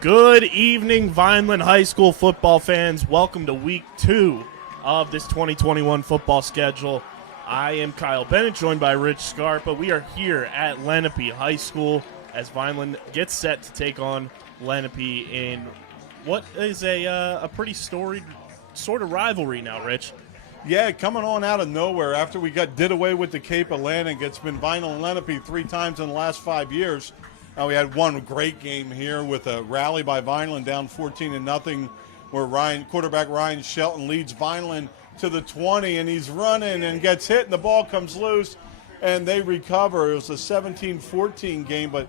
Good evening, Vineland High School football fans. Welcome to week 2 of this 2021 football schedule. I am Kyle Bennett, joined by Rich Scarpa. We are here at Lenape High School as Vineland gets set to take on Lenape in what is a pretty storied sort of rivalry now, Rich. Yeah, coming on out of nowhere after we did away with the Cape Atlantic. It's been Vinyl and Lenape 3 times in the last 5 years. We had one great game here with a rally by Vineland down 14-0, where quarterback Ryan Shelton leads Vineland to the 20, and he's running and gets hit, and the ball comes loose, and they recover. It was a 17-14 game, but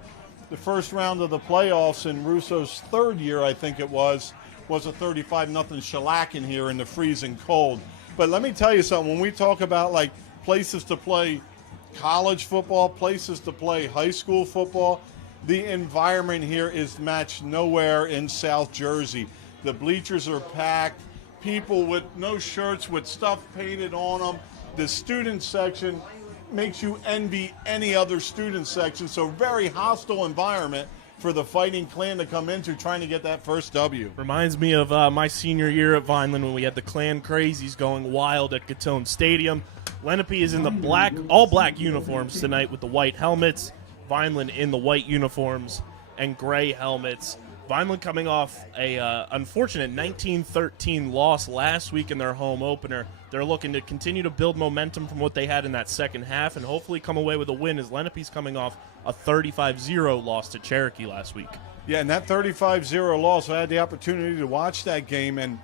the first round of the playoffs in Russo's third year, I think it was a 35-0 shellacking here in the freezing cold. But let me tell you something. When we talk about like places to play college football, places to play high school football, the environment here is matched nowhere in South Jersey. The bleachers are packed, people with no shirts with stuff painted on them. The student section makes you envy any other student section, so very hostile environment for the Fighting Clan to come into trying to get that first W. Reminds me of my senior year at Vineland when we had the Clan Crazies going wild at Gatone Stadium. Lenape is in the all black uniforms tonight with the white helmets. Vineland in the white uniforms and gray helmets. Vineland coming off a unfortunate 19-13 loss last week in their home opener. They're looking to continue to build momentum from what they had in that second half and hopefully come away with a win as Lenape's coming off a 35-0 loss to Cherokee last week. Yeah, and that 35-0 loss, I had the opportunity to watch that game, and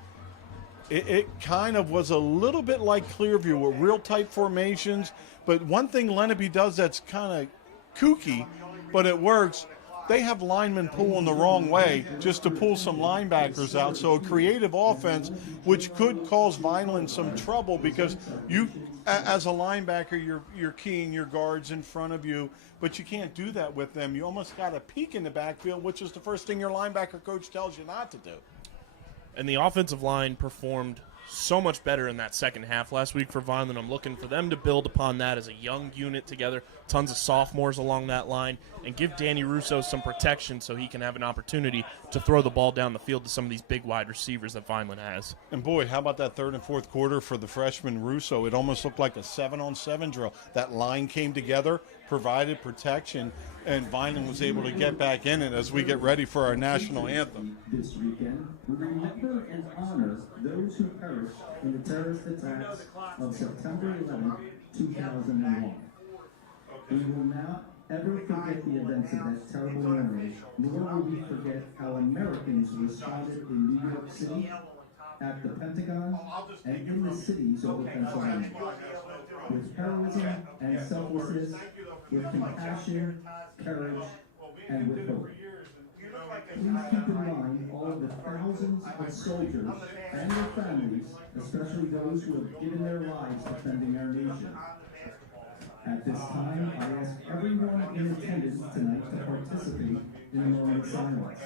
it kind of was a little bit like Clearview with real tight formations. But one thing Lenape does that's kind of kooky, but it works. They have linemen pulling the wrong way just to pull some linebackers out. So a creative offense, which could cause Vineland some trouble because you, as a linebacker, you're keying your guards in front of you, but you can't do that with them. You almost got to peek in the backfield, which is the first thing your linebacker coach tells you not to do. And the offensive line performed so much better in that second half last week for Vineland. I'm looking for them to build upon that as a young unit together, tons of sophomores along that line, and give Danny Russo some protection so he can have an opportunity to throw the ball down the field to some of these big wide receivers that Vineland has. And boy, how about that third and fourth quarter for the freshman Russo? It almost looked like a 7-on-7 drill. That line came together, provided protection, and Vineland was able to get back in it as we get ready for our national anthem. This weekend, we remember and honor those who perished in the terrorist attacks of September 11, 2001. We will not ever forget the events of that terrible memory, nor will we forget how Americans responded in New York City, at the Pentagon, and in the cities over Pennsylvania. With heroism and selflessness, with compassion, courage, and with hope. Please keep in mind all of the thousands of soldiers and their families, especially those who have given their lives defending our nation. At this time, I ask everyone in attendance tonight to participate in a moment of silence.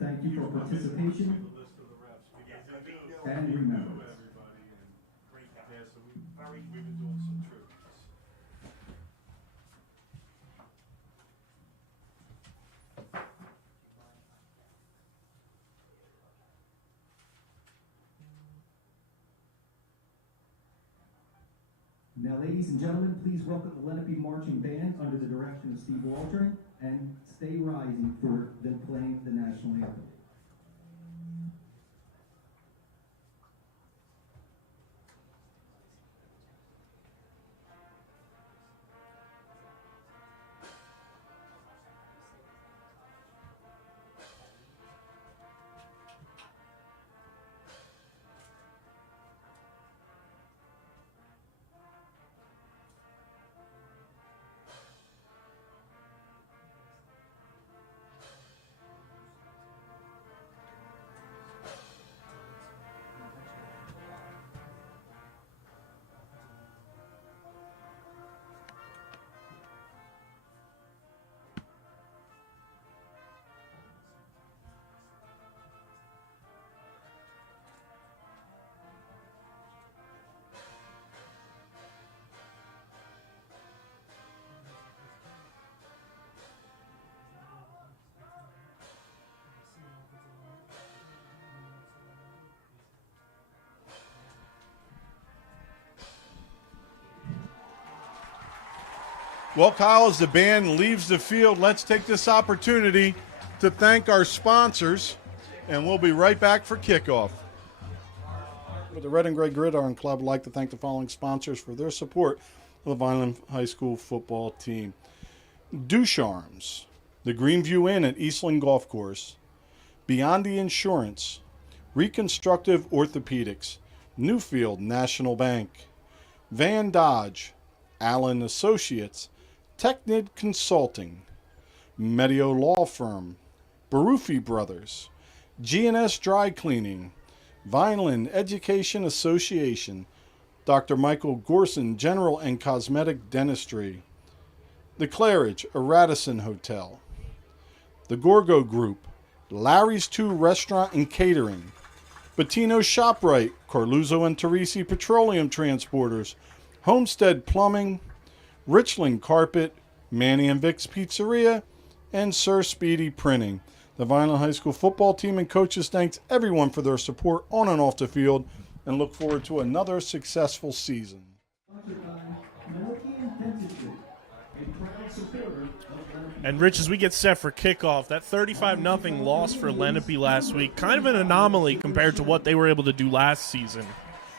Thank you for participation and remembrance. Now, ladies and gentlemen, please welcome the Lenape Marching Band under the direction of Steve Waldron, and stay rising for them playing the national anthem. Well, Kyle, as the band leaves the field, let's take this opportunity to thank our sponsors, and we'll be right back for kickoff. The Red and Gray Gridiron Club would like to thank the following sponsors for their support of the Vineland High School football team. Ducharmes, the Greenview Inn at Eastland Golf Course, Beyond the Insurance, Reconstructive Orthopedics, Newfield National Bank, Van Dodge, Allen Associates, Technid Consulting, Medio Law Firm, Barufi Brothers, G&S Dry Cleaning, Vineland Education Association, Dr. Michael Gorson General and Cosmetic Dentistry, The Claridge, a Radisson Hotel, The Gorgo Group, Larry's 2 Restaurant and Catering, Bettino ShopRite, Carluzzo and Teresi Petroleum Transporters, Homestead Plumbing, Richland Carpet, Manny and Vic's Pizzeria, and Sir Speedy Printing. The Vineland High School football team and coaches thanks everyone for their support on and off the field and look forward to another successful season. And Rich, as we get set for kickoff, that 35-0 loss for Lenape last week, kind of an anomaly compared to what they were able to do last season.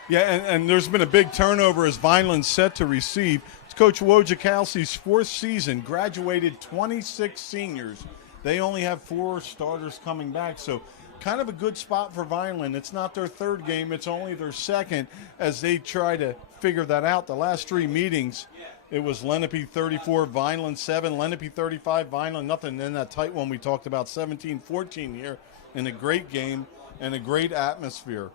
Yeah, and there's been a big turnover as Vineland's set to receive. It's Coach Wojciechowski's 4th season, graduated 26 seniors. They only have 4 starters coming back, so kind of a good spot for Vineland. It's not their 3rd game, it's only their 2nd as they try to figure that out. The last 3 meetings, it was Lenape 34, Vineland 7, Lenape 35, Vineland nothing. Then that tight one we talked about, 17-14 here, in a great game and a great atmosphere.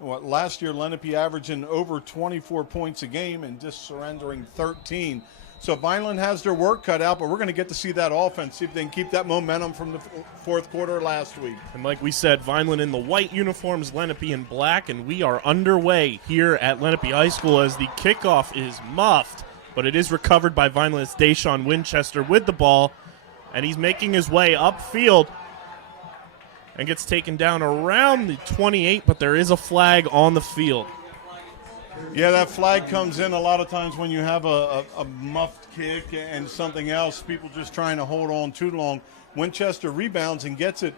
Last year, Lenape averaging over 24 points a game and just surrendering 13. So Vineland has their work cut out, but we're going to get to see that offense, see if they can keep that momentum from the 4th quarter last week. And like we said, Vineland in the white uniforms, Lenape in black, and we are underway here at Lenape High School as the kickoff is muffed, but it is recovered by Vineland's Deshaun Winchester with the ball, and he's making his way upfield and gets taken down around the 28, but there is a flag on the field. Yeah, that flag comes in a lot of times when you have a muffed kick and something else, people just trying to hold on too long. Winchester rebounds and gets it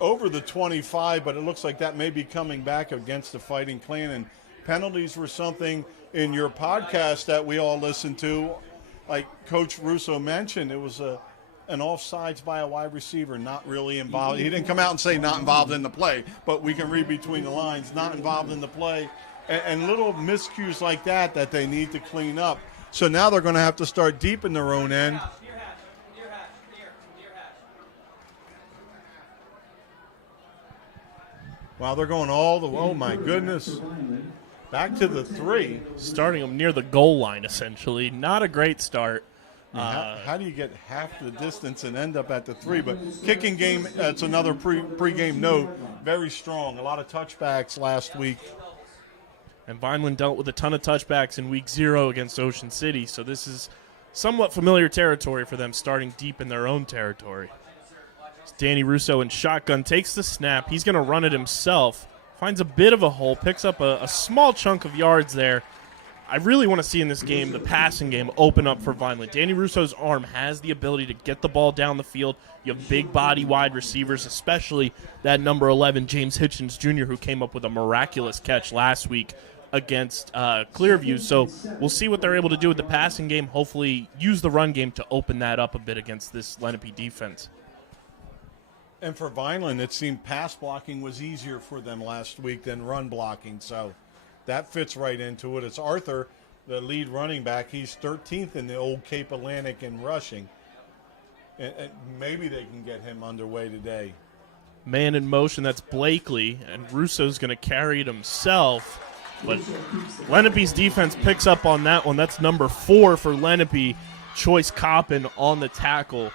over the 25, but it looks like that may be coming back against the Fighting Clan. And penalties were something in your podcast that we all listened to. Like Coach Russo mentioned, it was an offsides by a wide receiver, not really involved. He didn't come out and say not involved in the play, but we can read between the lines, not involved in the play. And little miscues like that they need to clean up. So now they're going to have to start deep in their own end. Wow, they're going all the way. Oh, my goodness. Back to the 3. Starting them near the goal line, essentially. Not a great start. How do you get half the distance and end up at the 3? But kicking game, that's another pre-game note, very strong. A lot of touchbacks last week. And Vineland dealt with a ton of touchbacks in week 0 against Ocean City, so this is somewhat familiar territory for them, starting deep in their own territory. Danny Russo in shotgun takes the snap. He's going to run it himself. Finds a bit of a hole, picks up a small chunk of yards there. I really want to see in this game the passing game open up for Vineland. Danny Russo's arm has the ability to get the ball down the field. You have big body wide receivers, especially that number 11, James Hitchens Jr., who came up with a miraculous catch last week against Clearview. So we'll see what they're able to do with the passing game. Hopefully use the run game to open that up a bit against this Lenape defense. And for Vineland, it seemed pass blocking was easier for them last week than run blocking. So that fits right into it. It's Arthur, the lead running back. He's 13th in the old Cape Atlantic in rushing. And maybe they can get him underway today. Man in motion, that's Blakely, and Russo's going to carry it himself. But Lenape's defense picks up on that one. That's number 4 for Lenape, Choice Coppin on the tackle.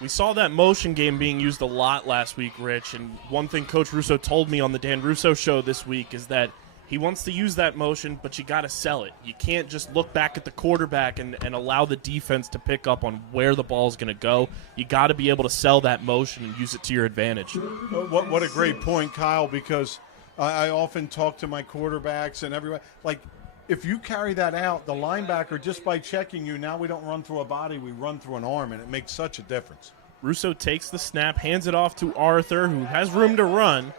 We saw that motion game being used a lot last week, Rich, and one thing Coach Russo told me on the Dan Russo show this week is that he wants to use that motion, but you got to sell it. You can't just look back at the quarterback and allow the defense to pick up on where the ball is going to go. You got to be able to sell that motion and use it to your advantage. What a great point, Kyle, because I often talk to my quarterbacks and everybody. Like, if you carry that out, the linebacker, just by checking you, now we don't run through a body, we run through an arm, and it makes such a difference. Russo takes the snap, hands it off to Arthur, who has room to run.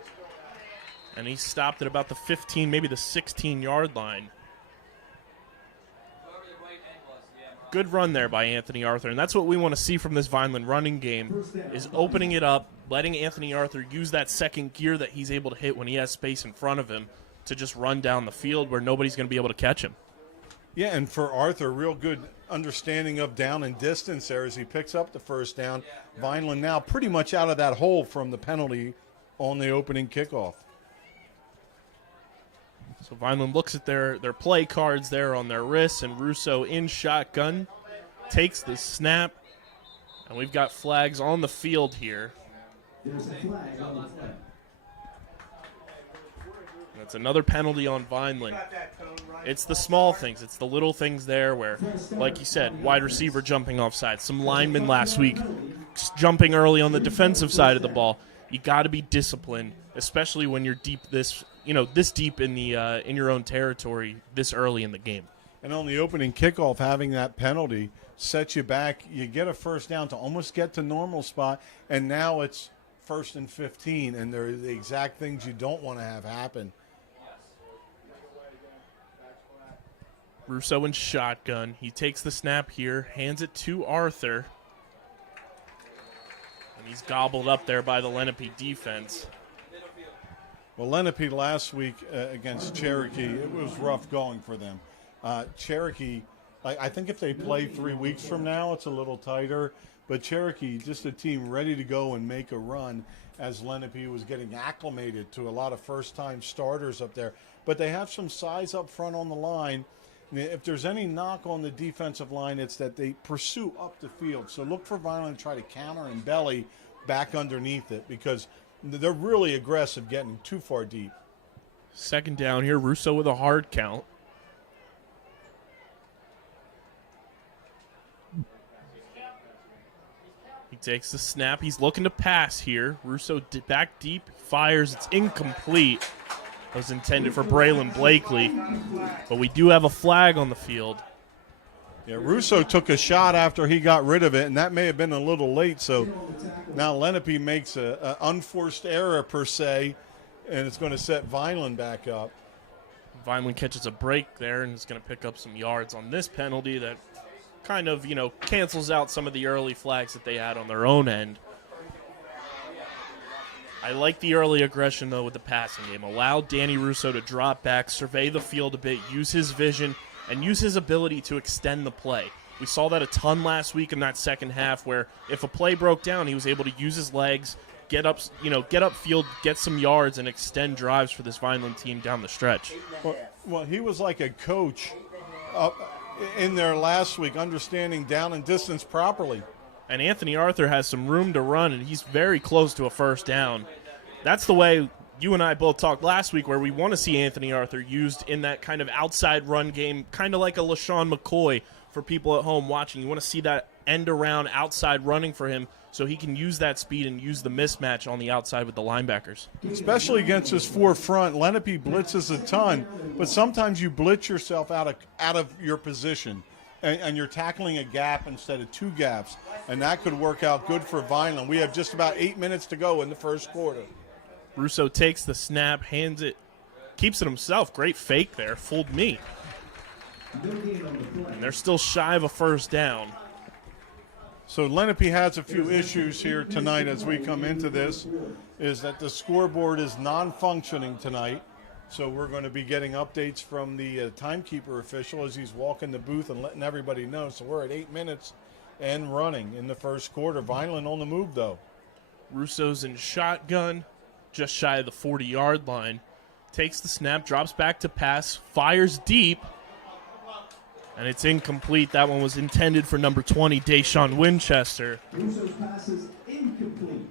And he stopped at about the 15, maybe the 16-yard line. Good run there by Anthony Arthur, and that's what we want to see from this Vineland running game, is opening it up, letting Anthony Arthur use that second gear that he's able to hit when he has space in front of him to just run down the field where nobody's going to be able to catch him. Yeah, and for Arthur, real good understanding of down and distance there as he picks up the first down. Vineland now pretty much out of that hole from the penalty on the opening kickoff. So Vineland looks at their play cards there on their wrists, and Russo in shotgun takes the snap, and we've got flags on the field here. There's a flag on the play. That's another penalty on Vineland. It's the small things. It's the little things there where, like you said, wide receiver jumping offside. Some linemen last week jumping early on the defensive side of the ball. You got to be disciplined, especially when you're this deep in your own territory this early in the game. And on the opening kickoff, having that penalty sets you back. You get a first down to almost get to normal spot, and now it's 1st and 15, and they're the exact things you don't want to have happen. Russo in shotgun. He takes the snap here, hands it to Arthur. And he's gobbled up there by the Lenape defense. Well, Lenape last week against Cherokee, it was rough going for them. Cherokee, I think if they play 3 weeks from now, it's a little tighter. But Cherokee, just a team ready to go and make a run as Lenape was getting acclimated to a lot of first-time starters up there. But they have some size up front on the line. If there's any knock on the defensive line, it's that they pursue up the field. So look for Vineland to try to counter and belly back underneath it because they're really aggressive getting too far deep. Second down here, Russo with a hard count. He takes the snap. He's looking to pass here. Russo back deep, fires. It's incomplete. It was intended for Braylon Blakely, but we do have a flag on the field. Yeah, Russo took a shot after he got rid of it, and that may have been a little late. So now Lenape makes an unforced error per se, and it's going to set Vineland back up. Vineland catches a break there and is going to pick up some yards on this penalty that kind of, cancels out some of the early flags that they had on their own end. I like the early aggression, though, with the passing game. Allow Danny Russo to drop back, survey the field a bit, use his vision, and use his ability to extend the play. We saw that a ton last week in that second half where if a play broke down, he was able to use his legs, get upfield, get some yards, and extend drives for this Vineland team down the stretch. Well, he was like a coach in there last week, understanding down and distance properly. And Anthony Arthur has some room to run, and he's very close to a first down. That's the way you and I both talked last week, where we want to see Anthony Arthur used in that kind of outside run game, kind of like a LaShawn McCoy for people at home watching. You want to see that end-around outside running for him so he can use that speed and use the mismatch on the outside with the linebackers. Especially against his four front. Lenape blitzes a ton, but sometimes you blitz yourself out of your position. And you're tackling a gap instead of two gaps, and that could work out good for Vineland. We have just about 8 minutes to go in the first quarter. Russo takes the snap, hands it, keeps it himself. Great fake there, fooled me. And they're still shy of a first down. So Lenape has a few issues here tonight as we come into this, is that the scoreboard is non-functioning tonight. So we're going to be getting updates from the timekeeper official as he's walking the booth and letting everybody know. So we're at 8 minutes and running in the first quarter. Vineland on the move, though. Russo's in shotgun, just shy of the 40-yard line. Takes the snap, drops back to pass, fires deep, and it's incomplete. That one was intended for number 20, Deshaun Winchester. Russo's pass is incomplete.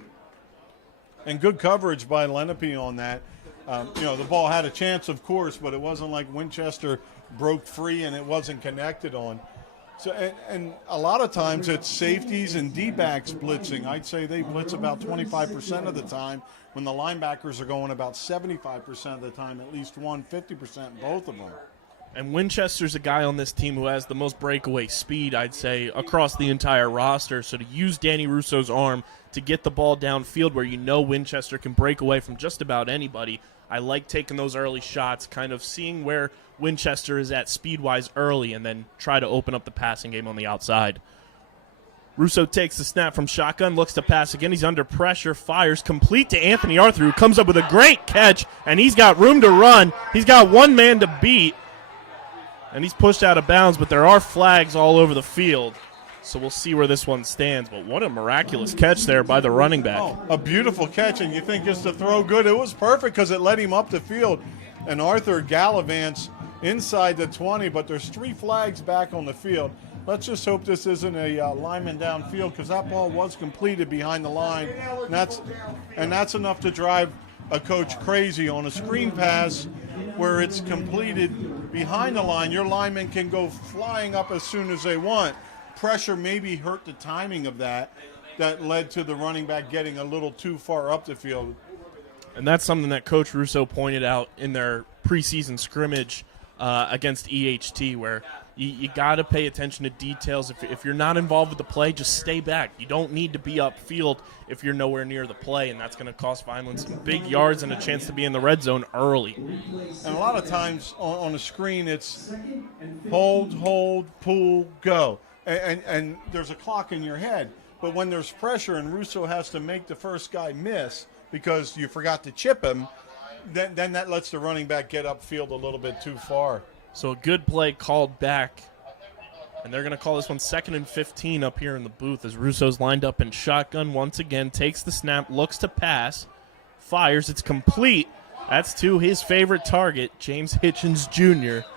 And good coverage by Lenape on that. The ball had a chance, of course, but it wasn't like Winchester broke free and it wasn't connected on. So, and a lot of times it's safeties and D-backs blitzing. I'd say they blitz about 25% of the time when the linebackers are going about 75% of the time, at least 50% both of them. And Winchester's a guy on this team who has the most breakaway speed, I'd say, across the entire roster. So to use Danny Russo's arm to get the ball downfield where you know Winchester can break away from just about anybody, I like taking those early shots, kind of seeing where Winchester is at speed-wise early and then try to open up the passing game on the outside. Russo takes the snap from shotgun, looks to pass again. He's under pressure, fires, complete to Anthony Arthur, who comes up with a great catch, and he's got room to run. He's got one man to beat, and he's pushed out of bounds, but there are flags all over the field. So we'll see where this one stands. But what a miraculous catch there by the running back. Oh, a beautiful catch, and you think it's the throw good. It was perfect because it led him up the field. And Arthur gallivants inside the 20, but there's 3 flags back on the field. Let's just hope this isn't a lineman downfield because that ball was completed behind the line. And that's enough to drive a coach crazy on a screen pass where it's completed behind the line. Your linemen can go flying up as soon as they want. Pressure maybe hurt the timing of that led to the running back getting a little too far up the field. And that's something that Coach Russo pointed out in their preseason scrimmage against EHT, where you got to pay attention to details. If you're not involved with the play, just stay back. You don't need to be upfield if you're nowhere near the play, and that's going to cost Vineland some big yards and a chance to be in the red zone early. And a lot of times on the screen it's hold, pull, go. And there's a clock in your head. But when there's pressure and Russo has to make the first guy miss because you forgot to chip him, then that lets the running back get upfield a little bit too far. So a good play called back. And they're going to call this one 2nd and 15 up here in the booth as Russo's lined up in shotgun once again, takes the snap, looks to pass, fires, it's complete. That's to his favorite target, James Hitchens Jr.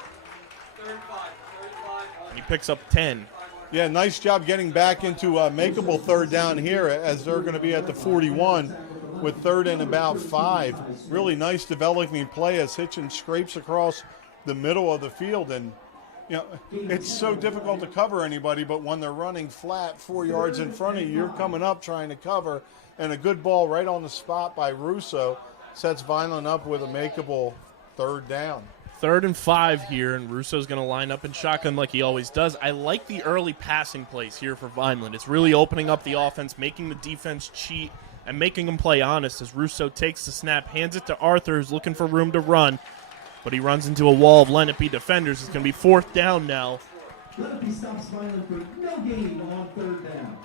And he picks up 10. Yeah, nice job getting back into a makeable third down here as they're going to be at the 41 with 3rd and about 5. Really nice developing play as Hitchens scrapes across the middle of the field. And, you know, it's so difficult to cover anybody, but when they're running flat 4 yards in front of you, you're coming up trying to cover. And a good ball right on the spot by Russo sets Vineland up with a makeable 3rd down. 3rd and 5 here, and Russo's going to line up in shotgun like he always does. I like the early passing plays here for Vineland. It's really opening up the offense, making the defense cheat, and making them play honest as Russo takes the snap, hands it to Arthur, who's looking for room to run, but he runs into a wall of Lenape defenders. It's going to be 4th down now. Lenape stops Vineland for no gain on 3rd down.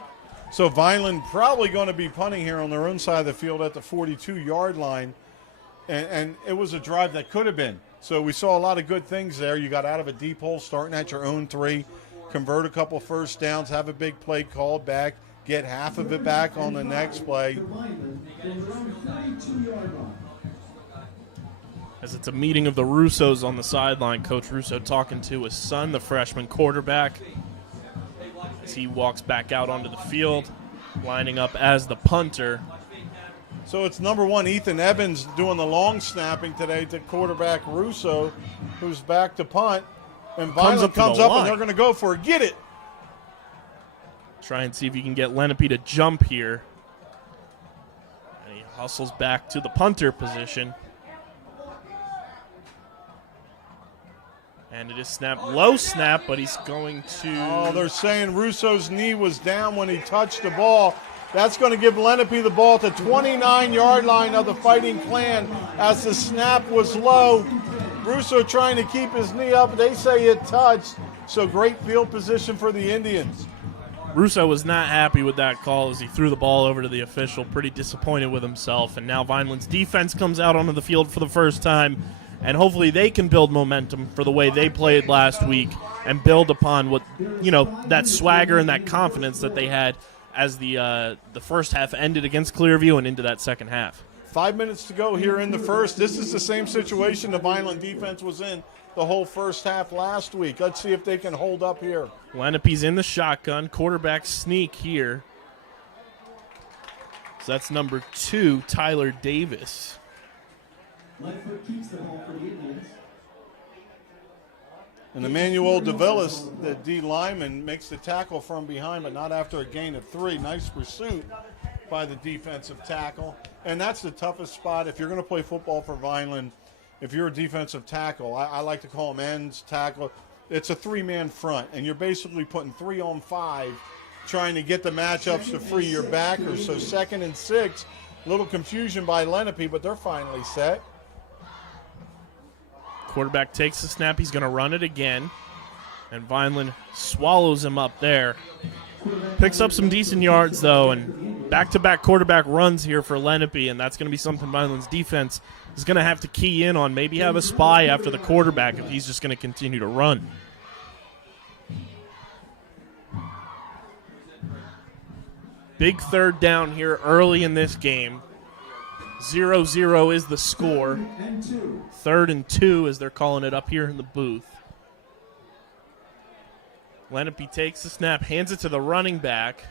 So Vineland probably going to be punting here on their own side of the field at the 42-yard line, and it was a drive that could have been. So we saw a lot of good things there. You got out of a deep hole, starting at your own 3, convert a couple first downs, have a big play called back, get half of it back on the next play. As it's a meeting of the Russos on the sideline, Coach Russo talking to his son, the freshman quarterback, as he walks back out onto the field, lining up as the punter. So it's number 1, Ethan Evans, doing the long snapping today to quarterback Russo, who's back to punt. And Vineland comes up and they're going to go for it. Get it. Try and see if he can get Lenape to jump here. And he hustles back to the punter position. And it is snap, low snap, but he's going to... Oh, they're saying Russo's knee was down when he touched the ball. That's going to give Lenape the ball at the 29-yard line of the Fighting Clan as the snap was low. Russo trying to keep his knee up. They say it touched, so great field position for the Indians. Russo was not happy with that call as he threw the ball over to the official, pretty disappointed with himself. And now Vineland's defense comes out onto the field for the first time, and hopefully they can build momentum for the way they played last week and build upon what, you know, that swagger and that confidence that they had as the first half ended against Clearview and into that second half. 5 minutes to go here in the first. This is the same situation the Vineland defense was in the whole first half last week. Let's see if they can hold up here. Lenape's in the shotgun. Quarterback sneak here. So that's number 2, Tyler Davis. Lightfoot keeps the ball for the Indians. And Emmanuel DeVillis, the D lineman, makes the tackle from behind, but not after a gain of 3. Nice pursuit by the defensive tackle. And that's the toughest spot. If you're going to play football for Vineland, if you're a defensive tackle, I like to call them ends, tackle. It's a three-man front, and you're basically putting 3 on 5, trying to get the matchups to free your backers. So 2nd and 6, a little confusion by Lenape, but they're finally set. Quarterback takes the snap. He's going to run it again. And Vineland swallows him up there. Picks up some decent yards, though, and back-to-back quarterback runs here for Lenape, and that's going to be something Vineland's defense is going to have to key in on. Maybe have a spy after the quarterback if he's just going to continue to run. Big 3rd down here early in this game. 0-0 is the score. 3rd and 2 as they're calling it up here in the booth. Lenape takes the snap, hands it to the running back,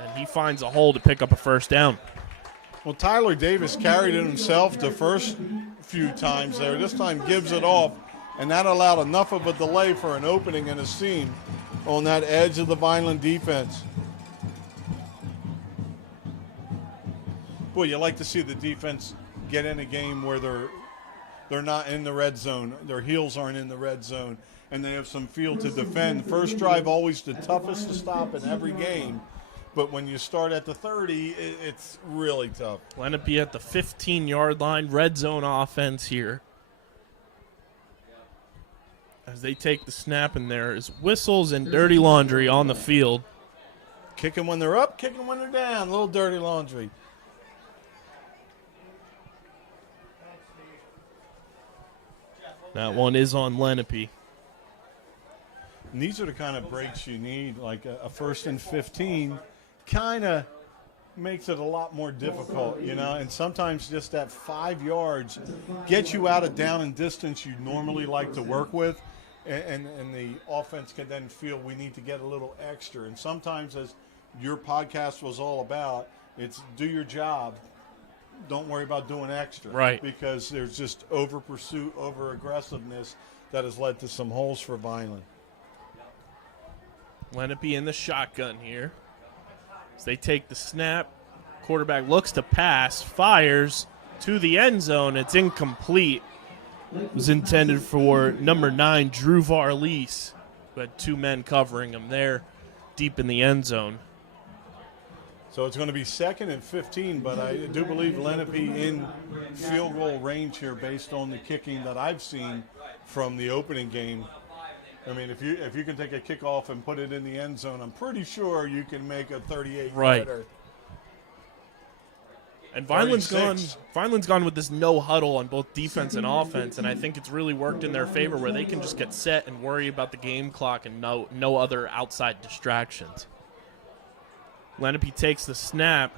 and he finds a hole to pick up a 1st down. Well, Tyler Davis carried it himself the first few times there. This time gives it off, and that allowed enough of a delay for an opening and a seam on that edge of the Vineland defense. Boy, you like to see the defense get in a game where they're not in the red zone. Their heels aren't in the red zone, and they have some field to defend. First drive always the toughest to stop in every game, but when you start at the 30, it's really tough. Lenape at the 15-yard line, red zone offense here. As they take the snap, and there is whistles and dirty laundry on the field. Kicking when they're up, kicking when they're down. A little dirty laundry. That one is on Lenape. And these are the kind of breaks you need, like a 1st and 15 kind of makes it a lot more difficult, you know, and sometimes just that 5 yards gets you out of down and distance you normally like to work with, and the offense can then feel we need to get a little extra. And sometimes, as your podcast was all about, it's do your job. Don't worry about doing extra. Right. Because there's just over pursuit, over aggressiveness that has led to some holes for Vineland. Lenape in the shotgun here. As they take the snap, quarterback looks to pass, fires to the end zone. It's incomplete. It was intended for number 9, Drew Varleese, who had 2 men covering him there deep in the end zone. So it's going to be 2nd and 15, but I do believe Lenape in field goal range here based on the kicking that I've seen from the opening game. I mean, if you can take a kickoff and put it in the end zone, I'm pretty sure you can make a 38-yarder. Right. And Vineland's gone with this no huddle on both defense and offense, and I think it's really worked in their favor where they can just get set and worry about the game clock and no other outside distractions. Lenape takes the snap,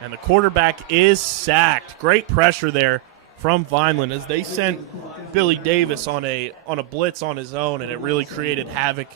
and the quarterback is sacked. Great pressure there from Vineland as they sent Billy Davis on a blitz on his own, and it really created havoc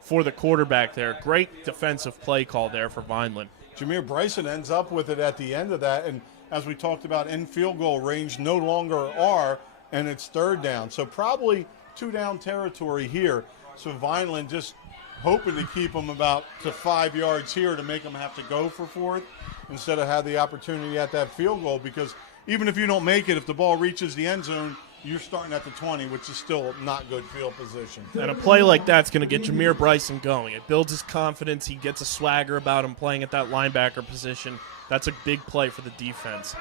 for the quarterback there. Great defensive play call there for Vineland. Jameer Bryson ends up with it at the end of that, and as we talked about, in field goal range no longer are, and it's 3rd down. So probably 2-down territory here. So Vineland just hoping to keep them about to 5 yards here to make them have to go for 4th instead of have the opportunity at that field goal, because even if you don't make it, if the ball reaches the end zone, you're starting at the 20, which is still not good field position. And a play like that's going to get Jameer Bryson going. It builds his confidence. He gets a swagger about him playing at that linebacker position. That's a big play for the defense.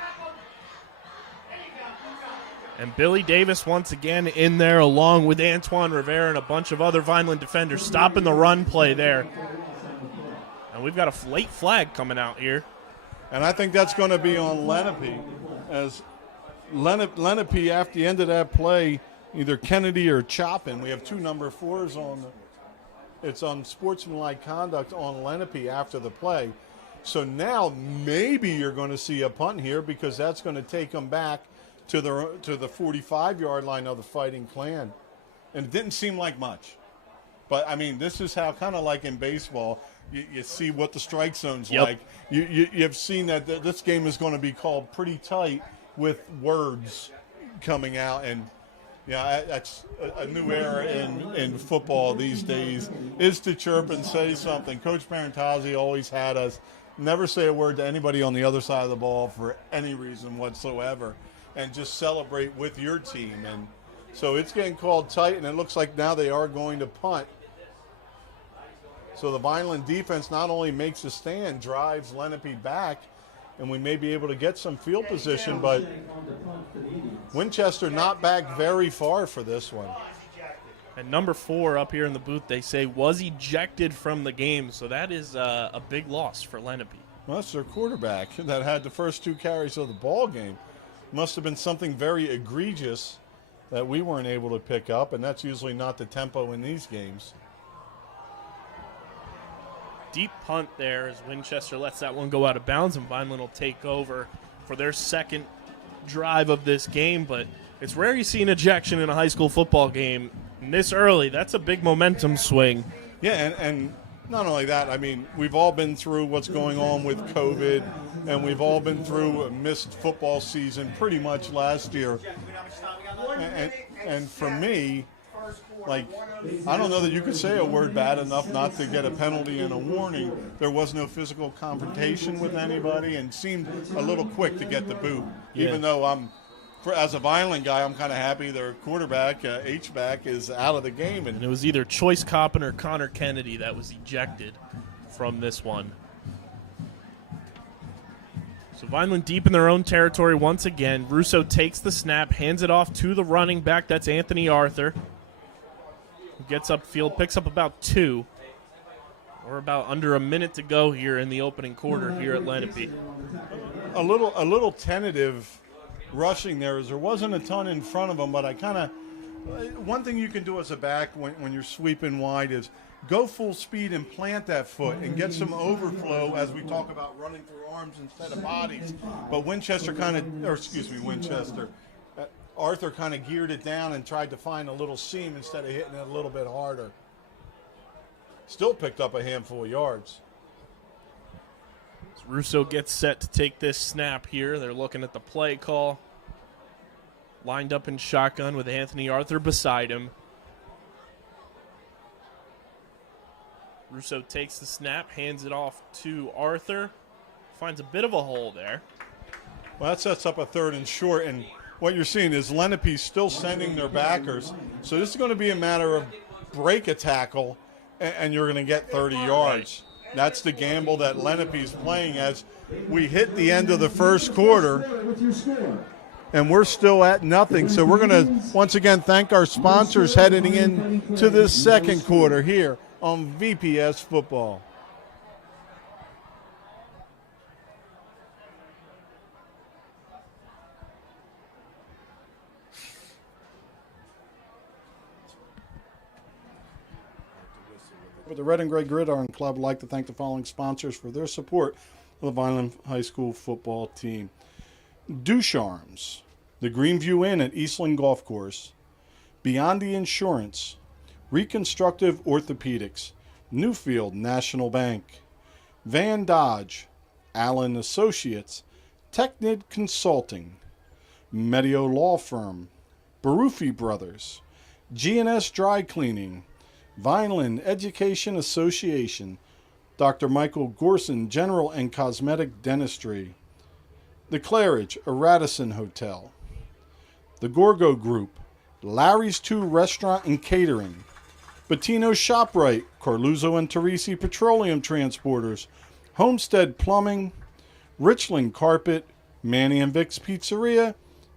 And Billy Davis once again in there along with Antoine Rivera and a bunch of other Vineland defenders stopping the run play there. And we've got a late flag coming out here. And I think that's going to be on Lenape, as Lenape after the end of that play, either Kennedy or Chopin. We have 2 number 4s on. It's on sportsmanlike conduct on Lenape after the play. So now maybe you're going to see a punt here, because that's going to take them back to the 45-yard line of the Fighting Clan. And it didn't seem like much. But, I mean, this is how, kind of like in baseball, you see what the strike zone's like. You've seen that this game is going to be called pretty tight with words coming out. And, yeah, that's a new era in football these days, is to chirp and say something. Coach Parentazzi always had us never say a word to anybody on the other side of the ball for any reason whatsoever. and just celebrate with your team. And so it's getting called tight, and it looks like now they are going to punt. So the Vineland defense not only makes a stand, drives Lenape back, and we may be able to get some field position, but Winchester not back very far for this one. And number 4 up here in the booth, they say, was ejected from the game, so that is a big loss for Lenape. Well, that's their quarterback that had the first 2 carries of the ball game. Must have been something very egregious that we weren't able to pick up, and that's usually not the tempo in these games. Deep punt there as Winchester lets that one go out of bounds, and Vineland will take over for their second drive of this game. But it's rare you see an ejection in a high school football game this early. That's a big momentum swing. Yeah, and not only that, I mean, we've all been through what's going on with COVID, and we've all been through a missed football season pretty much last year. And for me, like, I don't know that you could say a word bad enough not to get a penalty and a warning. There was no physical confrontation with anybody and seemed a little quick to get the boot. Yeah. Even though as a Vineland guy, I'm kind of happy their quarterback, H-back, is out of the game. And it was either Choice Coppin or Connor Kennedy that was ejected from this one. So Vineland deep in their own territory once again. Russo takes the snap, hands it off to the running back. That's Anthony Arthur. Who gets upfield, picks up about 2. Or about under a minute to go here in the opening quarter here at Lenape. A little tentative rushing there, as there wasn't a ton in front of him, but I kind of, one thing you can do as a back when you're sweeping wide is go full speed and plant that foot and get some overflow as we talk about running through arms instead of bodies. But Arthur kind of geared it down and tried to find a little seam instead of hitting it a little bit harder. Still picked up a handful of yards. Russo gets set to take this snap here. They're looking at the play call. Lined up in shotgun with Anthony Arthur beside him. Russo takes the snap, hands it off to Arthur. Finds a bit of a hole there. Well, that sets up a 3rd and short, and what you're seeing is Lenape still sending their backers. So this is going to be a matter of break a tackle, and you're going to get 30 yards. That's the gamble that Lenape's playing as we hit the end of the first quarter, and we're still at nothing. So we're going to once again thank our sponsors heading into this second quarter here on VPS Football. With the Red and Gray Gridiron Club, I'd like to thank the following sponsors for their support of the Vineland High School football team. Ducharme's, the Greenview Inn at Eastland Golf Course, Beyond the Insurance, Reconstructive Orthopedics, Newfield National Bank, Van Dodge, Allen Associates, Technid Consulting, Medio Law Firm, Barufi Brothers, G&S Dry Cleaning, Vineland Education Association, Dr. Michael Gorson General and Cosmetic Dentistry, The Claridge, a Radisson Hotel, The Gorgo Group, Larry's 2 Restaurant and Catering, Bettino ShopRite, Carluzzo and Teresi Petroleum Transporters, Homestead Plumbing, Richland Carpet, Manny and Vic's Pizzeria,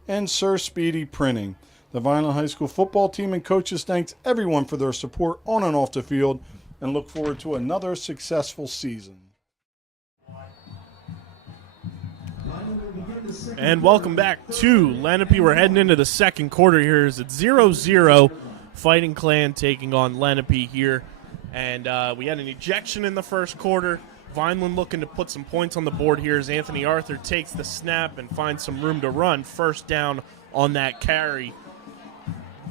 and Sir Speedy Printing. The Vineland High School football team and coaches thanks everyone for their support on and off the field and look forward to another successful season. And welcome back to Lenape. We're heading into the second quarter here. It's 0-0. Fighting Clan taking on Lenape here. And we had an ejection in the first quarter. Vineland looking to put some points on the board here as Anthony Arthur takes the snap and finds some room to run. First down on that carry.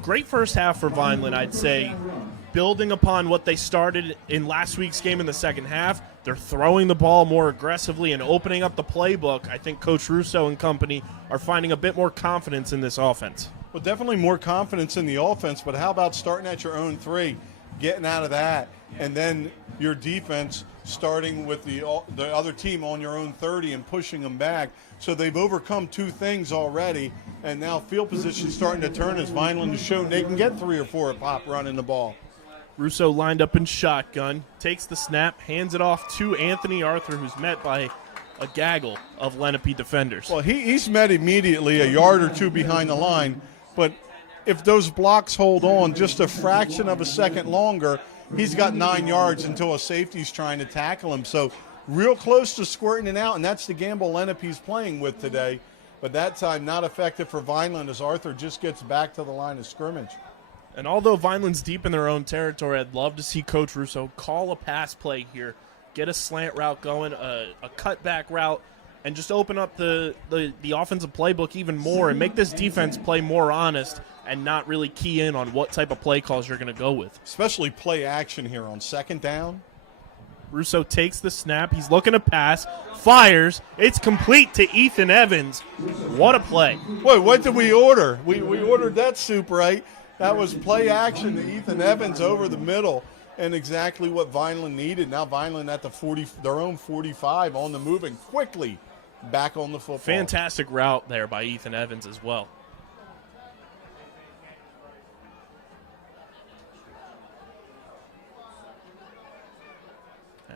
Great first half for Vineland, I'd say. Building upon what they started in last week's game in the second half, they're throwing the ball more aggressively and opening up the playbook. I think Coach Russo and company are finding a bit more confidence in this offense. Well, definitely more confidence in the offense, but how about starting at your own 3? getting out of that, and then your defense starting with the other team on your own 30 and pushing them back. So they've overcome two things already, and now field position starting to turn as Vineland has shown they can get 3 or 4 a pop running the ball. Russo lined up in shotgun, takes the snap, hands it off to Anthony Arthur, who's met by a gaggle of Lenape defenders. Well, he's met immediately a yard or two behind the line, but if those blocks hold on just a fraction of a second longer, he's got 9 yards until a safety's trying to tackle him. So real close to squirting it out, and that's the gamble Lenape's playing with today. But that time not effective for Vineland as Arthur just gets back to the line of scrimmage. And although Vineland's deep in their own territory, I'd love to see Coach Russo call a pass play here, get a slant route going, a cutback route, and just open up the offensive playbook even more and make this defense play more honest and not really key in on what type of play calls you're going to go with. Especially play action here on second down. Russo takes the snap. He's looking to pass, fires. It's complete to Ethan Evans. What a play. Boy, what did we order? We ordered that soup, right? That was play action to Ethan Evans over the middle, and exactly what Vineland needed. Now Vineland at their own 45 on the move and quickly back on the football. Fantastic route there by Ethan Evans as well.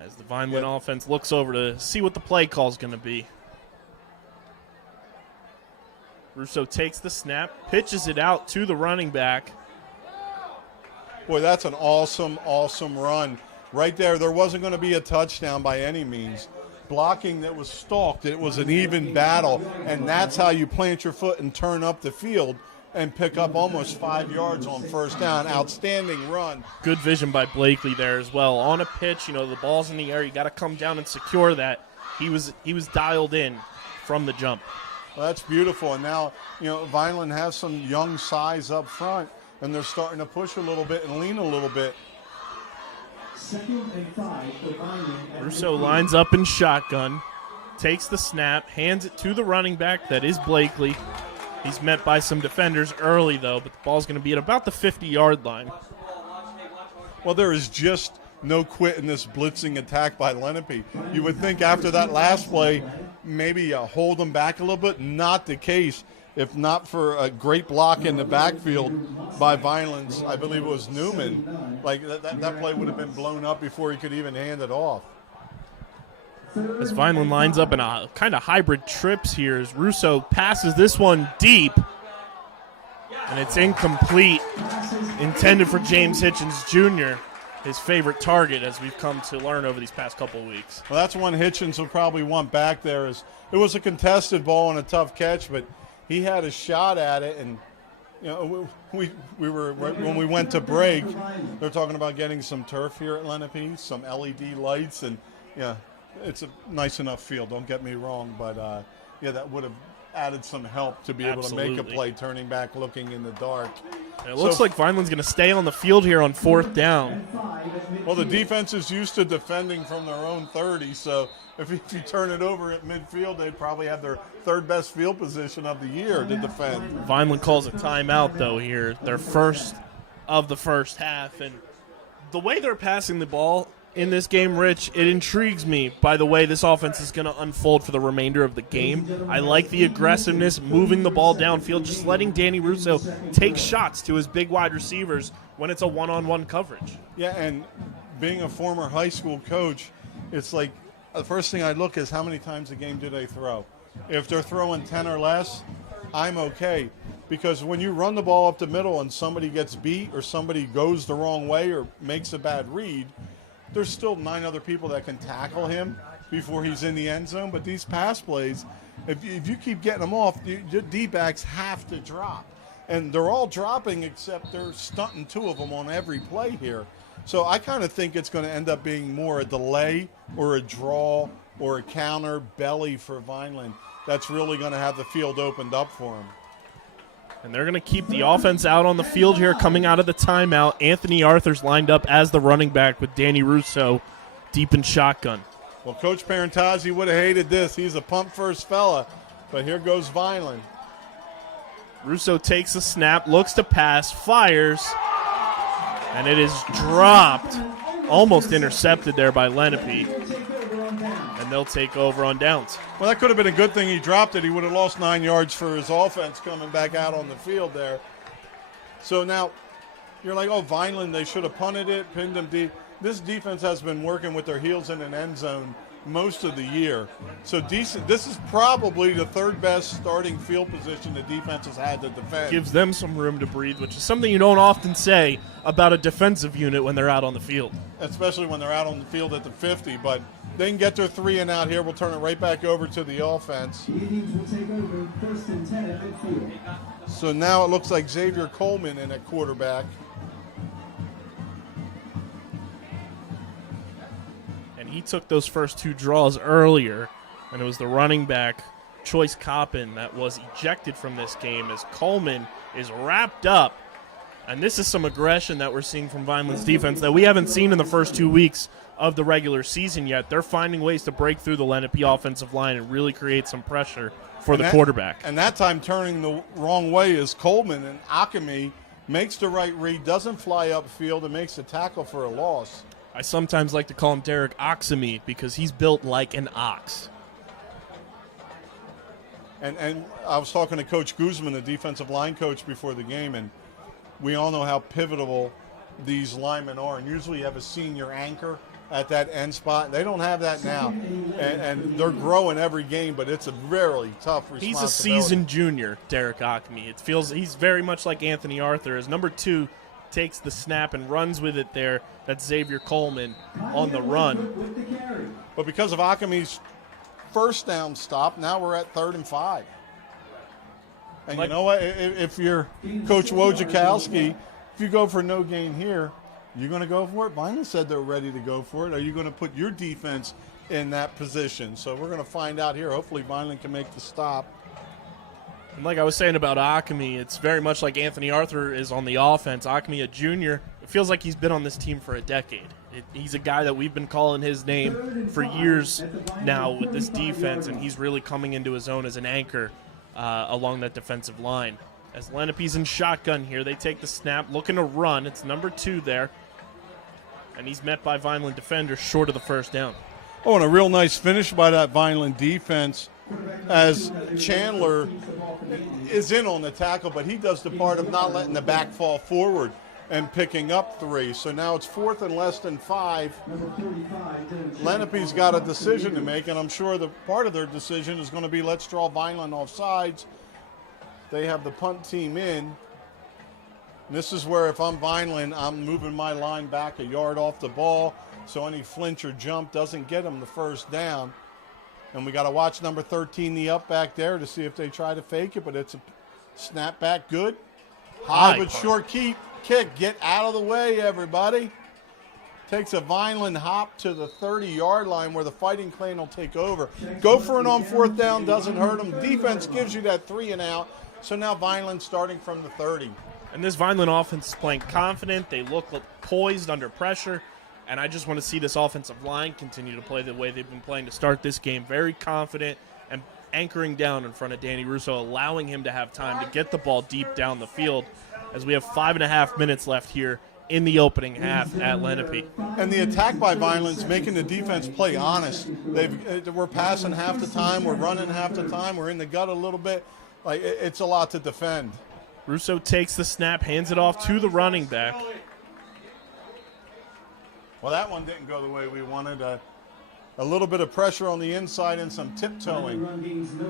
As the Vineland offense looks over to see what the play call is going to be. Russo takes the snap, pitches it out to the running back. Boy, that's an awesome, awesome run. Right there, there wasn't going to be a touchdown by any means. Blocking that was stalked, it was an even battle, and that's how you plant your foot and turn up the field and pick up almost 5 yards on first down. Outstanding run. Good vision by Blakely there as well. On a pitch, the ball's in the air. You got to come down and secure that. He was dialed in from the jump. Well, that's beautiful. And now, Vineland has some young size up front, and they're starting to push a little bit and lean a little bit. 2nd and 5 for Vineland. Russo lines up in shotgun, takes the snap, hands it to the running back. That is Blakely. He's met by some defenders early, though, but the ball's going to be at about the 50-yard line. Well, there is just no quit in this blitzing attack by Lenape. You would think after that last play, maybe hold them back a little bit. Not the case. If not for a great block in the backfield by Vineland's, I believe it was Newman, like that play would have been blown up before he could even hand it off. As Vineland lines up in a kind of hybrid trips here, as Russo passes this one deep, and it's incomplete, intended for James Hitchens Jr., his favorite target, as we've come to learn over these past couple of weeks. Well, that's one Hitchens will probably want back there. It was a contested ball and a tough catch, but he had a shot at it, and we were when we went to break, they're talking about getting some turf here at Lenape, some LED lights, and it's a nice enough field. Don't get me wrong, but that would have added some help to be able to make a play, turning back, looking in the dark. And it looks like Vineland's going to stay on the field here on 4th down. Well, the defense is used to defending from their own 30, so if you turn it over at midfield, they'd probably have their 3rd best field position of the year to defend. Vineland calls a timeout, though, here. Their first of the first half. And the way they're passing the ball in this game, Rich, it intrigues me by the way this offense is going to unfold for the remainder of the game. I like the aggressiveness, moving the ball downfield, just letting Danny Russo take shots to his big wide receivers when it's a one-on-one coverage. Yeah, and being a former high school coach, it's like the first thing I look is how many times a game do they throw. If they're throwing 10 or less, I'm okay. Because when you run the ball up the middle and somebody gets beat or somebody goes the wrong way or makes a bad read, there's still 9 other people that can tackle him before he's in the end zone. But these pass plays, if you keep getting them off, your D-backs have to drop. And they're all dropping except they're stunting 2 of them on every play here. So I kind of think it's going to end up being more a delay or a draw or a counter belly for Vineland. That's really going to have the field opened up for him. And they're going to keep the offense out on the field here coming out of the timeout. Anthony Arthur's lined up as the running back with Danny Russo deep in shotgun. Well, Coach Parentazzi would have hated this. He's a punt-first fella. But here goes Vineland. Russo takes a snap, looks to pass, fires, And it is dropped, almost intercepted there by Lenape. And they'll take over on downs. Well, that could have been a good thing he dropped it. He would have lost 9 yards for his offense coming back out on the field there. So now you're like, oh, Vineland, they should have punted it, pinned him deep. This defense has been working with their heels in an end zone most of the year. So decent. This is probably the third best starting field position the defense has had to defend. Gives them some room to breathe, which is something you don't often say about a defensive unit when they're out on the field. Especially when they're out on the field at the 50, but they can get their 3 and out here. We'll turn it right back over to the offense. The Indians will take over 1st and 10 at midfield. So now it looks like Xavier Coleman in at quarterback. And he took those first 2 draws earlier, and it was the running back, Choice Coppin, that was ejected from this game as Coleman is wrapped up. And this is some aggression that we're seeing from Vineland's defense that we haven't seen in the first 2 weeks of the regular season yet. They're finding ways to break through the Lenape offensive line and really create some pressure for the quarterback. And that time turning the wrong way is Coleman, and Akemi makes the right read, doesn't fly upfield, and makes the tackle for a loss. I sometimes like to call him Derek Oxamy because he's built like an ox. And I was talking to Coach Guzman, the defensive line coach, before the game, and we all know how pivotal these linemen are. And usually you have a senior anchor at that end spot. They don't have that now. And they're growing every game, but it's a very tough responsibility. He's a seasoned junior, Derek Ockme. It feels he's very much like Anthony Arthur. As number 2 takes the snap and runs with it there, that's Xavier Coleman on the run. But because of Akame's first down stop, now we're at 3rd and 5. And you know what? If you're Coach Wojciechowski, if you go for no gain here, you're going to go for it. Vineland said they're ready to go for it. Are you going to put your defense in that position? So we're going to find out here. Hopefully Vineland can make the stop. And like I was saying about Ockme, it's very much like Anthony Arthur is on the offense. Ockme, a junior, it feels like he's been on this team for a decade. He's a guy that we've been calling his name for years now with this defense, and he's really coming into his own as an anchor along that defensive line. As Lenape's in shotgun here, they take the snap, looking to run. It's number 2 there. And he's met by Vineland defenders short of the first down. Oh, and a real nice finish by that Vineland defense as Chandler is in on the tackle, but he does the part of not letting the back fall forward and picking up 3. So now it's 4th and less than 5. Lenape's got a decision to make, and I'm sure the part of their decision is going to be let's draw Vineland off sides. They have the punt team in. This is where if I'm Vineland, I'm moving my line back a yard off the ball so any flinch or jump doesn't get them the first down. And we got to watch number 13, the up back there, to see if they try to fake it, but it's a snap back good. High but short kick. Get out of the way, everybody. Takes a Vineland hop to the 30-yard line where the Fighting Clan will take over. Go for it on 4th down, doesn't hurt them. Defense gives you that 3 and out. So now Vineland starting from the 30. And this Vineland offense is playing confident. They look poised under pressure. And I just want to see this offensive line continue to play the way they've been playing to start this game. Very confident and anchoring down in front of Danny Russo, allowing him to have time to get the ball deep down the field as we have 5.5 minutes left here in the opening half at Lenape. And the attack by Vineland's making the defense play honest. We're passing half the time. We're running half the time. We're in the gut a little bit. Like, it's a lot to defend. Russo takes the snap, hands it off to the running back. Well, that one didn't go the way we wanted. A little bit of pressure on the inside and some tiptoeing.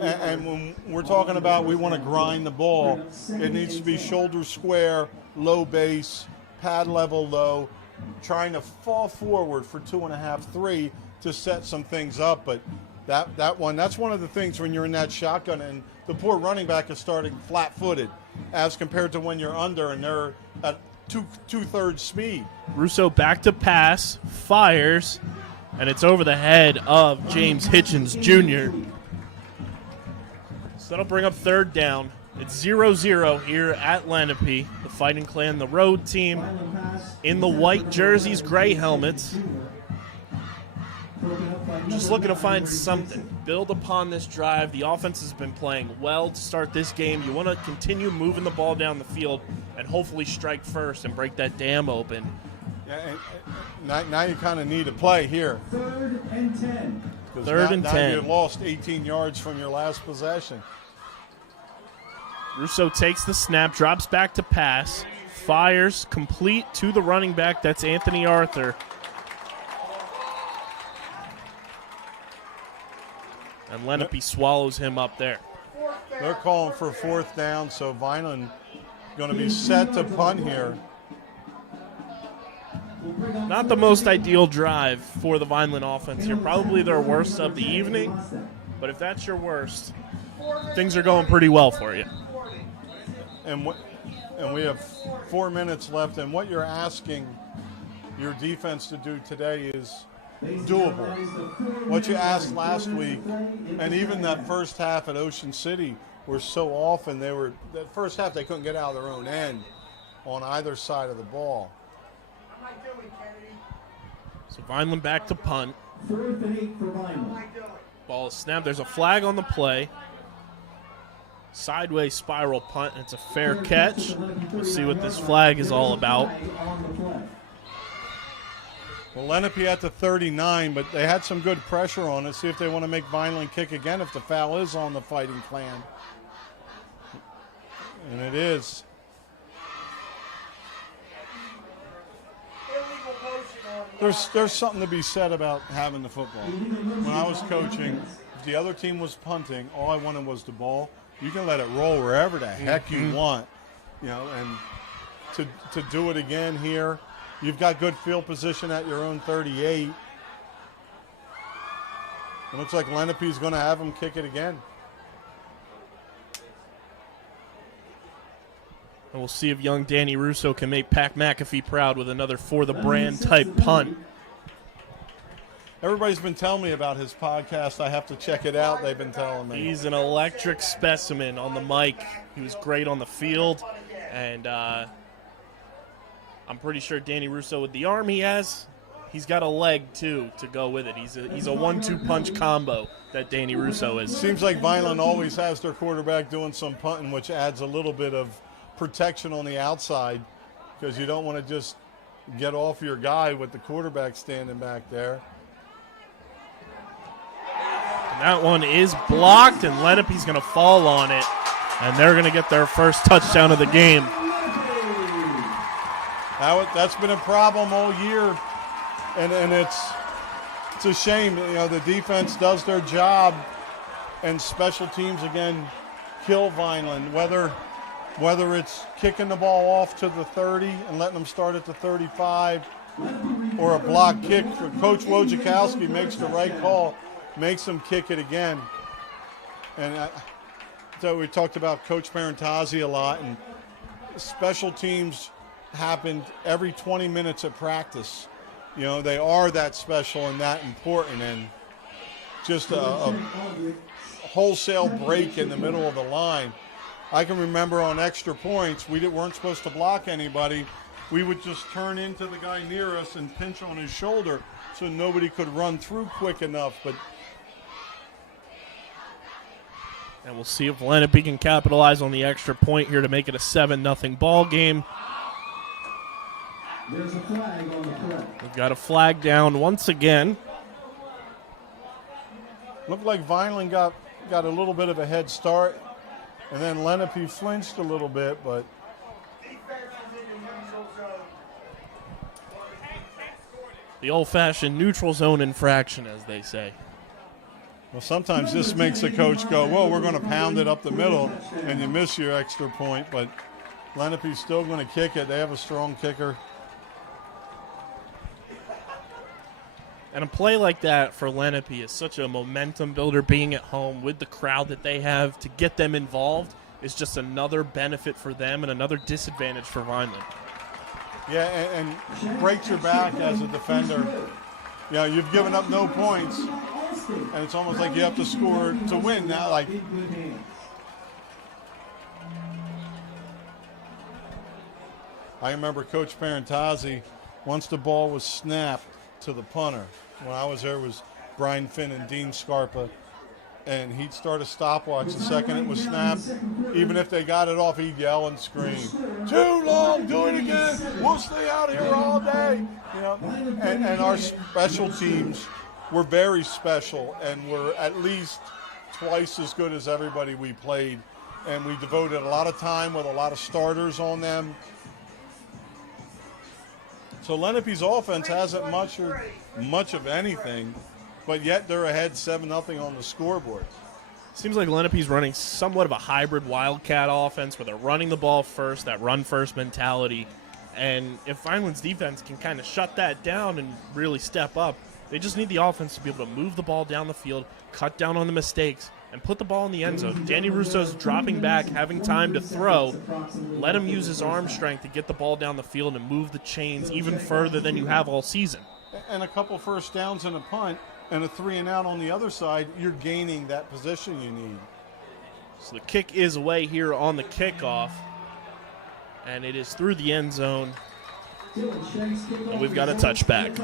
And when we're talking about we want to grind the ball, it needs to be shoulder square, low base, pad level low, trying to fall forward for 2.5, 3 to set some things up. But that's one of the things when you're in that shotgun and the poor running back is starting flat-footed as compared to when you're under and they're at two-thirds speed. Russo back to pass, fires, and it's over the head of James Hitchens Jr. So that'll bring up 3rd down. It's 0-0 here at Lenape. The Fighting Clan, the road team, in the white jerseys, gray helmets. Just looking to find something. build upon this drive. The offense has been playing well to start this game. You want to continue moving the ball down the field and hopefully strike first and break that dam open. Yeah, and now you kind of need a play here. 3rd and 10. Third and 10. You lost 18 yards from your last possession. Russo takes the snap, drops back to pass, fires, complete to the running back. That's Anthony Arthur. And Lenape swallows him up there. They're calling for 4th down, so Vineland going to be set to punt here. Not the most ideal drive for the Vineland offense here. Probably their worst of the evening. But if that's your worst, things are going pretty well for you. And we have 4 minutes left, and what you're asking your defense to do today is doable. What you asked last week, and even that first half at Ocean City, were so often that first half they couldn't get out of their own end on either side of the ball. So Vineland back to punt. 4th and 8 for Vineland. Ball is snapped. There's a flag on the play. Sideways spiral punt, and it's a fair catch. We'll see what this flag is all about. Well, Lenape at the 39, but they had some good pressure on it. See if they want to make Vineland kick again if the foul is on the Fighting Clan. And it is. There's something to be said about having the football. When I was coaching, if the other team was punting, all I wanted was the ball. You can let it roll wherever the heck you want, and to do it again here, you've got good field position at your own 38. It looks like Lenape's going to have them kick it again. And we'll see if young Danny Russo can make Pat McAfee proud with another for the brand type punt. Everybody's been telling me about his podcast. I have to check it out, they've been telling me. He's an electric specimen on the mic. He was great on the field. And I'm pretty sure Danny Russo, with the arm he has, he's got a leg, too, to go with it. He's a 1-2 punch combo that Danny Russo is. Seems like Vineland always has their quarterback doing some punting, which adds a little bit of protection on the outside because you don't want to just get off your guy with the quarterback standing back there. And that one is blocked, and Lenape's going to fall on it, and they're going to get their first touchdown of the game. That's been a problem all year, and it's a shame. The defense does their job, and special teams again kill Vineland. Whether it's kicking the ball off to the 30 and letting them start at the 35, or a block kick, Coach Wojciechowski makes the right call, makes them kick it again. And so we talked about Coach Parentazzi a lot, and special teams happened every 20 minutes at practice. They are that special and that important, and just a wholesale break in the middle of the line. I can remember on extra points, we weren't supposed to block anybody. We would just turn into the guy near us and pinch on his shoulder so nobody could run through quick enough. And we'll see if Lenape can capitalize on the extra point here to make it a 7-0 ball game. There's a flag on the play. We've got a flag down once again. Looked like Vineland got a little bit of a head start, and then Lenape flinched a little bit, but the old-fashioned neutral zone infraction, as they say. Well, sometimes this makes the coach go, well, we're going to pound it up the middle, and you miss your extra point, but Lenape's still going to kick it. They have a strong kicker. And a play like that for Lenape is such a momentum builder, being at home with the crowd that they have. To get them involved is just another benefit for them and another disadvantage for Vineland. Yeah, and breaks your back as a defender. You've given up no points, and it's almost like you have to score to win now. I remember Coach Parentazzi, once the ball was snapped to the punter, when I was there, was Brian Finn and Dean Scarpa. and he'd start a stopwatch the second it was snapped. Even if they got it off, he'd yell and scream, "Too long, do it again, we'll stay out here all day." You know, and our special teams were very special and were at least twice as good as everybody we played. And we devoted a lot of time with a lot of starters on them. So Lenape's offense hasn't much of anything, but yet they're ahead 7-0 on the scoreboard. Seems like Lenape's running somewhat of a hybrid Wildcat offense where they're running the ball first, that run-first mentality. And if Vineland's defense can kind of shut that down and really step up, they just need the offense to be able to move the ball down the field, cut down on the mistakes, and put the ball in the end zone. Danny Russo's dropping back, having time to throw. Let him use his arm strength to get the ball down the field and move the chains even further than you have all season. And a couple first downs and a punt and a 3-and-out on the other side, you're gaining that position you need. So the kick is away here on the kickoff, and it is through the end zone. And we've got a touchback.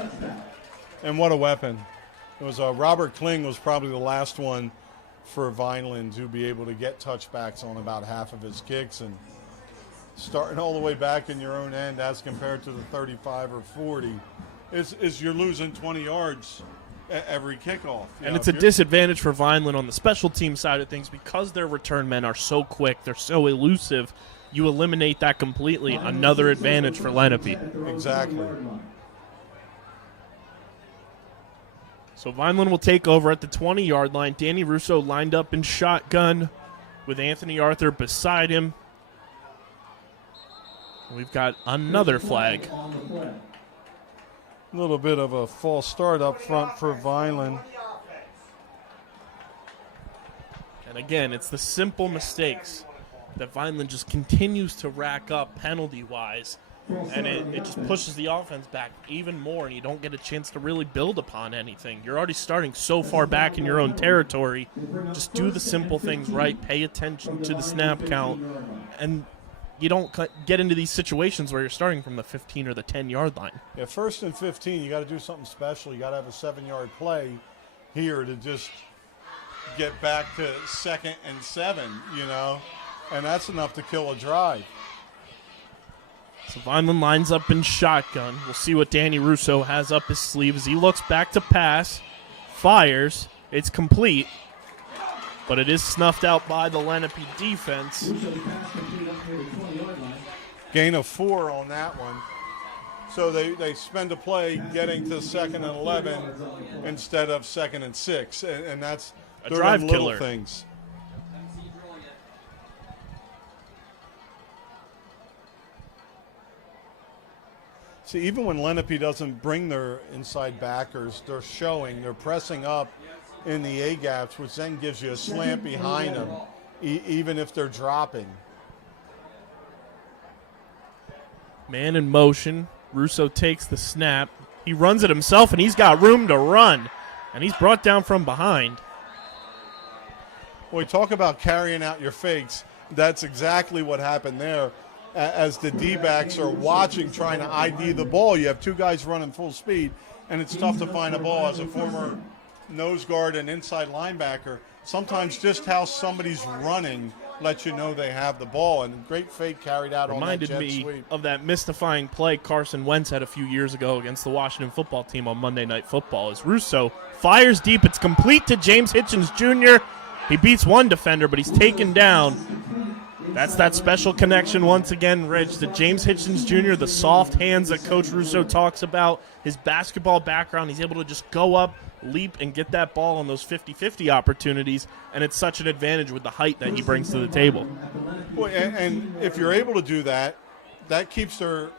And what a weapon. It was Robert Kling was probably the last one for Vineland to be able to get touchbacks on about half of his kicks, and starting all the way back in your own end as compared to the 35 or 40 is you're losing 20 yards every kickoff. And it's a disadvantage for Vineland on the special team side of things because their return men are so quick, they're so elusive. You eliminate that completely. Another advantage for Lenape. Exactly. So Vineland will take over at the 20-yard line. Danny Russo lined up in shotgun with Anthony Arthur beside him. We've got another flag. A little bit of a false start up front for Vineland. And again, it's the simple mistakes that Vineland just continues to rack up penalty-wise. And it just pushes the offense back even more, and you don't get a chance to really build upon anything. You're already starting so far back in your own territory. Just do the simple things right. Pay attention to the snap count. And you don't get into these situations where you're starting from the 15 or the 10-yard line. Yeah, 1st and 15, you got to do something special. You got to have a 7-yard play here to just get back to 2nd and 7, you know. And that's enough to kill a drive. So Vineland lines up in shotgun. We'll see what Danny Russo has up his sleeve as he looks back to pass, fires. It's complete, but it is snuffed out by the Lenape defense. Gain of 4 on that one. So they spend a play getting to 2nd and 11 instead of 2nd and 6, and that's a drive little killer. Things. See, even when Lenape doesn't bring their inside backers, they're pressing up in the A-gaps, which then gives you a slant behind them, even if they're dropping. Man in motion. Russo takes the snap. He runs it himself, and he's got room to run. And he's brought down from behind. Well, we talk about carrying out your fakes. That's exactly what happened there. As the D-backs are watching, trying to ID the ball. You have two guys running full speed, and it's tough to find a ball. As a former nose guard and inside linebacker, sometimes just how somebody's running lets you know they have the ball, and great fake carried out on that jet sweep. Reminded me of that mystifying play Carson Wentz had a few years ago against the Washington football team on Monday Night Football. As Russo fires deep, it's complete to James Hitchens Jr. He beats one defender, but he's taken down. That's that special connection once again, Rich, to James Hitchens Jr., the soft hands that Coach Russo talks about, his basketball background. He's able to just go up, leap, and get that ball on those 50-50 opportunities, and it's such an advantage with the height that he brings to the table. Boy, and if you're able to do that, that keeps their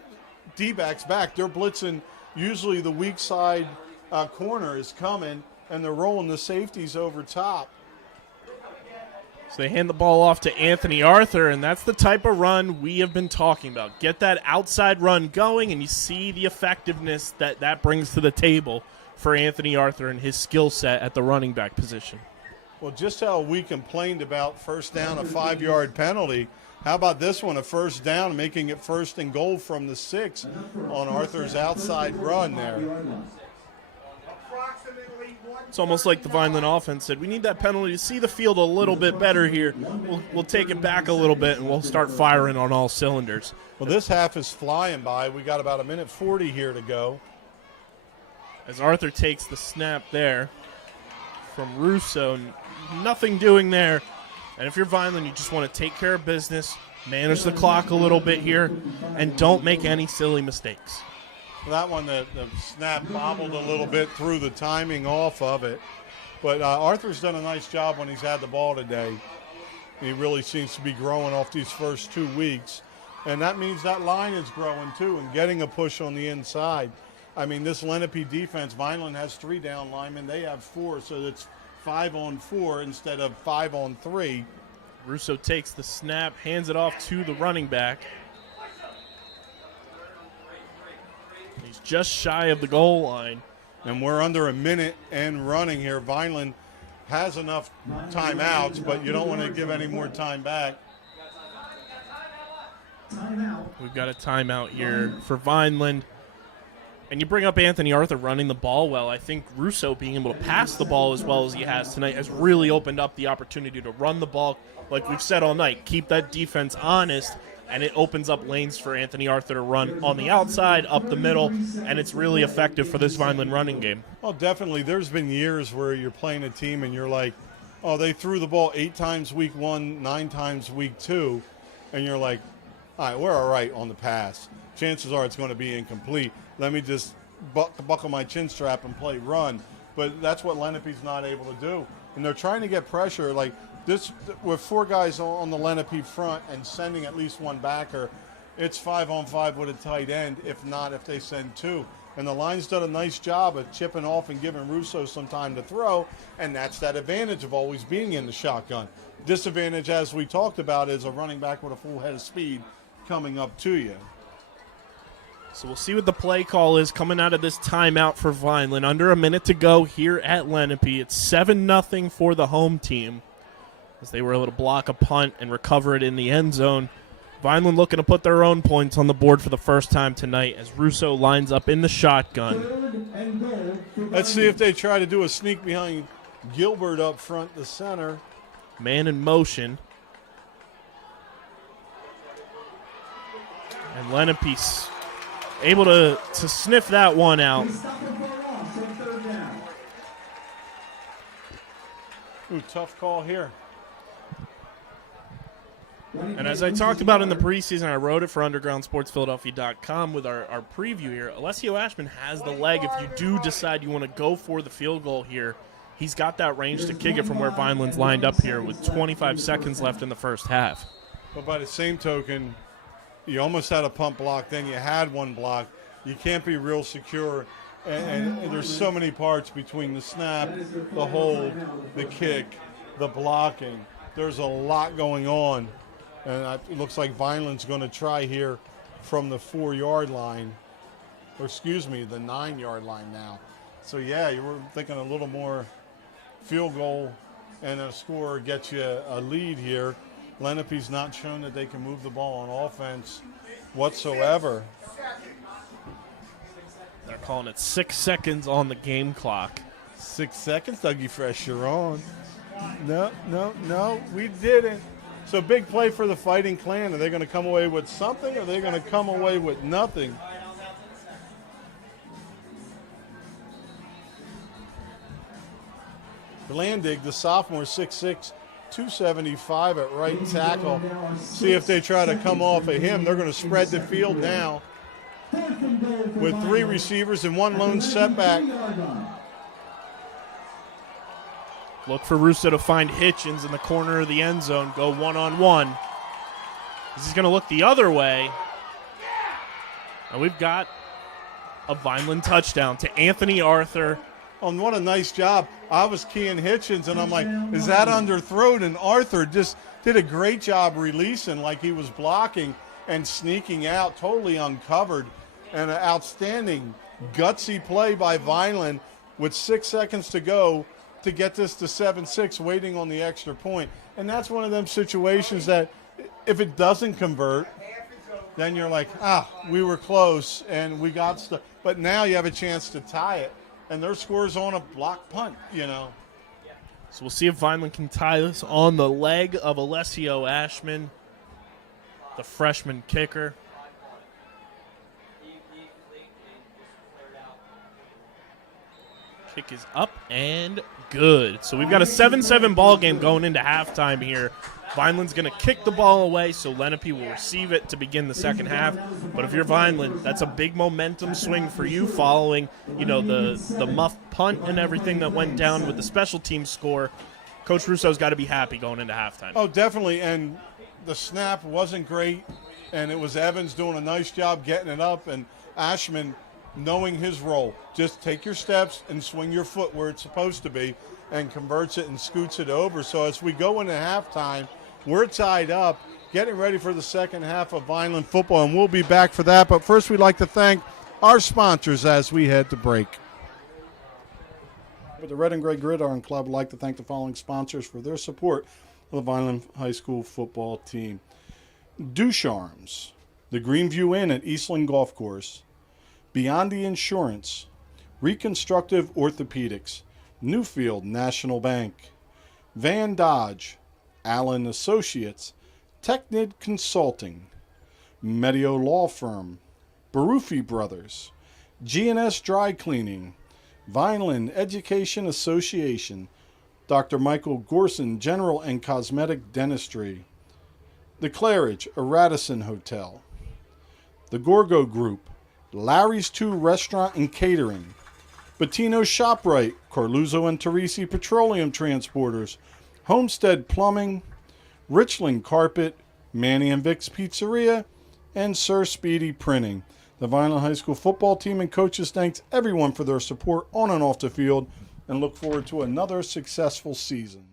D-backs back. They're blitzing. Usually the weak side corner is coming, and they're rolling the safeties over top. So they hand the ball off to Anthony Arthur, and that's the type of run we have been talking about. Get that outside run going, and you see the effectiveness that brings to the table for Anthony Arthur and his skill set at the running back position. Well, just how we complained about first down, a 5-yard penalty. How about this one, a first down, making it 1st and goal from the 6 on Arthur's outside run there. Approximately 1 It's almost like the Vineland offense said, we need that penalty to see the field a little bit better here. We'll take it back a little bit, and we'll start firing on all cylinders. Well, this half is flying by. We got about 1:40 here to go. As Arthur takes the snap there from Russo, nothing doing there. And if you're Vineland, you just want to take care of business, manage the clock a little bit here, and don't make any silly mistakes. That one, the snap bobbled a little bit, threw the timing off of it. But Arthur's done a nice job when he's had the ball today. He really seems to be growing off these first 2 weeks. And that means that line is growing too and getting a push on the inside. I mean, this Lenape defense, Vineland has 3 down linemen. They have 4, so it's 5-on-4 instead of 5-on-3. Russo takes the snap, hands it off to the running back. He's just shy of the goal line. And we're under a minute and running here. Vineland has enough timeouts, but you don't want to give any more time back. We've got a timeout here for Vineland. And you bring up Anthony Arthur running the ball well. I think Russo being able to pass the ball as well as he has tonight has really opened up the opportunity to run the ball, like we've said all night. Keep that defense honest, and it opens up lanes for Anthony Arthur to run on the outside, up the middle, and it's really effective for this Vineland running game. Well, definitely. There's been years where you're playing a team and you're like, oh, they threw the ball 8 times week 1, 9 times week 2, and you're like, all right, we're all right on the pass. Chances are it's going to be incomplete. Let me just buckle my chin strap and play run. But that's what Lenape's not able to do. And they're trying to get pressure like this with 4 guys on the Lenape front and sending at least 1 backer. It's 5-on-5 with a tight end, if not if they send 2. And the line's done a nice job of chipping off and giving Russo some time to throw, and that's that advantage of always being in the shotgun. Disadvantage, as we talked about, is a running back with a full head of speed coming up to you. So we'll see what the play call is coming out of this timeout for Vineland. Under a minute to go here at Lenape. It's 7-0 for the home team as they were able to block a punt and recover it in the end zone. Vineland looking to put their own points on the board for the first time tonight as Russo lines up in the shotgun. Let's see if they try to do a sneak behind Gilbert up front, the center. Man in motion. And Lenape's able to sniff that one out. Ooh, tough call here. And as I talked about in the preseason, I wrote it for UndergroundSportsPhiladelphia.com with our preview here. Alessio Ashman has the leg if you do decide you want to go for the field goal here. He's got that range to kick it from where Vineland's lined up here with 25 seconds left in the first half. But by the same token, you almost had a punt block, then you had 1 block. You can't be real secure, and there's so many parts between the snap, the hold, the kick, the blocking. There's a lot going on, and it looks like Vineland's going to try here from the 4-yard line, or excuse me, the 9-yard line now. So, yeah, you were thinking a little more field goal and a score gets you a lead here. Lenape's not shown that they can move the ball on offense whatsoever. They're calling it 6 seconds on the game clock. 6 seconds, Dougie Fresh, you're on. No, we didn't. So big play for the Fighting Clan. Are they going to come away with something, or are they going to come away with nothing? Landig, the sophomore, 6'6", 275 at right tackle. See if they try to come off of him. They're going to spread the field now with 3 receivers and 1 lone setback. Look for Russo to find Hitchens in the corner of the end zone. Go one-on-one. This is going to look the other way. And we've got a Vineland touchdown to Anthony Arthur. Oh, what a nice job. I was keying Hitchens, and I'm like, is that underthrown? And Arthur just did a great job releasing like he was blocking and sneaking out, totally uncovered. And an outstanding, gutsy play by Vineland with 6 seconds to go to get this to 7-6, waiting on the extra point. And that's one of them situations that if it doesn't convert, then you're like, we were close and we got stuff. But now you have a chance to tie it. and their score's on a block punt, So we'll see if Vineland can tie this on the leg of Alessio Ashman, the freshman kicker. Kick is up and good. So we've got a 7-7 ball game going into halftime here. Vineland's going to kick the ball away, so Lenape will receive it to begin the second half. But if you're Vineland, that's a big momentum swing for you following, the muff punt and everything that went down with the special team score. Coach Russo's got to be happy going into halftime. Oh, definitely, and the snap wasn't great, and it was Evans doing a nice job getting it up, and Ashman knowing his role. Just take your steps and swing your foot where it's supposed to be and converts it and scoots it over. So as we go into halftime, we're tied up, getting ready for the second half of Vineland football, and we'll be back for that. But first, we'd like to thank our sponsors as we head to break. With the Red and Gray Gridiron Club, I'd like to thank the following sponsors for their support of the Vineland High School football team. Ducharmes, the Greenview Inn at Eastland Golf Course, Beyond the Insurance, Reconstructive Orthopedics, Newfield National Bank, Van Dodge, Allen Associates, Technid Consulting, Medio Law Firm, Barufi Brothers, G&S Dry Cleaning, Vineland Education Association, Dr. Michael Gorson General and Cosmetic Dentistry, The Claridge, a Radisson Hotel, The Gorgo Group, Larry's 2 Restaurant and Catering, Bettino's ShopRite, Carluzzo and Teresi Petroleum Transporters, Homestead Plumbing, Richland Carpet, Manny and Vic's Pizzeria, and Sir Speedy Printing. The Vineland High School football team and coaches thanks everyone for their support on and off the field and look forward to another successful season.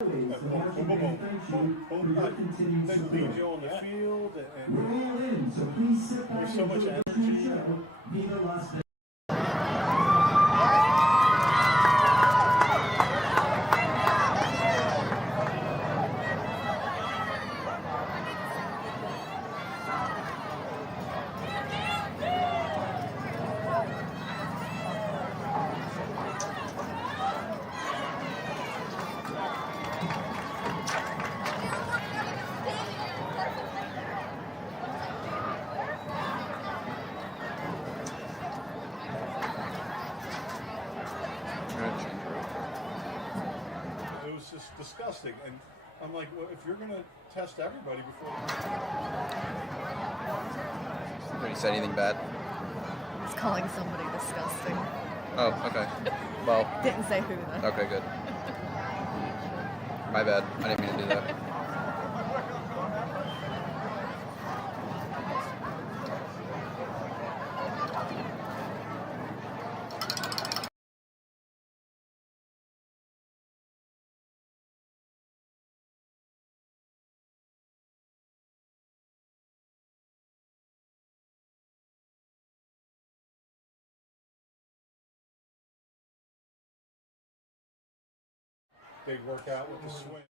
That leaves you on the field, and there's so much energy. It was just disgusting, and I'm like, well, if you're gonna test everybody before. Did you say anything bad? It's calling somebody disgusting. Oh, okay. Well, Didn't say who though. okay, good. My bad. I didn't mean to do that. They work out with the swing.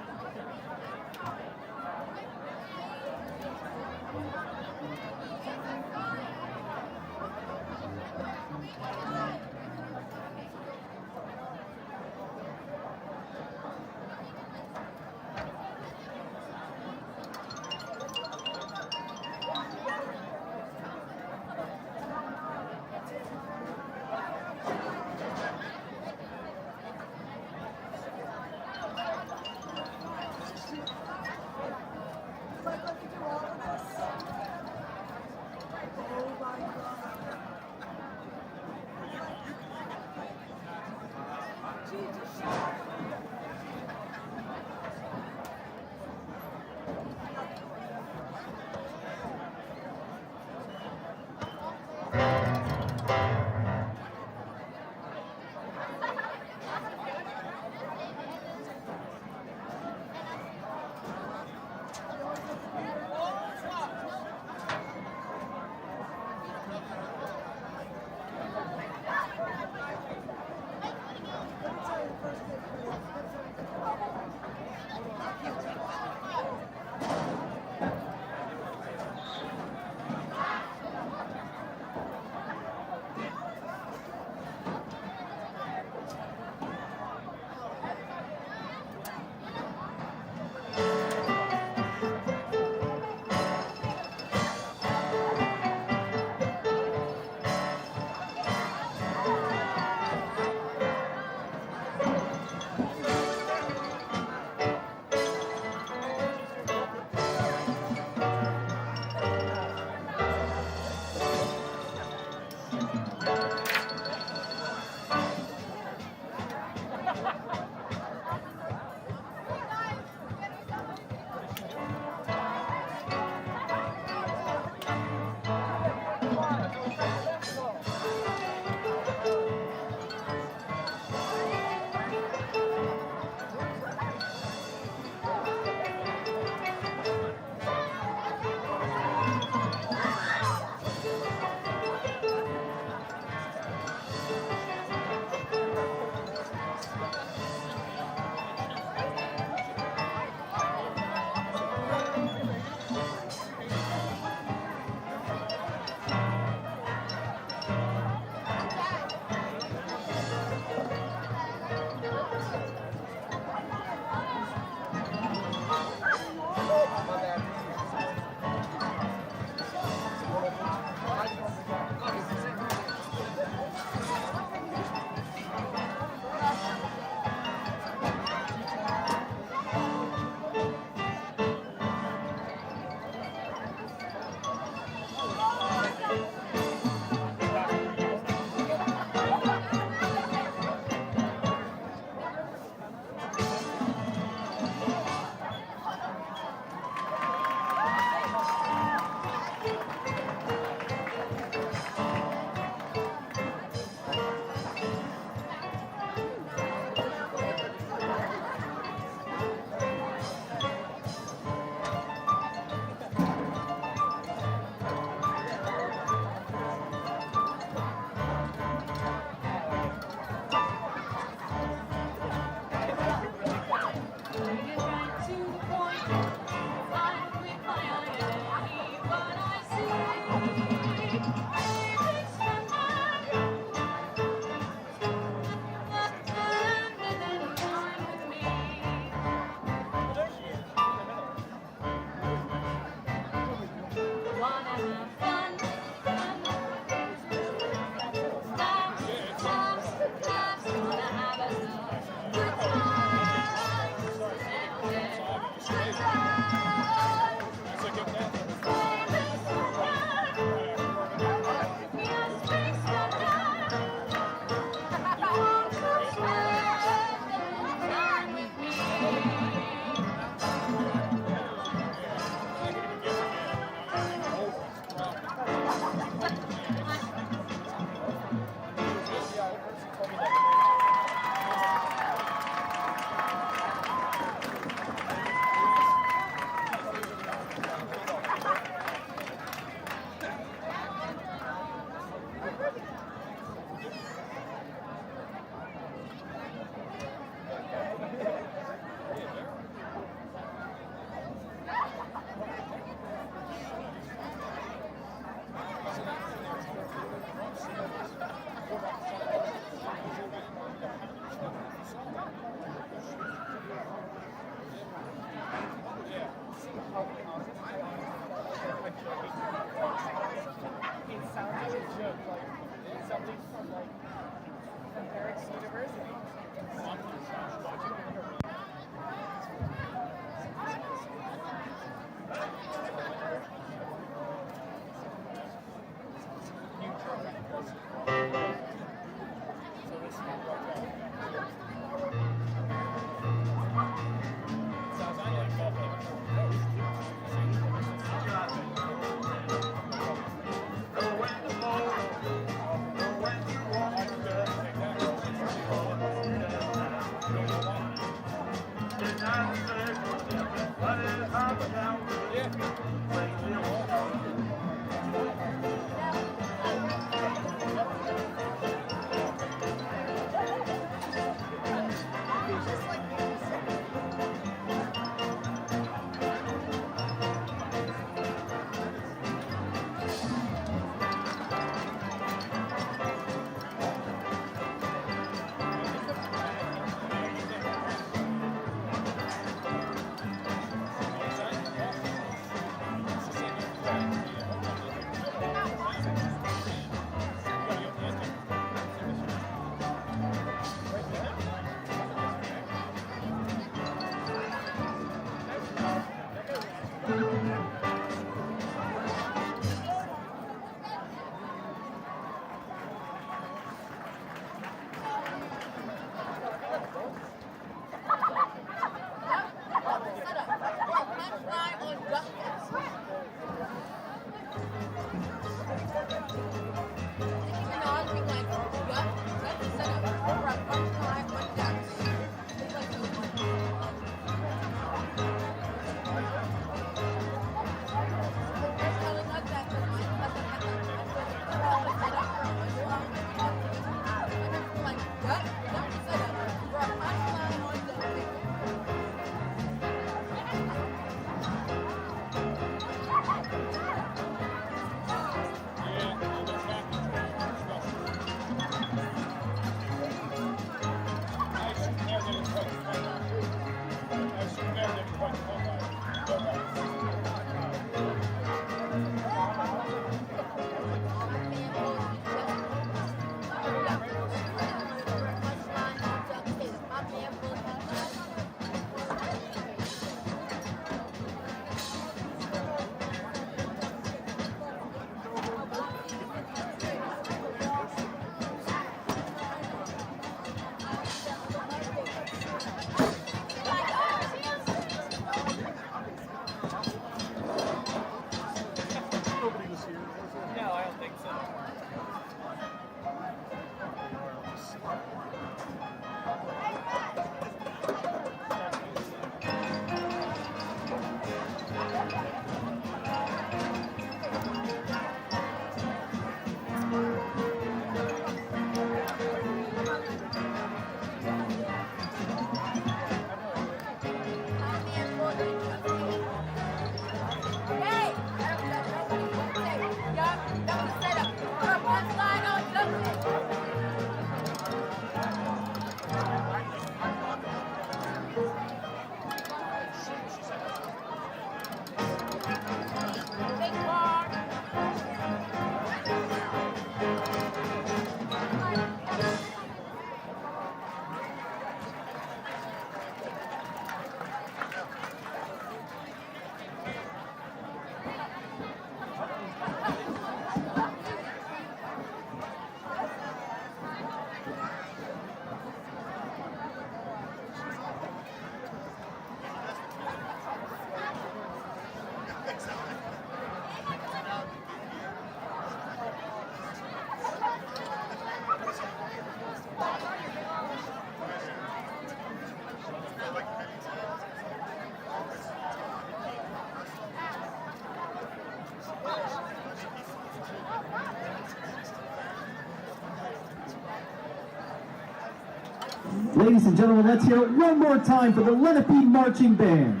Ladies and gentlemen, let's hear it one more time for the Lenape Marching Band.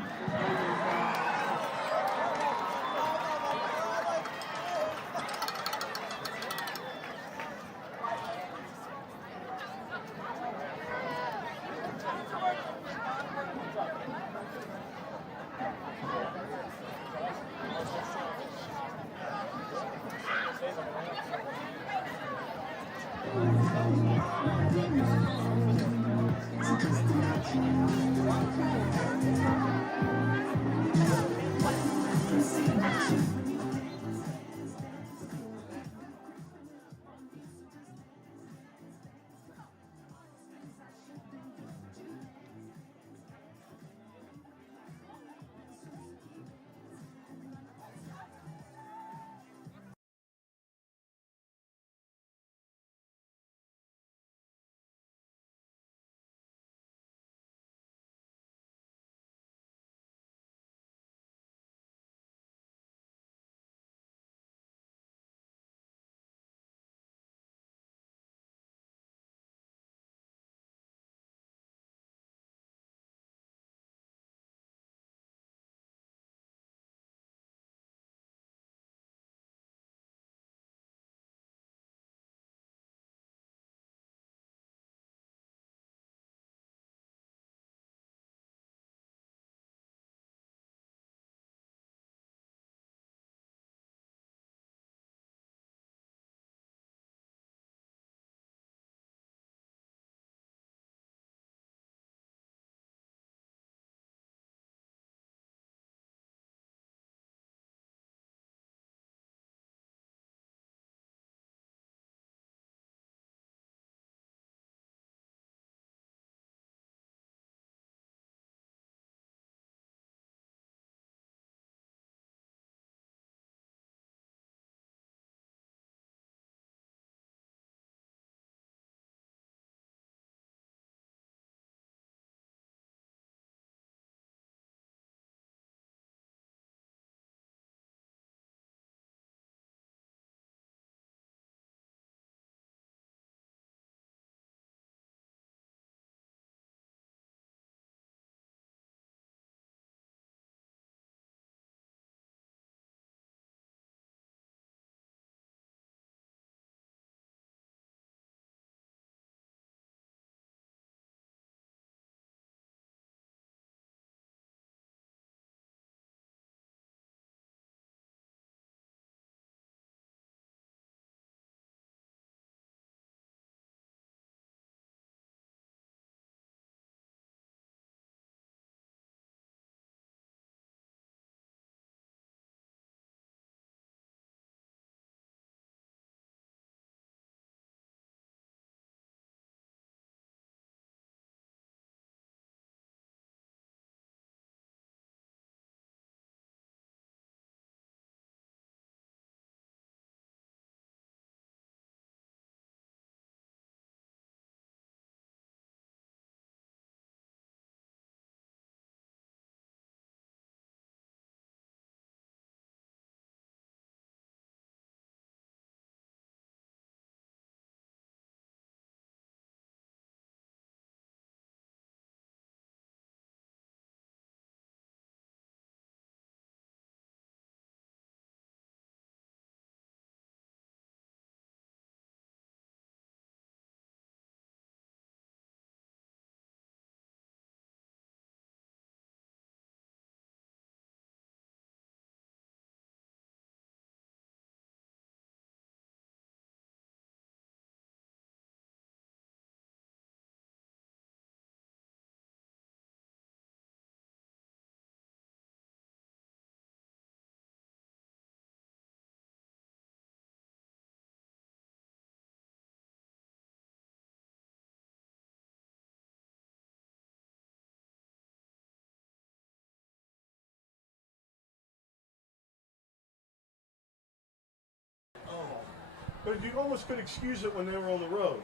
But you almost could excuse it when they were on the road.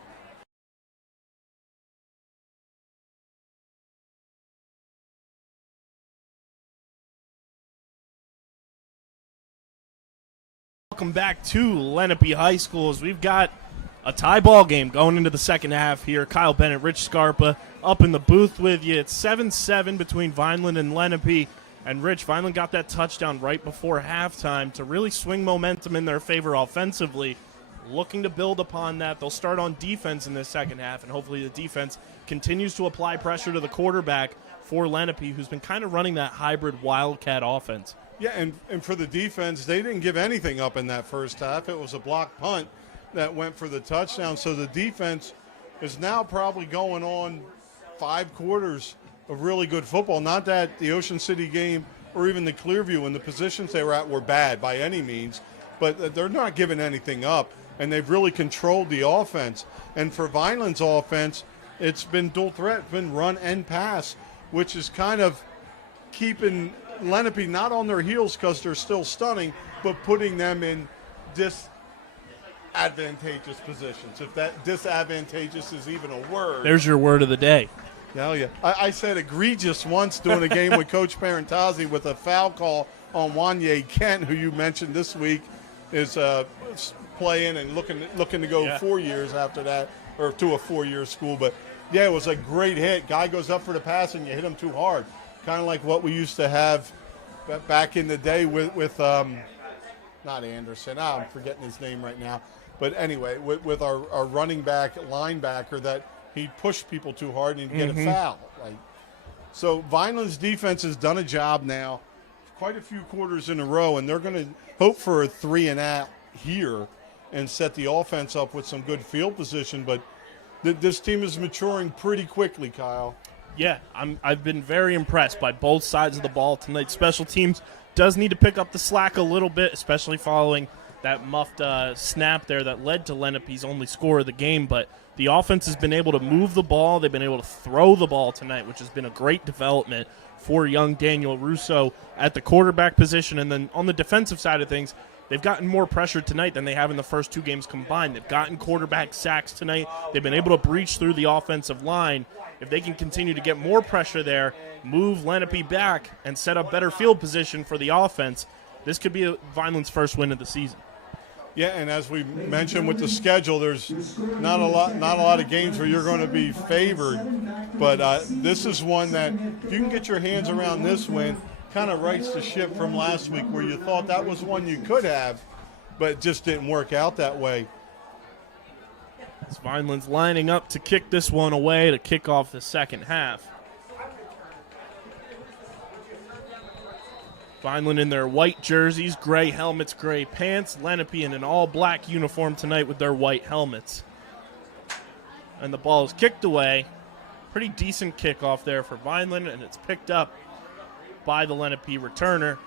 Welcome back to Lenape High School as we've got a tie ball game going into the second half here. Kyle Bennett, Rich Scarpa up in the booth with you. It's 7-7 between Vineland and Lenape. And Rich, Vineland got that touchdown right before halftime to really swing momentum in their favor offensively. Looking to build upon that. They'll start on defense in this second half, and hopefully the defense continues to apply pressure to the quarterback for Lenape, who's been kind of running that hybrid Wildcat offense. Yeah, and for the defense, they didn't give anything up in that first half. It was a block punt, that went for the touchdown. So the defense is now probably going on 5 quarters of really good football. Not that the Ocean City game or even the Clearview and the positions they were at were bad by any means, but they're not giving anything up, and they've really controlled the offense. And for Vineland's offense, it's been dual threat, it's been run and pass, which is kind of keeping Lenape not on their heels because they're still stunning, but putting them in disadvantageous positions. If that disadvantageous is even a word. There's your word of the day. Hell yeah. I said egregious once doing a game with Coach Parentazzi with a foul call on Wanye Kent, who you mentioned this week is playing and looking to go 4 years after that, or to a 4-year school. But, yeah, it was a great hit. Guy goes up for the pass and you hit him too hard. Kind of like what we used to have back in the day with not Anderson. I'm forgetting his name right now. But anyway, with our running back, linebacker, that he'd push people too hard and he'd get a foul. So Vineland's defense has done a job now, quite a few quarters in a row, and they're going to hope for a 3-and-out here and set the offense up with some good field position. But this team is maturing pretty quickly, Kyle. Yeah, I've been very impressed by both sides of the ball tonight. Special teams does need to pick up the slack a little bit, especially following that muffed snap there that led to Lenape's only score of the game. But the offense has been able to move the ball. They've been able to throw the ball tonight, which has been a great development for young Daniel Russo at the quarterback position. And then on the defensive side of things, they've gotten more pressure tonight than they have in the first 2 games combined. They've gotten quarterback sacks tonight. They've been able to breach through the offensive line. If they can continue to get more pressure there, move Lenape back, and set up better field position for the offense, this could be Vineland's first win of the season. Yeah, and as we mentioned with the schedule, there's not a lot of games where you're going to be favored, but this is one that if you can get your hands around this win, kind of rights the ship from last week where you thought that was one you could have, but it just didn't work out that way. As Vineland's lining up to kick this one away to kick off the second half. Vineland in their white jerseys, gray helmets, gray pants. Lenape in an all-black uniform tonight with their white helmets. And the ball is kicked away. Pretty decent kickoff there for Vineland, and it's picked up by the Lenape returner.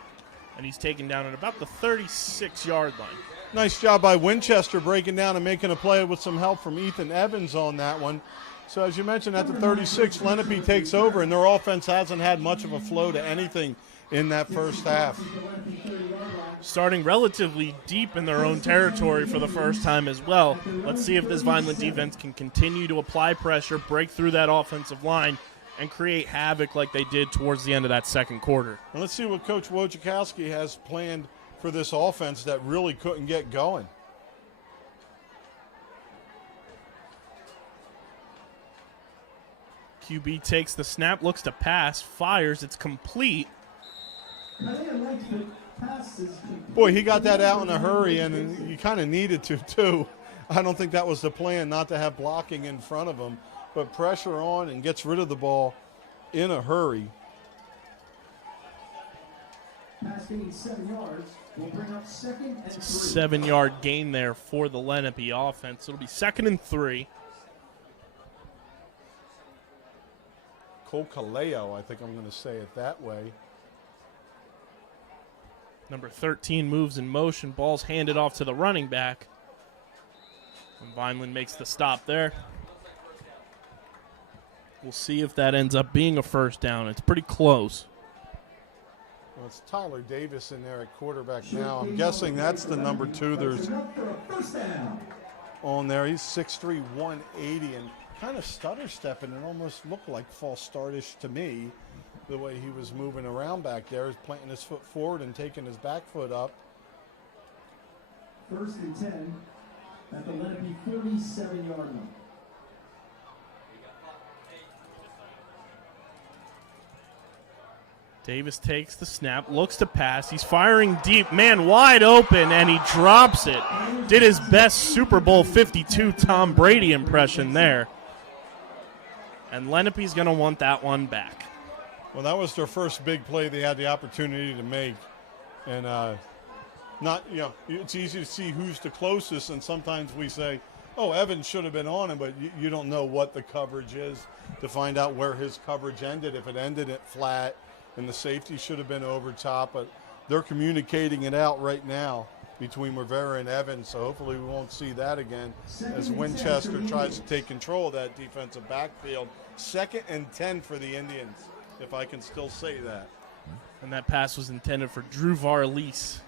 And he's taken down at about the 36-yard line. Nice job by Winchester breaking down and making a play with some help from Ethan Evans on that one. So as you mentioned, at the 36, Lenape takes over, and their offense hasn't had much of a flow to anything in that first half. Starting relatively deep in their own territory for the first time as well. Let's see if this Vineland defense can continue to apply pressure, break through that offensive line, and create havoc like they did towards the end of that second quarter. And let's see what Coach Wojciechowski has planned for this offense that really couldn't get going. QB takes the snap, looks to pass, fires, it's complete. Boy, he got that out in a hurry, and you kind of needed to, too. I don't think that was the plan, not to have blocking in front of him, but pressure on and gets rid of the ball in a hurry. It's a 7-yard gain there for the Lenape offense. It'll be 2nd and 3. Cole Kaleo, I think I'm going to say it that way. Number 13 moves in motion. Ball's handed off to the running back. And Vineland makes the stop there. We'll see if that ends up being a first down. It's pretty close. Well, it's Tyler Davis in there at quarterback now. I'm guessing that's the number 2 there's on there. He's 6'3", 180, and kind of stutter-stepping. It almost looked like false start-ish to me, the way he was moving around back there. He's planting his foot forward and taking his back foot up. 1st and 10 at the Lenape 47-yard line. Davis takes the snap, looks to pass. He's firing deep, man wide open, and he drops it. Did his best Super Bowl 52 Tom Brady impression there. And Lenape's going to want that one back. Well, that was their first big play they had the opportunity to make. And not, it's easy to see who's the closest, and sometimes we say, oh, Evans should have been on him, but you don't know what the coverage is to find out where his coverage ended. If it ended at flat and the safety should have been over top, but they're communicating it out right now between Rivera and Evans, so hopefully we won't see that again as Winchester tries to take control of that defensive backfield. 2nd and 10 for the Indians, if I can still say that. And that pass was intended for Drew Varlese.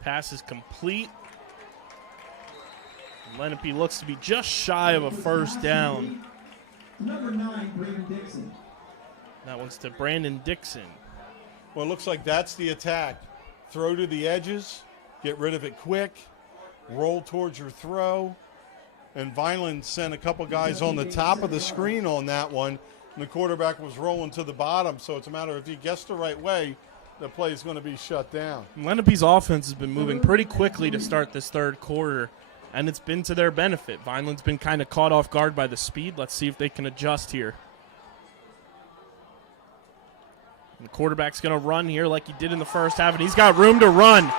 Pass is complete. Lenape looks to be just shy of a first down. Number 9, Brandon Dixon. That one's to Brandon Dixon. Well, it looks like that's the attack. Throw to the edges, get rid of it quick, roll towards your throw. And Vineland sent a couple guys on the top of the screen on that one, and the quarterback was rolling to the bottom. So it's a matter of if he gets the right way, the play is going to be shut down. Lenape's offense has been moving pretty quickly to start this third quarter, and it's been to their benefit. Vineland's been kind of caught off guard by the speed. Let's see if they can adjust here. And the quarterback's going to run here like he did in the first half, and he's got room to run.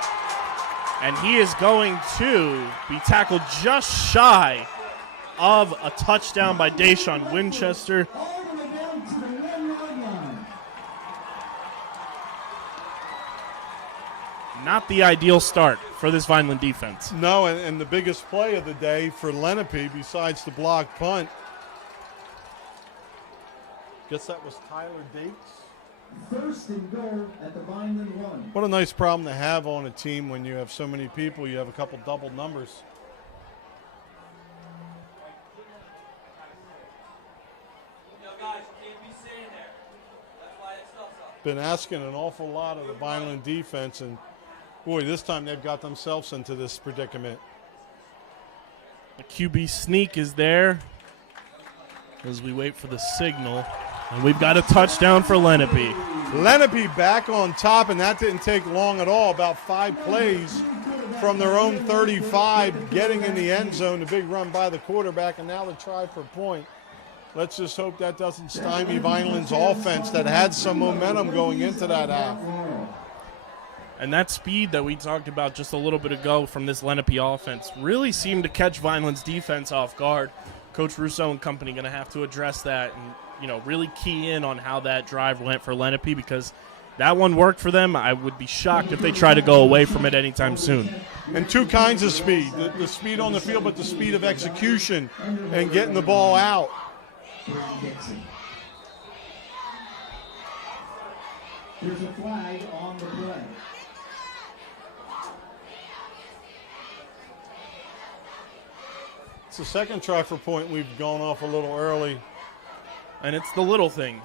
And he is going to be tackled just shy of a touchdown by Deshaun Winchester. All the way down to the 1-yard line. Not the ideal start for this Vineland defense. No, and the biggest play of the day for Lenape, besides the block punt, guess that was Tyler Dates. 1st and goal at the Vineland 1. What a nice problem to have on a team when you have so many people. You have a couple double numbers. Been asking an awful lot of the Vineland defense, and boy, this time they've got themselves into this predicament. The QB sneak is there as we wait for the signal. And we've got a touchdown for Lenape. Lenape back on top, and that didn't take long at all. About 5 plays from their own 35, getting in the end zone. The big run by the quarterback, and now the try for point. Let's just hope that doesn't stymie Vineland's offense that had some momentum going into that half. And that speed that we talked about just a little bit ago from this Lenape offense really seemed to catch Vineland's defense off guard. Coach Russo and company going to have to address that and really key in on how that drive went for Lenape, because that one worked for them. I would be shocked if they try to go away from it anytime soon. And 2 kinds of speed, the speed on the field, but the speed of execution and getting the ball out. There's a flag on the play. It's the second try for point. We've gone off a little early. And it's the little things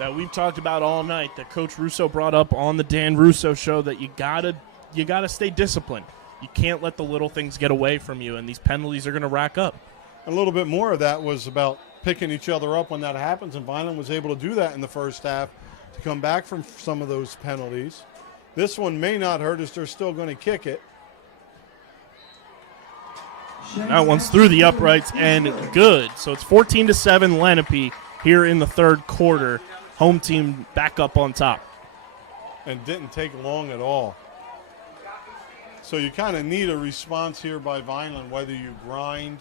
that we've talked about all night that Coach Russo brought up on the Dan Russo show, that you gotta stay disciplined. You can't let the little things get away from you, and these penalties are going to rack up. A little bit more of that was about picking each other up when that happens, and Vineland was able to do that in the first half to come back from some of those penalties. This one may not hurt us. They're still going to kick it. That one's through the uprights and good. So it's 14-7 Lenape here in the third quarter. Home team back up on top. And didn't take long at all. So you kind of need a response here by Vineland, whether you grind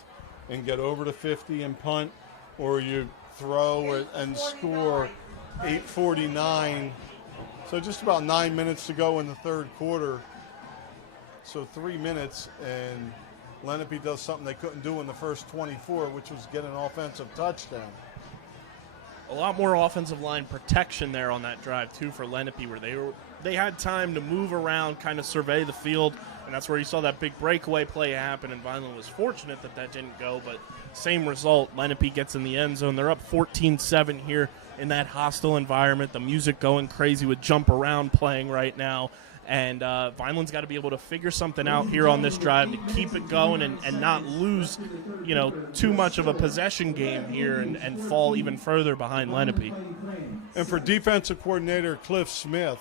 and get over to 50 and punt, or you throw and score 8:49. So just about 9 minutes to go in the third quarter. So 3 minutes, and Lenape does something they couldn't do in the first 24, which was get an offensive touchdown. A lot more offensive line protection there on that drive, too, for Lenape, where they had time to move around, kind of survey the field, and that's where you saw that big breakaway play happen, and Vineland was fortunate that didn't go, but same result. Lenape gets in the end zone. They're up 14-7 here in that hostile environment. The music going crazy with Jump Around playing right now. And Vineland's got to be able to figure something out here on this drive to keep it going and not lose, too much of a possession game here and fall even further behind Lenape. And for defensive coordinator Cliff Smith,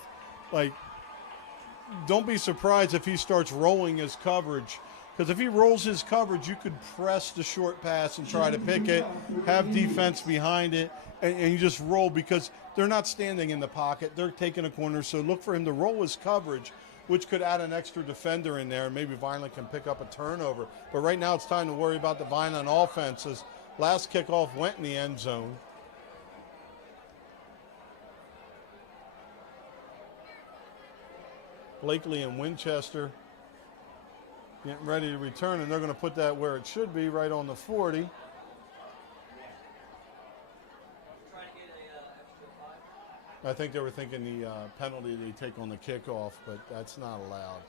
don't be surprised if he starts rolling his coverage Because if he rolls his coverage, you could press the short pass and try to pick it, have defense behind it, and you just roll because they're not standing in the pocket. They're taking a corner, so look for him to roll his coverage, which could add an extra defender in there, and maybe Vineland can pick up a turnover. But right now it's time to worry about the Vineland offenses. Last kickoff went in the end zone. Blakely and Winchester getting ready to return, and they're going to put that where it should be, right on the 40. I think they were thinking the penalty they take on the kickoff, but that's not allowed.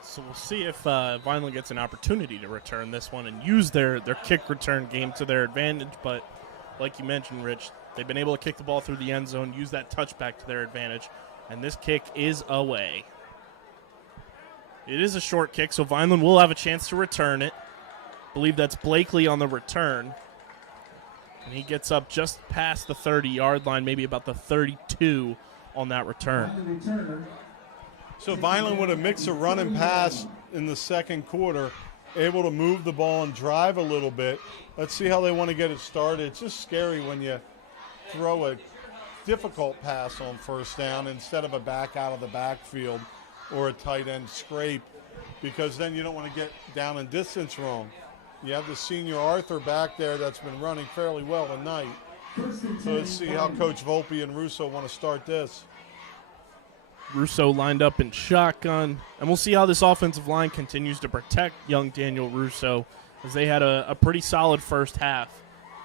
So we'll see if Vineland gets an opportunity to return this one and use their kick return game to their advantage. But like you mentioned, Rich, they've been able to kick the ball through the end zone, use that touchback to their advantage, and this kick is away. It is a short kick, so Vineland will have a chance to return it. I believe that's Blakely on the return. And he gets up just past the 30-yard line, maybe about the 32 on that return. So Vineland with a mix of run and pass in the second quarter, able to move the ball and drive a little bit. Let's see how they want to get it started. It's just scary when you throw a difficult pass on first down instead of a back out of the backfield or a tight end scrape, because then you don't want to get down in distance wrong. You have the senior Arthur back there that's been running fairly well tonight. So let's see how Coach Volpe and Russo want to start this. Russo lined up in shotgun, and we'll see how this offensive line continues to protect young Daniel Russo, as they had a pretty solid first half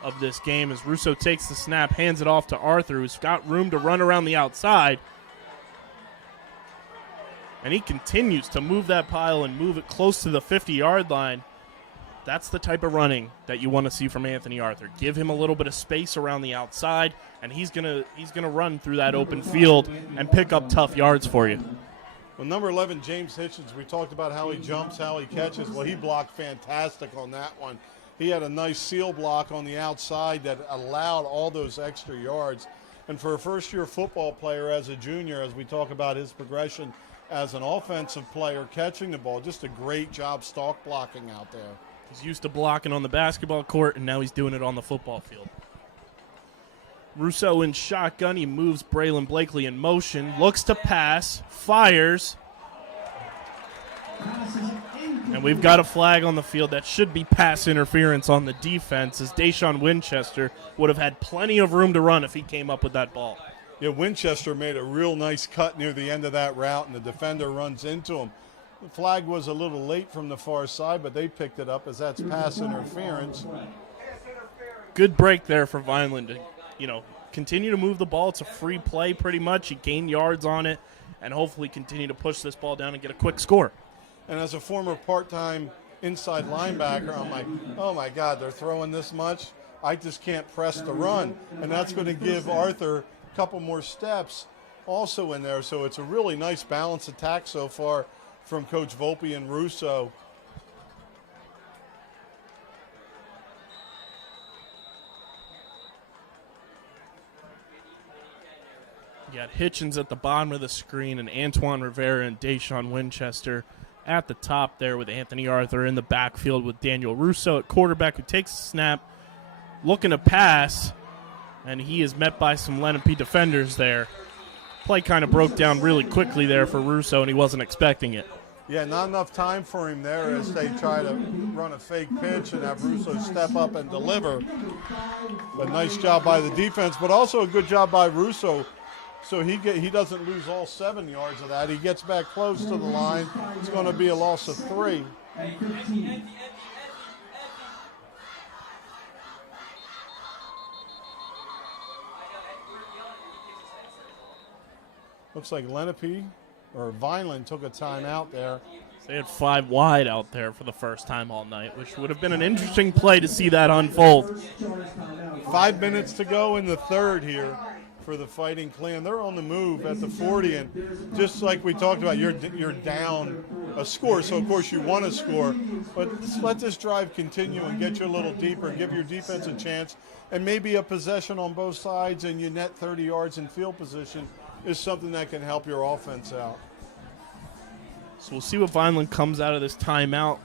of this game. As Russo takes the snap, hands it off to Arthur, who's got room to run around the outside. And he continues to move that pile and move it close to the 50-yard line. That's the type of running that you want to see from Anthony Arthur. Give him a little bit of space around the outside, and he's gonna run through that open field and pick up tough yards for you. Well, number 11, James Hitchens, we talked about how he jumps, how he catches. Well, he blocked fantastic on that one. He had a nice seal block on the outside that allowed all those extra yards. And for a first-year football player as a junior, as we talk about his progression as an offensive player catching the ball, just a great job stalk blocking out there. He's used to blocking on the basketball court, and now he's doing it on the football field. Russo in shotgun. He moves Braylon Blakely in motion. Looks to pass. Fires. And we've got a flag on the field that should be pass interference on the defense, as Deshaun Winchester would have had plenty of room to run if he came up with that ball. Yeah, Winchester made a real nice cut near the end of that route, and the defender runs into him. The flag was a little late from the far side, but they picked it up as that's pass interference. Good break there for Vineland to, continue to move the ball. It's a free play pretty much. He gained yards on it and hopefully continue to push this ball down and get a quick score. And as a former part-time inside linebacker, I'm like, oh, my God, they're throwing this much? I just can't press the run. And that's going to give Arthur a couple more steps also in there. So it's a really nice balanced attack so far from Coach Volpe and Russo. You got Hitchens at the bottom of the screen and Antoine Rivera and Deshaun Winchester at the top there, with Anthony Arthur in the backfield with Daniel Russo at quarterback, who takes the snap, looking to pass, and he is met by some Lenape defenders there. Play kind of broke down really quickly there for Russo, and he wasn't expecting it. Yeah, not enough time for him there as they try to run a fake pitch and have Russo step up and deliver. But nice job by the defense, but also a good job by Russo. So he doesn't lose all 7 yards of that. He gets back close to the line. It's going to be a loss of 3. Looks like Lenape or Vineland took a timeout there. They had 5 wide out there for the first time all night, which would have been an interesting play to see that unfold. 5 minutes to go in the third here for the Fighting Clan. They're on the move at the 40, and just like we talked about, you're down a score, so of course you want to score, but let this drive continue and get you a little deeper, give your defense a chance, and maybe a possession on both sides, and you net 30 yards in field position. is something that can help your offense out. So we'll see what Vineland comes out of this timeout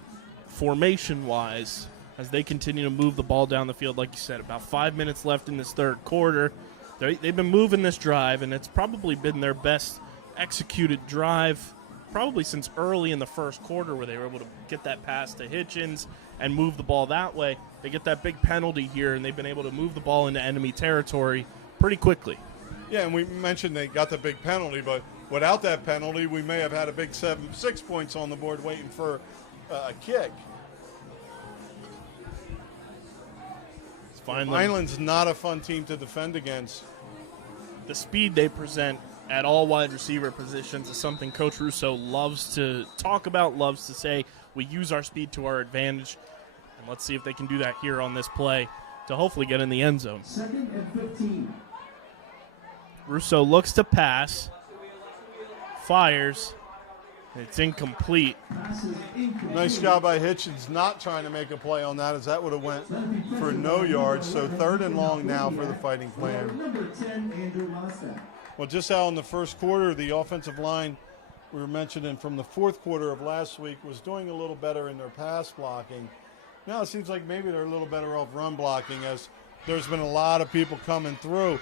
formation-wise as they continue to move the ball down the field. Like you said, about 5 minutes left in this third quarter. They've been moving this drive, and it's probably been their best executed drive probably since early in the first quarter, where they were able to get that pass to Hitchens and move the ball that way. They get that big penalty here, and they've been able to move the ball into enemy territory pretty quickly. Yeah, and we mentioned they got the big penalty, but without that penalty, we may have had a big 6 points on the board waiting for a kick. Vineland's not a fun team to defend against. The speed they present at all wide receiver positions is something Coach Russo loves to talk about, loves to say, we use our speed to our advantage. And let's see if they can do that here on this play to hopefully get in the end zone. 2nd and 15. Russo looks to pass, fires, and it's incomplete. Pass is incomplete. Nice job by Hitchens not trying to make a play on that, as that would have went for no yards. So 3rd and long now for the Fighting Clan. Number 10, Andrew Mostak. Well, just how in the first quarter, the offensive line, we were mentioning from the fourth quarter of last week, was doing a little better in their pass blocking. Now it seems like maybe they're a little better off run blocking, as there's been a lot of people coming through.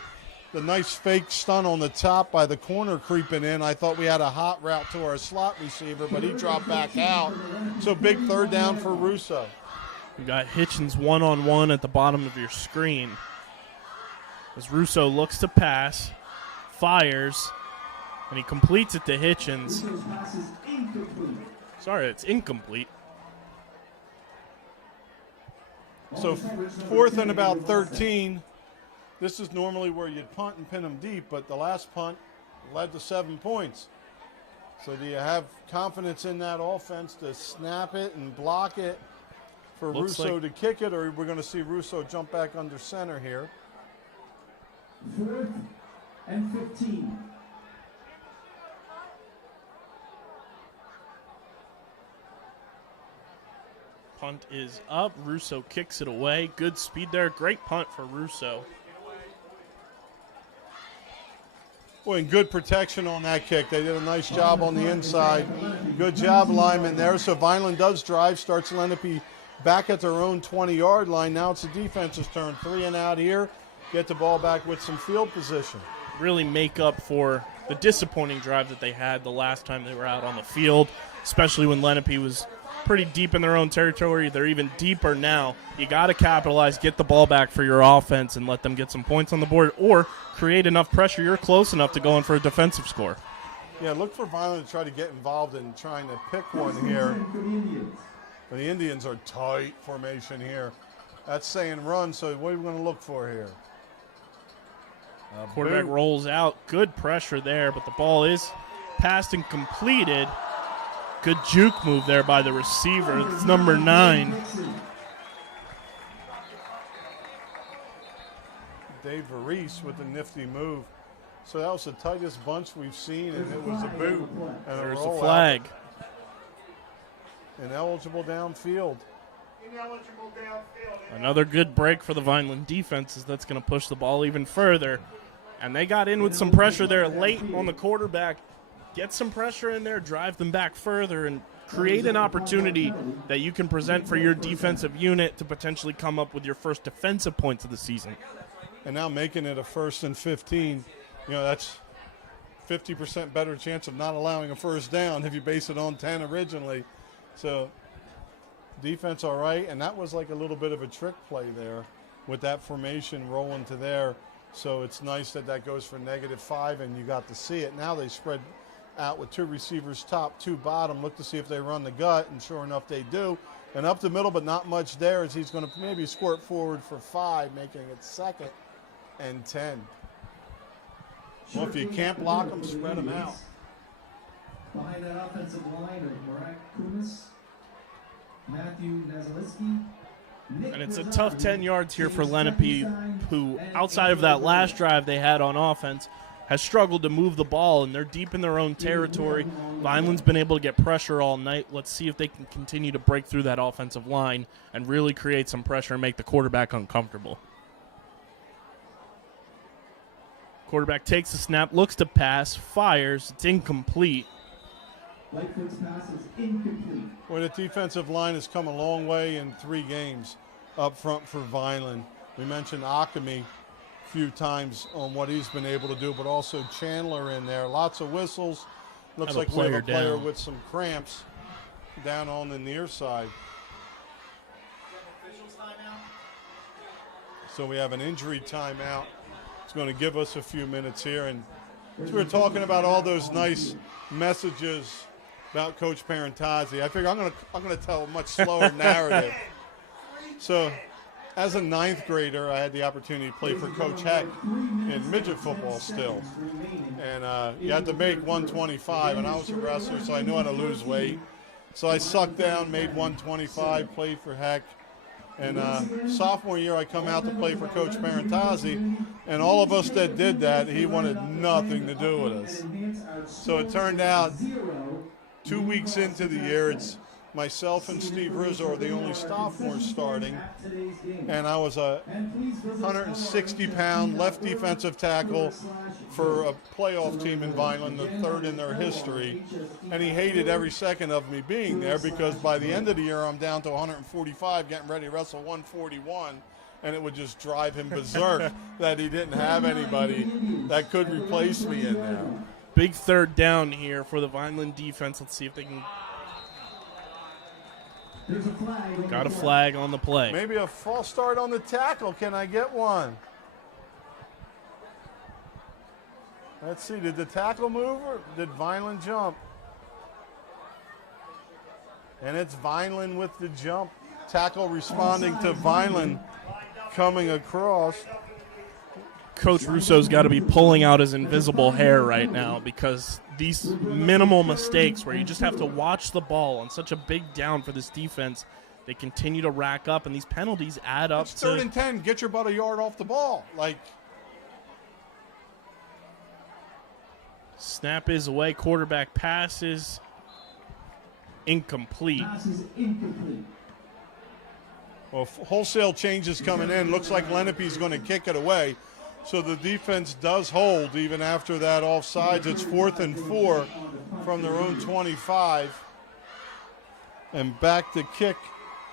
The nice fake stunt on the top by the corner creeping in. I thought we had a hot route to our slot receiver, but he dropped back out. So big 3rd down for Russo. You got Hitchens one-on-one at the bottom of your screen. As Russo looks to pass, fires, and he completes it to Hitchens. Russo's pass is incomplete. Sorry, it's incomplete. So 4th and about 13. This is normally where you'd punt and pin them deep, but the last punt led to 7 points. So do you have confidence in that offense to snap it and block it for Looks Russo like to kick it, or we're going to see Russo jump back under center here? 4th and 15. punt is up. Russo kicks it away. Good speed there. Great punt for Russo. Boy, and good protection on that kick. They did a nice job on the inside. Good job, lineman there. So Vineland does drive, starts Lenape back at their own 20-yard line. Now it's the defense's turn. 3 and out here. Get the ball back with some field position. Really make up for the disappointing drive that they had the last time they were out on the field, especially when Lenape was pretty deep in their own territory. They're even deeper now. You got to capitalize, get the ball back for your offense, and let them get some points on the board, or create enough pressure you're close enough to go in for a defensive score. Yeah, look for Vineland to try to get involved in trying to pick one here. But the Indians are tight formation here. That's saying run, so what are we going to look for here? Quarterback rolls out. Good pressure there, but the ball is passed and completed. Good juke move there by the receiver. It's number 9. Dave Varese with the nifty move. So that was the tightest bunch we've seen, and it was a boot. And There's a the rollout. flag. Ineligible downfield. Another good break for the Vineland defenses. That's going to push the ball even further. And they got in with some pressure there late on the quarterback. Get some pressure in there, drive them back further, and create an opportunity that you can present for your defensive unit to potentially come up with your first defensive points of the season. And now making it a 1st and 15. You know, that's 50% better chance of not allowing a first down if you base it on 10 originally. So defense all right, and that was like a little bit of a trick play there with that formation rolling to there. So it's nice that that goes for -5, and you got to see it. Now they spread out with 2 receivers top, 2 bottom. Look to see if they run the gut, and sure enough they do. And up the middle, but not much there, as he's going to maybe squirt forward for 5, making it 2nd and 10. Well, if you can't block them, spread them out. Behind that offensive line of Marak Kunis, Matthew Nazaliski, And it's a tough 10 yards here for Lenape, who, outside of that last drive they had on offense, has struggled to move the ball, and they're deep in their own territory. Vineland's been able to get pressure all night. Let's see if they can continue to break through that offensive line and really create some pressure and make the quarterback uncomfortable. Quarterback takes the snap, looks to pass, fires. It's incomplete. Lightfoot's pass is incomplete. Well, the defensive line has come a long way in 3 games up front for Vineland. We mentioned Akami a few times on what he's been able to do, but also Chandler in there. Lots of whistles. Looks like we have a player down with some cramps down on the near side. So we have an injury timeout. It's going to give us a few minutes here. And as we were talking about all those nice messages about Coach Parentazzi, I figure I'm going to tell a much slower narrative. So as a 9th grader, I had the opportunity to play for Coach Heck in midget football still. And you had to make 125, and I was a wrestler, so I knew how to lose weight. So I sucked down, made 125, played for Heck. And sophomore year, I come out to play for Coach Parentazzi, and all of us that did that, he wanted nothing to do with us. So it turned out 2 weeks into the year, it's myself and Steve Rizzo are the only sophomores starting, and I was a 160-pound left defensive tackle for a playoff team in Vineland, the 3rd in their history, and he hated every second of me being there because by the end of the year I'm down to 145, getting ready to wrestle 141, and it would just drive him berserk that he didn't have anybody that could replace me in there. Big 3rd down here for the Vineland defense. Let's see if they can. Got a flag on the play. Maybe a false start on the tackle. Can I get one? Let's see. Did the tackle move or did Vineland jump? And it's Vineland with the jump. Tackle responding to Vineland coming across. Coach Russo's got to be pulling out his invisible hair right now because these minimal mistakes where you just have to watch the ball on such a big down for this defense, they continue to rack up, and these penalties add up. It's 3rd and 10. Get your butt a yard off the ball. Snap is away. Quarterback passes. Incomplete. Well, wholesale changes coming in. Looks like Lenape's going to kick it away. So the defense does hold even after that offsides. It's 4th and 4 from their own 25. And back to kick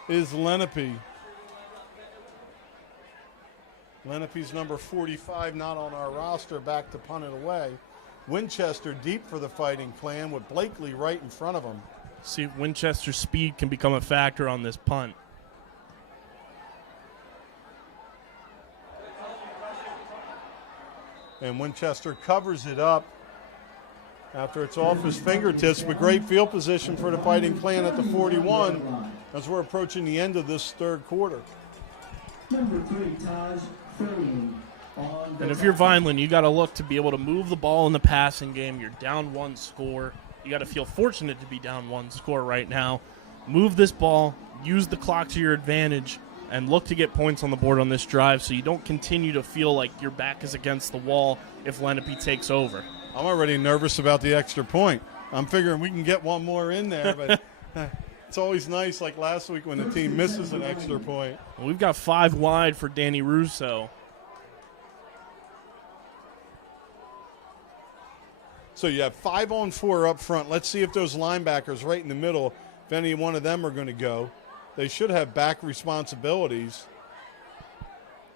is Lenape. Lenape's number 45 not on our roster, back to punt it away. Winchester deep for the Fighting Clan with Blakely right in front of him. See if Winchester's speed can become a factor on this punt. And Winchester covers it up after it's off his fingertips, but great field position for the Fighting Clan at the 41 as we're approaching the end of this 3rd quarter. Number 3, Taj Furley. And if you're Vineland, you got to look to be able to move the ball in the passing game. You're down 1 score. You got to feel fortunate to be down 1 score right now. Move this ball, use the clock to your advantage, and look to get points on the board on this drive so you don't continue to feel like your back is against the wall if Lenape takes over. I'm already nervous about the extra point. I'm figuring we can get one more in there, but it's always nice like last week when the team misses an extra point. Well, we've got 5 wide for Danny Russo. So you have 5 on 4 up front. Let's see if those linebackers right in the middle, if any one of them are going to go. They should have back responsibilities.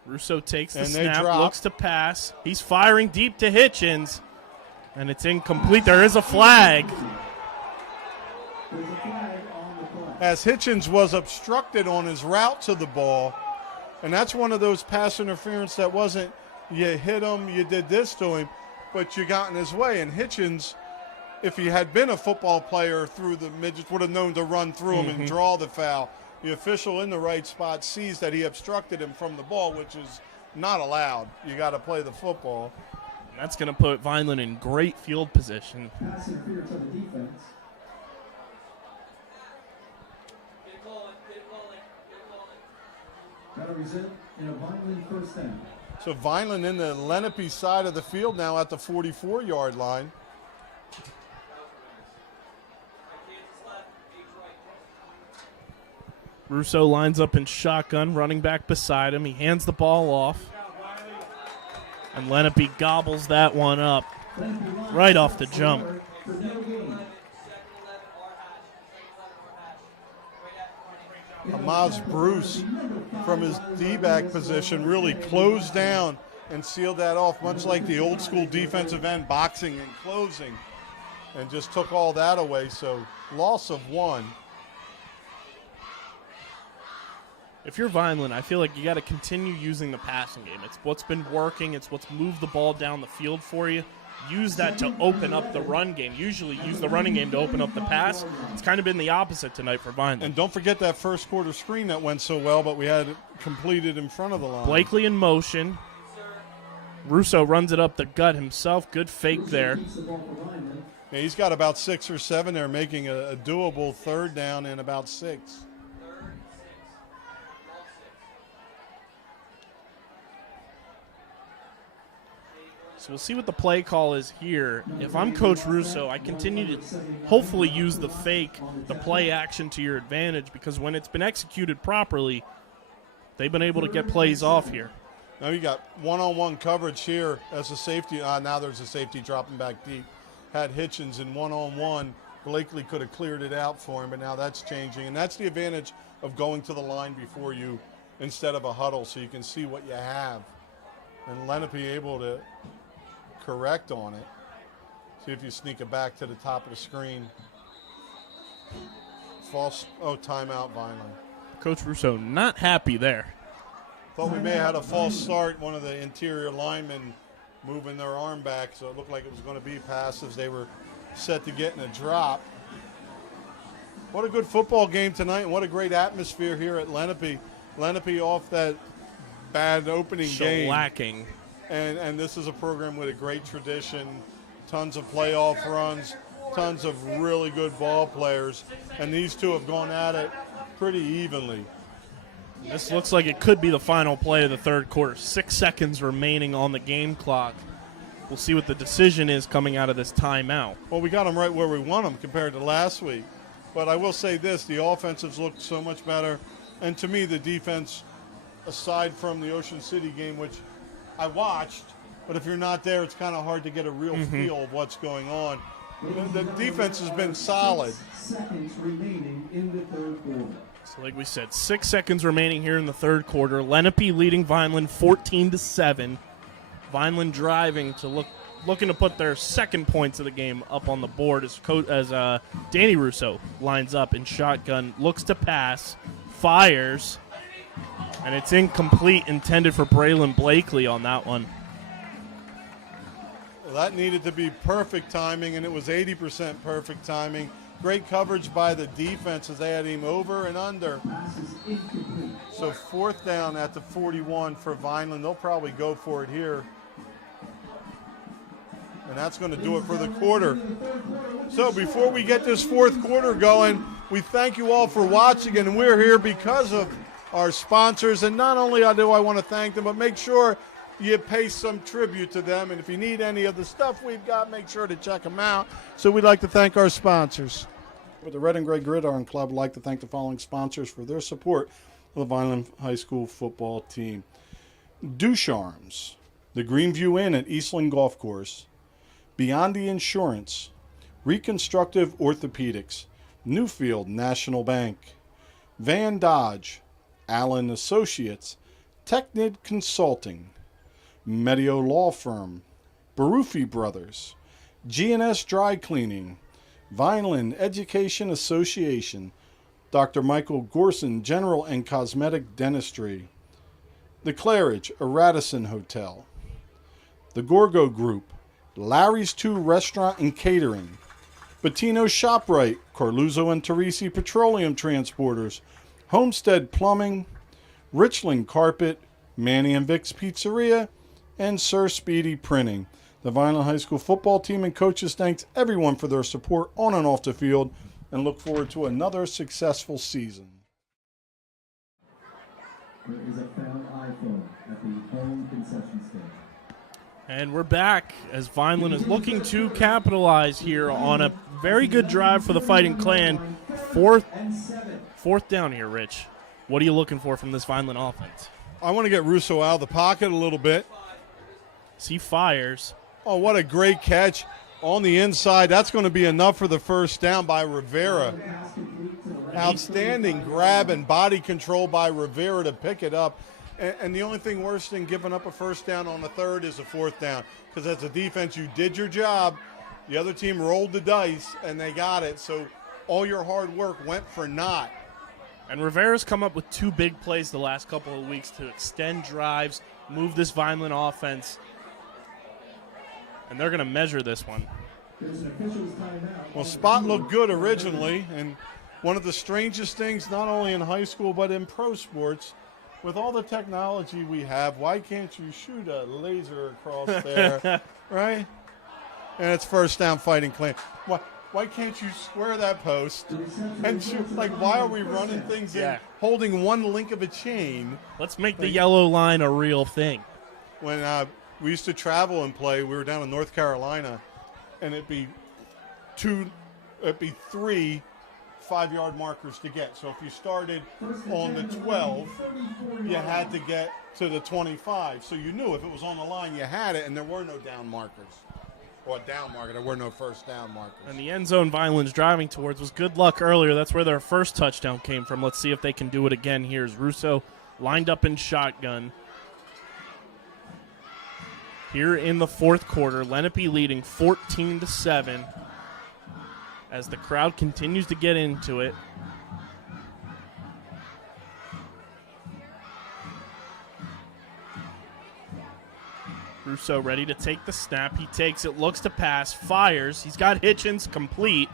Russo takes the And they snap, drop. looks to pass. He's firing deep to Hitchens, and it's incomplete. There is a flag. There's a flag on the play. As Hitchens was obstructed on his route to the ball, and that's one of those pass interference that wasn't you hit him, you did this to him, but you got in his way. And Hitchens, if he had been a football player through the midgets, would have known to run through him and draw the foul. The official in the right spot sees that he obstructed him from the ball, which is not allowed. You got to play the football. That's going to put Vineland in great field position. Pass interference on the defense. That'll result in a Vineland 1st down. So Vineland in the Lenape side of the field now at the 44-yard line. Russo lines up in shotgun, running back beside him. He hands the ball off. And Lenape gobbles that one up right off the jump. Hamas Bruce from his D-back position really closed down and sealed that off, much like the old school defensive end boxing and closing, and just took all that away. So loss of 1. If you're Vineland, I feel like you got to continue using the passing game. It's what's been working. It's what's moved the ball down the field for you. Use that to open up the run game. Usually use the running game to open up the pass. It's kind of been the opposite tonight for Vineland. And don't forget that first quarter screen that went so well, but we had it completed in front of the line. Blakely in motion. Russo runs it up the gut himself. Good fake there. Yeah, he's got about 6 or 7 there, making a doable third down in about 6. So we'll see what the play call is here. If I'm Coach Russo, I continue to hopefully use the fake, the play action to your advantage, because when it's been executed properly, they've been able to get plays off here. Now you got one-on-one coverage here as a safety. Now there's a safety dropping back deep. Had Hitchens in one-on-one. Blakely could have cleared it out for him, but now that's changing. And that's the advantage of going to the line before you instead of a huddle, so you can see what you have. And Lenape able to correct on it. See if you sneak it back to the top of the screen. False. Oh, timeout, Vineland. Coach Russo not happy there. Thought we may have had a false start. One of the interior linemen moving their arm back, so it looked like it was going to be pass as they were set to get in a drop. What a good football game tonight, and what a great atmosphere here at Lenape. Lenape off that bad opening game. Shellacking. And this is a program with a great tradition, tons of playoff runs, tons of really good ball players, and these two have gone at it pretty evenly. This looks like it could be the final play of the third quarter. 6 seconds remaining on the game clock. We'll see what the decision is coming out of this timeout. Well, we got them right where we want them compared to last week. But I will say this, the offensives looked so much better. And to me, the defense, aside from the Ocean City game, which I watched, but if you're not there, it's kind of hard to get a real feel of what's going on. The defense has been solid. 6 seconds remaining in the third quarter. So like we said, 6 seconds remaining here in the third quarter. Lenape leading Vineland 14-7. Vineland driving to looking to put their second points of the game up on the board as Danny Russo lines up in shotgun, looks to pass, fires, and it's incomplete, intended for Braylon Blakely on that one. Well, that needed to be perfect timing, and it was 80% perfect timing. Great coverage by the defense as they had him over and under. So fourth down at the 41 for Vineland. They'll probably go for it here. And that's going to do it for the quarter. So before we get this fourth quarter going, we thank you all for watching, and we're here because of our sponsors. And not only do I want to thank them, but make sure you pay some tribute to them. And if you need any of the stuff we've got, make sure to check them out. So we'd like to thank our sponsors. With the Red and Gray Gridiron Club, I'd like to thank the following sponsors for their support of the Vineland High School football team. Ducharmes, the Greenview Inn at Eastland Golf Course, Beyond the Insurance, Reconstructive Orthopedics, Newfield National Bank, Van Dodge, Allen Associates, Technid Consulting, Medio Law Firm, Barufi Brothers, G&S Dry Cleaning, Vineland Education Association, Dr. Michael Gorson General and Cosmetic Dentistry, The Claridge, a Radisson Hotel, The Gorgo Group, Larry's 2 Restaurant and Catering, Bettino's ShopRite, Carluzzo and Teresi Petroleum Transporters, Homestead Plumbing, Richland Carpet, Manny and Vic's Pizzeria, and Sir Speedy Printing. The Vineland High School football team and coaches thanks everyone for their support on and off the field and look forward to another successful season. There is a found iPhone at the home concession stand. And we're back as Vineland is looking to capitalize here on a very good drive for the Fighting Clan. Fourth down here, Rich. What are you looking for from this Vineland offense? I want to get Russo out of the pocket a little bit as he fires. Oh, what a great catch on the inside. That's going to be enough for the first down by Rivera. Outstanding grab and body control by Rivera to pick it up. And the only thing worse than giving up a first down on the third is a fourth down. Because as a defense, you did your job. The other team rolled the dice, and they got it. So all your hard work went for naught. And Rivera's come up with 2 big plays the last couple of weeks to extend drives, move this Vineland offense. And they're going to measure this one. Well, spot looked good originally, and one of the strangest things, not only in high school but in pro sports, with all the technology we have, why can't you shoot a laser across there, right? And it's first down Fighting Clan. Why can't you square that post and shoot? Like, why are we running things in, holding one link of a chain? Let's make the yellow line a real thing. When we used to travel and play, we were down in North Carolina, and it'd be 3 5-yard markers to get. So if you started on the 12, you had to get to the 25. So you knew if it was on the line, you had it, and there were no down markers. Or a down marker. There were no first down markers. And the end zone Vineland's driving towards was good luck earlier. That's where their first touchdown came from. Let's see if they can do it again. Here's Russo lined up in shotgun. Here in the fourth quarter, Lenape leading 14-7 as the crowd continues to get into it. Russo ready to take the snap. He takes it, looks to pass, fires. He's got Hitchens complete.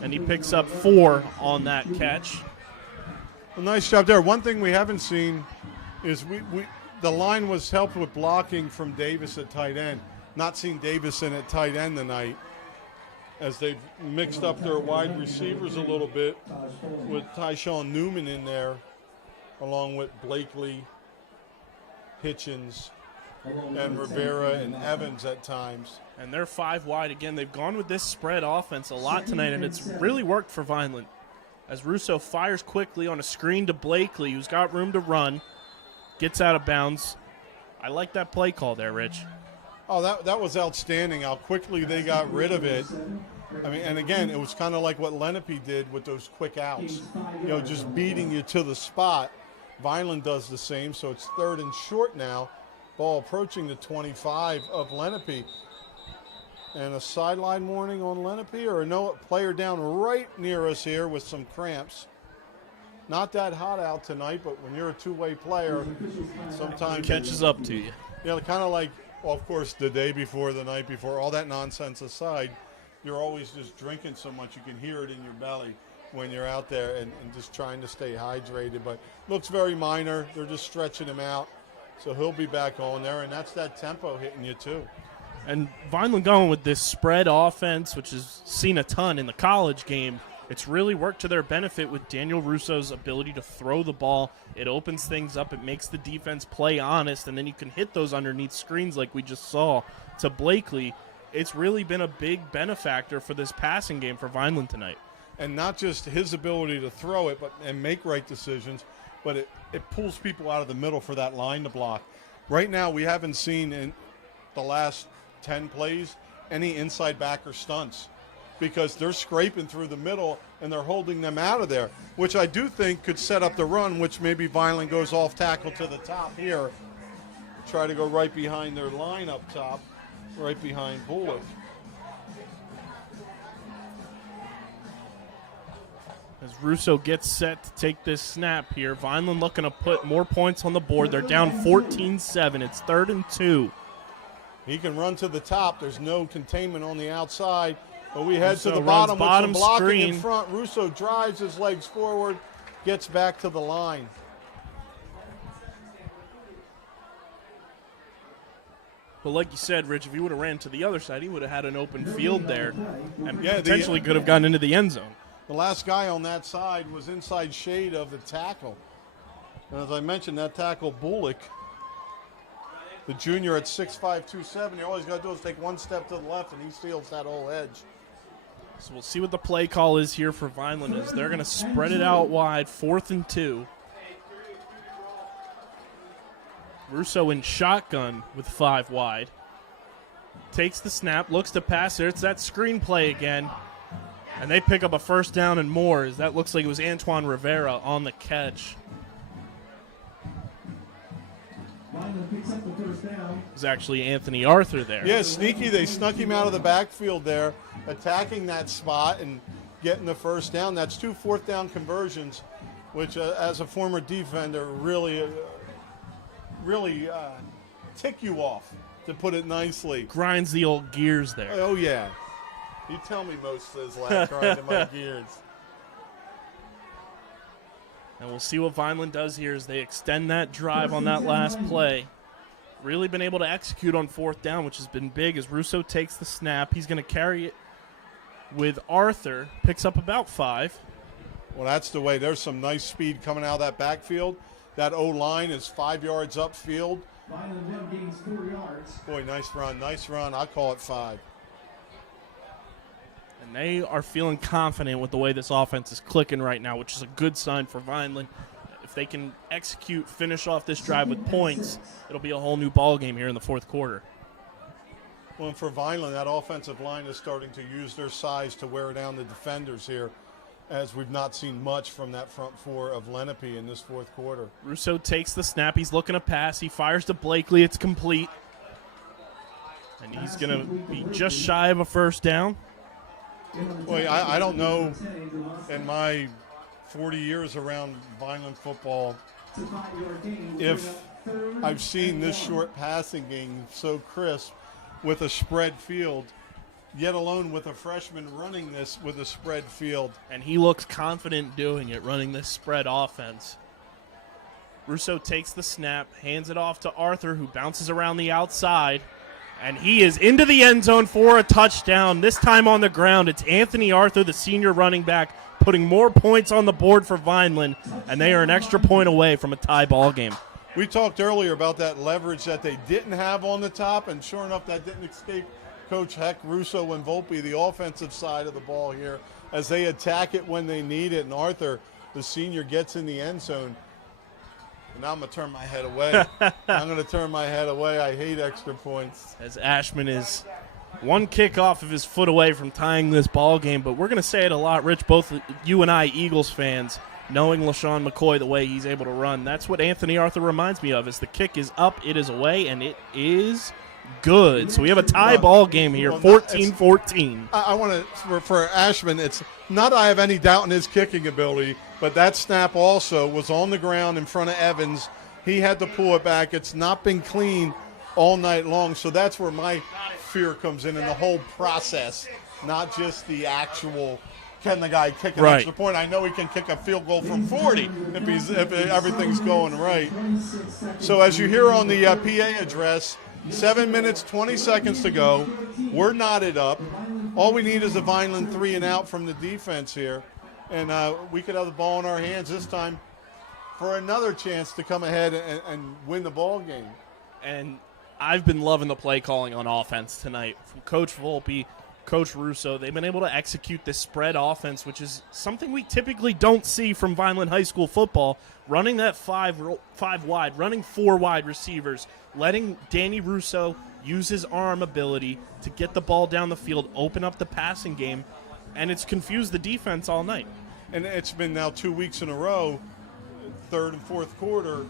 And he picks up 4 on that catch. Well, nice job there. One thing we haven't seen is the line was helped with blocking from Davis at tight end. Not seen Davison at tight end tonight, as they've mixed up their wide receivers a little bit with Tyshawn Newman in there, along with Blakely, Hitchens, and Rivera and Evans at times. And they're 5 wide again. They've gone with this spread offense a lot tonight, and it's really worked for Vineland. As Russo fires quickly on a screen to Blakely, who's got room to run, gets out of bounds. I like that play call there, Rich. Oh, that was outstanding how quickly they got rid of it. I mean, and again, it was kind of like what Lenape did with those quick outs. You know, just beating you to the spot. Vineland does the same, so it's 3rd and short now. Ball approaching the 25 of Lenape. And a sideline warning on Lenape, or no player down right near us here with some cramps. Not that hot out tonight, but when you're a two-way player, sometimes it catches up to you. You know, kind of like, well, of course, the day before, the night before, all that nonsense aside, you're always just drinking so much you can hear it in your belly when you're out there and just trying to stay hydrated. But looks very minor. They're just stretching him out. So he'll be back on there, and that's that tempo hitting you too. And Vineland going with this spread offense, which is seen a ton in the college game. It's really worked to their benefit with Daniel Russo's ability to throw the ball. It opens things up. It makes the defense play honest, and then you can hit those underneath screens like we just saw to Blakely. It's really been a big benefactor for this passing game for Vineland tonight. And not just his ability to throw it and make right decisions, but it pulls people out of the middle for that line to block. Right now, we haven't seen in the last 10 plays any inside backer stunts, because they're scraping through the middle and they're holding them out of there, which I do think could set up the run, which maybe Vineland goes off tackle to the top here. Try to go right behind their line up top, right behind Bullock. As Russo gets set to take this snap here, Vineland looking to put more points on the board. They're down 14-7. It's 3rd and 2. He can run to the top. There's no containment on the outside. But we head Russo to the bottom with some blocking screen in front. Russo drives his legs forward, gets back to the line. But like you said, Rich, if he would have ran to the other side, he would have had an open field there and Yeah, potentially could have gotten into the end zone. The last guy on that side was inside shade of the tackle. And as I mentioned, that tackle, Bullock, the junior at 6'5", 270, all he's got to do is take one step to the left, and he steals that whole edge. So we'll see what the play call is here for Vineland, as they're going to spread it out wide, 4th and 2. Russo in shotgun with 5 wide. Takes the snap, looks to pass there. It's that screen play again. And they pick up a first down and more, as that looks like it was Antoine Rivera on the catch. It was actually Anthony Arthur there. Yeah, sneaky. They snuck him out of the backfield there, attacking that spot and getting the first down. That's 2 fourth-down conversions, which, as a former defender, really tick you off, to put it nicely. Grinds the old gears there. Oh, yeah. You tell me most says last grinding my gears. And we'll see what Vineland does here as they extend that drive on that last play. Really been able to execute on 4th down, which has been big as Russo takes the snap. He's going to carry it with Arthur. Picks up about 5. Well, that's the way. There's some nice speed coming out of that backfield. That O-line is 5 yards upfield. Vineland gains 4 yards. Boy, nice run, nice run. I call it 5. And they are feeling confident with the way this offense is clicking right now, which is a good sign for Vineland. If they can execute, finish off this drive with points, it'll be a whole new ball game here in the 4th quarter. Well, and for Vineland, that offensive line is starting to use their size to wear down the defenders here, as we've not seen much from that front 4 of Lenape in this 4th quarter. Russo takes the snap. He's looking to pass. He fires to Blakely. It's complete. And he's going to be just shy of a first down. Boy, I don't know, in my 40 years around Vineland football, if I've seen this short passing game so crisp with a spread field, yet alone with a freshman running this with a spread field. And he looks confident doing it, running this spread offense. Russo takes the snap, hands it off to Arthur, who bounces around the outside. And he is into the end zone for a touchdown, this time on the ground. It's Anthony Arthur, the senior running back, putting more points on the board for Vineland, and they are an extra point away from a tie ball game. We talked earlier about that leverage that they didn't have on the top, and sure enough, that didn't escape Coach Heck, Russo, and Volpe, the offensive side of the ball here, as they attack it when they need it. And Arthur, the senior, gets in the end zone. And now I'm going to turn my head away. I'm going to turn my head away. I hate extra points. As Ashman is one kick off of his foot away from tying this ball game. But we're going to say it a lot, Rich, both you and I, Eagles fans, knowing LaShawn McCoy the way he's able to run. That's what Anthony Arthur reminds me of, is the kick is up, it is away, and it is good. So we have a tie ball game here, 14-14. I want to, for Ashman, it's not I have any doubt in his kicking ability, but that snap also was on the ground in front of Evans. He had to pull it back. It's not been clean all night long, so that's where my fear comes in the whole process, not just the actual can the guy kick an extra point. I know he can kick a field goal from 40 if everything's going right. So as you hear on the PA address, 7 minutes, 20 seconds to go. We're knotted up. All we need is a Vineland 3 and out from the defense here. And we could have the ball in our hands this time for another chance to come ahead and win the ball game. And I've been loving the play calling on offense tonight. From Coach Volpe, Coach Russo, they've been able to execute this spread offense, which is something we typically don't see from Vineland High School football. Running that five wide, running 4 wide receivers, letting Danny Russo use his arm ability to get the ball down the field, open up the passing game, and it's confused the defense all night. And it's been now 2 weeks in a row, 3rd and 4th quarter,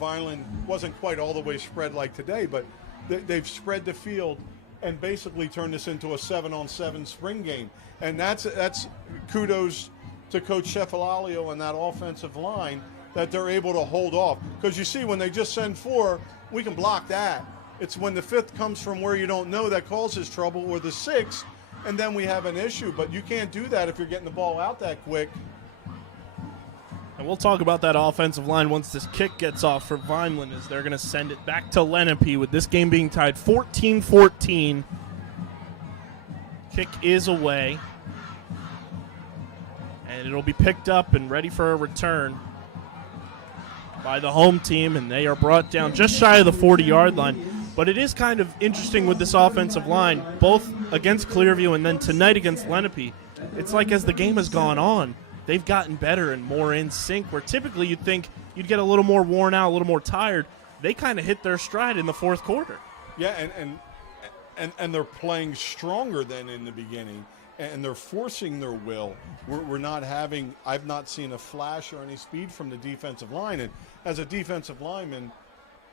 Vineland wasn't quite all the way spread like today, but they've spread the field and basically turned this into a 7-on-7 spring game. And that's kudos to Coach Cefalalio and that offensive line that they're able to hold off. Because you see, when they just send 4, we can block that. It's when the 5th comes from where you don't know that causes trouble, or the 6th, and then we have an issue. But you can't do that if you're getting the ball out that quick. And we'll talk about that offensive line once this kick gets off for Vineland, as they're going to send it back to Lenape with this game being tied 14-14. Kick is away. And it'll be picked up and ready for a return by the home team, and they are brought down just shy of the 40-yard line. But it is kind of interesting with this offensive line, both against Clearview and then tonight against Lenape. It's like as the game has gone on, they've gotten better and more in sync, where typically you'd think you'd get a little more worn out, a little more tired. they kind of hit their stride in the fourth quarter. Yeah, and they're playing stronger than in the beginning, and they're forcing their will. We're not having – I've not seen a flash or any speed from the defensive line. And as a defensive lineman,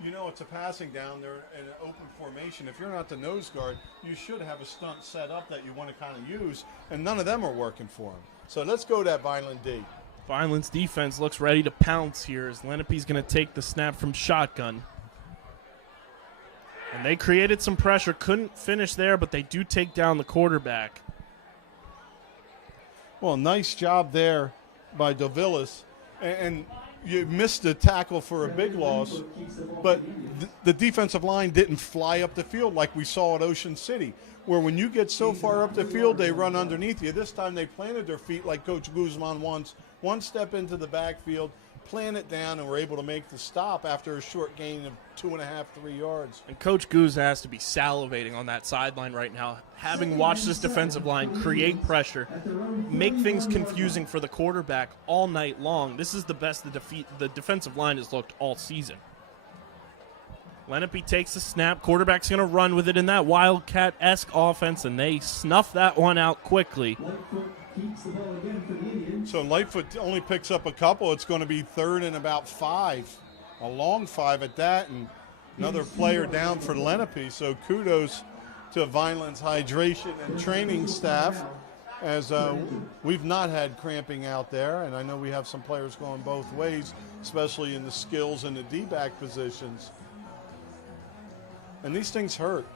you know it's a passing down there in an open formation. If you're not the nose guard, you should have a stunt set up that you want to kind of use, and none of them are working for him. So let's go to that Vineland D. Vineland's defense looks ready to pounce here as Lenape's going to take the snap from shotgun. And they created some pressure, couldn't finish there, but they do take down the quarterback. Well, nice job there by DeVillis. And you missed the tackle for a big loss, but the defensive line didn't fly up the field like we saw at Ocean City, where when you get so far up the field, they run underneath you. This time they planted their feet like Coach Guzman wants. One step into the backfield, plan it down, and were able to make the stop after a short gain of 2.5, 3 yards. And Coach Guz has to be salivating on that sideline right now, having watched this defensive line create pressure, make things confusing for the quarterback all night long. This is the best the defensive line has looked all season. Lenape takes the snap. Quarterback's going to run with it in that Wildcat-esque offense, and they snuff that one out quickly. So Lightfoot only picks up a couple. It's going to be 3rd and about 5, a long 5 at that, and another player down for Lenape. So kudos to Vineland's hydration and training staff, as we've not had cramping out there, and I know we have some players going both ways, especially in the skills and the D-back positions. And these things hurt.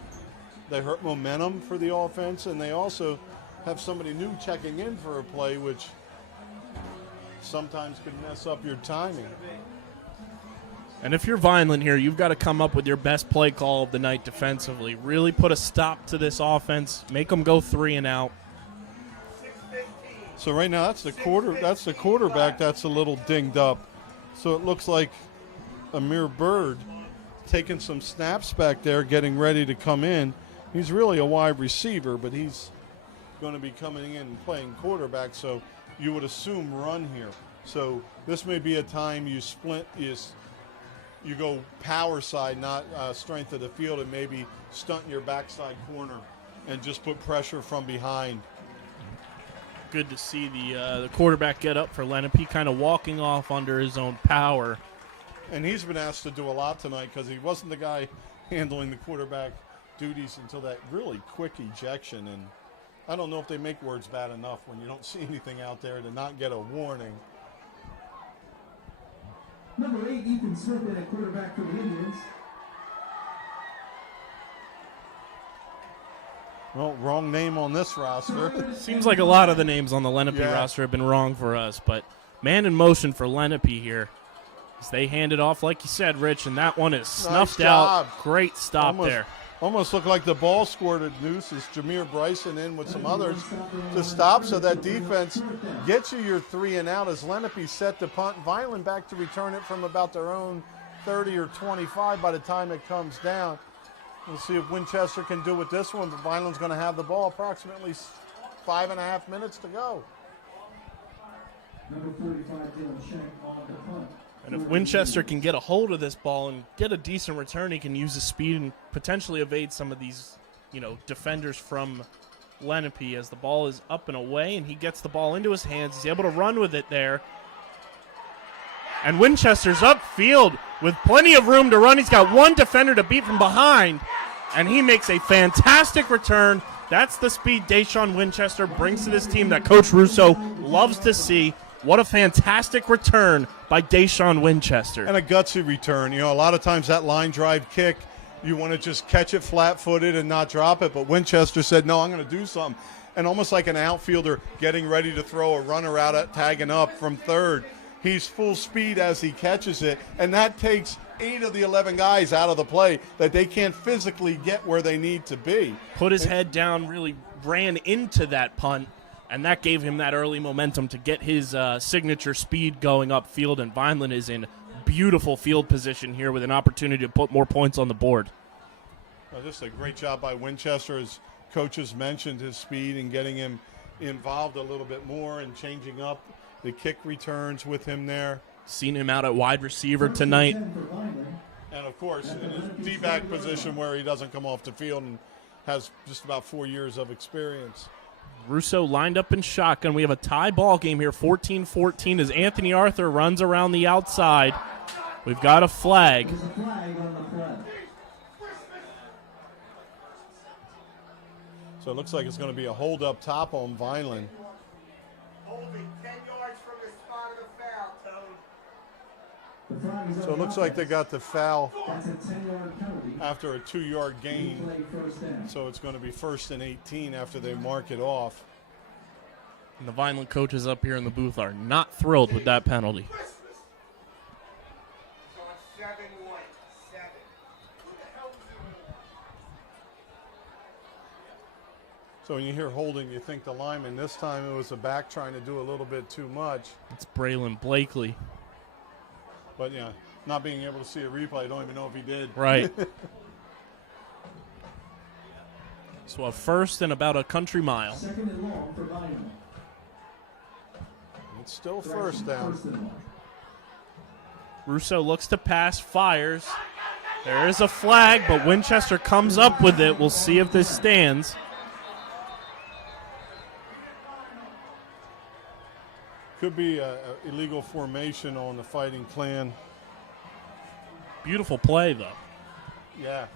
They hurt momentum for the offense, and they also have somebody new checking in for a play, which sometimes could mess up your timing. And if you're Vineland here, you've got to come up with your best play call of the night defensively. Really put a stop to this offense. Make them go 3 and out. So right now that's the quarterback that's a little dinged up. So it looks like Amir Bird taking some snaps back there, getting ready to come in. He's really a wide receiver, but he's going to be coming in and playing quarterback, so you would assume run here. So this may be a time you split, you go power side, not strength of the field, and maybe stunt your backside corner and just put pressure from behind. Good to see the quarterback get up for Lenape, kind of walking off under his own power. And he's been asked to do a lot tonight because he wasn't the guy handling the quarterback duties until that really quick ejection. And I don't know if they make words bad enough when you don't see anything out there to not get a warning. Number 8, Ethan Smith, and a quarterback for the Indians. Well, wrong name on this roster. Seems like a lot of the names on the Lenape Yeah. roster have been wrong for us, but man in motion for Lenape here. As they hand it off, like you said, Rich, and that one is snuffed out. Great stop there. Almost looked like the ball scored at noose as Jameer Bryson in with some others to stop, so that defense gets you your 3 and out as Lenape set to punt. Vineland back to return it from about their own 30 or 25 by the time it comes down. We'll see if Winchester can do with this one, but Vineland's going to have the ball approximately 5.5 minutes to go. Number 45, Dylan Shank on the punt. And if Winchester can get a hold of this ball and get a decent return, he can use his speed and potentially evade some of these, defenders from Lenape as the ball is up and away, and he gets the ball into his hands. He's able to run with it there. And Winchester's upfield with plenty of room to run. He's got one defender to beat from behind, and he makes a fantastic return. That's the speed Deshaun Winchester brings to this team that Coach Russo loves to see. What a fantastic return by Deshaun Winchester. And a gutsy return. A lot of times that line drive kick, you want to just catch it flat-footed and not drop it. But Winchester said, no, I'm going to do something. And almost like an outfielder getting ready to throw a runner out at tagging up from third. He's full speed as he catches it. And that takes 8 of the 11 guys out of the play that they can't physically get where they need to be. Put his head down, really ran into that punt. And that gave him that early momentum to get his signature speed going upfield. And Vineland is in beautiful field position here with an opportunity to put more points on the board. Well, just a great job by Winchester, as coaches mentioned, his speed and getting him involved a little bit more and changing up the kick returns with him there. Seen him out at wide receiver tonight. And a of course, in his D-back position where he doesn't come off the field and has just about 4 years of experience. Russo lined up in shotgun. We have a tie ball game here, 14-14, as Anthony Arthur runs around the outside. We've got a flag. There's a flag on the play. So it looks like it's going to be a hold up top on Vineland. Holding 10 yards from the spot of the foul, Tone. The flag is on So it the looks like offense. they got the foul That's a 10-yard penalty. after a 2-yard gain. Replay first down. So it's going to be 1st and 18 after they mark it off. And the Vineland coaches up here in the booth are not thrilled with that penalty. So it's 7-1. 7. Who the hell is it? So when you hear holding, you think the lineman. This time it was the back trying to do a little bit too much. It's Braylon Blakely. But, yeah, not being able to see a replay, I don't even know if he did. Right. So a first and about a country mile. Second and long for Vineland. It's still first down. First and long. Russo looks to pass, fires. There is a flag, but Winchester comes up with it. We'll see if this stands. Could be a illegal formation on the Fighting Clan. Beautiful play, though. Yeah.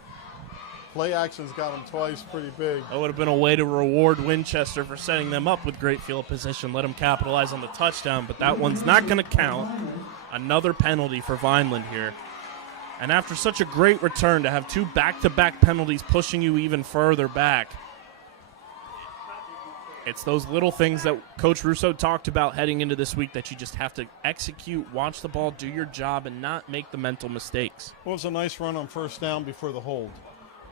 Play action's got them twice pretty big. That would have been a way to reward Winchester for setting them up with great field position. Let them capitalize on the touchdown, but that one's not going to count. Another penalty for Vineland here. And after such a great return, to have 2 back-to-back penalties pushing you even further back, it's those little things that Coach Russo talked about heading into this week that you just have to execute, watch the ball, do your job, and not make the mental mistakes. Well, it was a nice run on first down before the hold.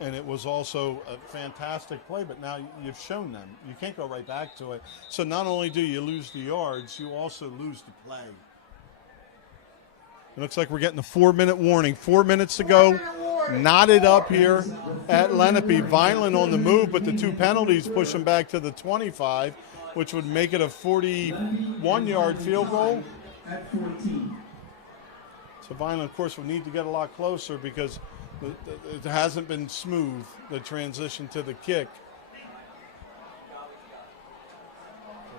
And it was also a fantastic play, but now you've shown them. You can't go right back to it. So not only do you lose the yards, you also lose the play. It looks like we're getting a 4-minute warning. 4 minutes to go. Knotted up here at Lenape. Vineland on the move, but the 2 penalties push them back to the 25, which would make it a 41-yard field goal. At 14. So Vineland, of course, will need to get a lot closer because it hasn't been smooth, the transition to the kick.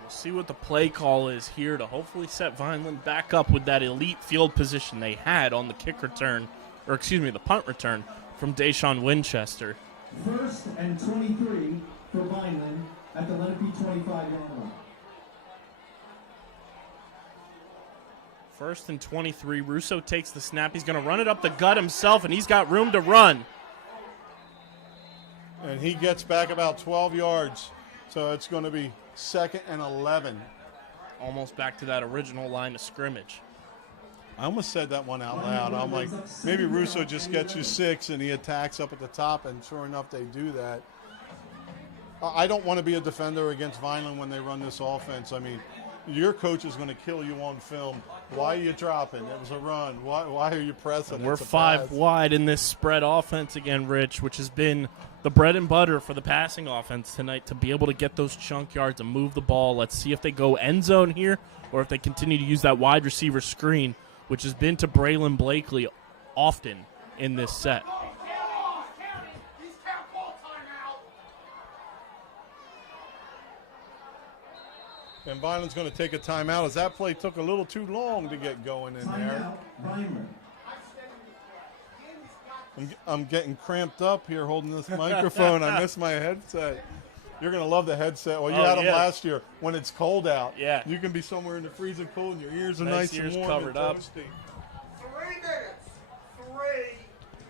We'll see what the play call is here to hopefully set Vineland back up with that elite field position they had on the kick return, or excuse me, the punt return from Deshaun Winchester. First and 23 for Vineland at the Lenape 25-yard line. First and 23. Russo takes the snap. He's going to run it up the gut himself, and he's got room to run. And he gets back about 12 yards. So it's going to be 2nd and 11. Almost back to that original line of scrimmage. I almost said that one out loud. I'm like, maybe Russo just gets you 6 and he attacks up at the top, and sure enough, they do that. I don't want to be a defender against Vineland when they run this offense. I mean, your coach is going to kill you on film. Why are you dropping? It was a run. Why are you pressing? We're It's a 5 pass. wide in this spread offense again, Rich, which has been the bread and butter for the passing offense tonight, to be able to get those chunk yards and move the ball. Let's see if they go end zone here or if they continue to use that wide receiver screen, which has been to Braylon Blakely often in this set. And Vineland's going to take a timeout as that play took a little too long to get going in there. Timeout, Vineland. I'm getting cramped up here holding this microphone. I missed my headset. You're going to love the headset. Well, you had them yeah. last year when it's cold out. Yeah. You can be somewhere in the freezing cold and your ears are Nice nice ears and warm covered and up. toasty. 3 minutes. 3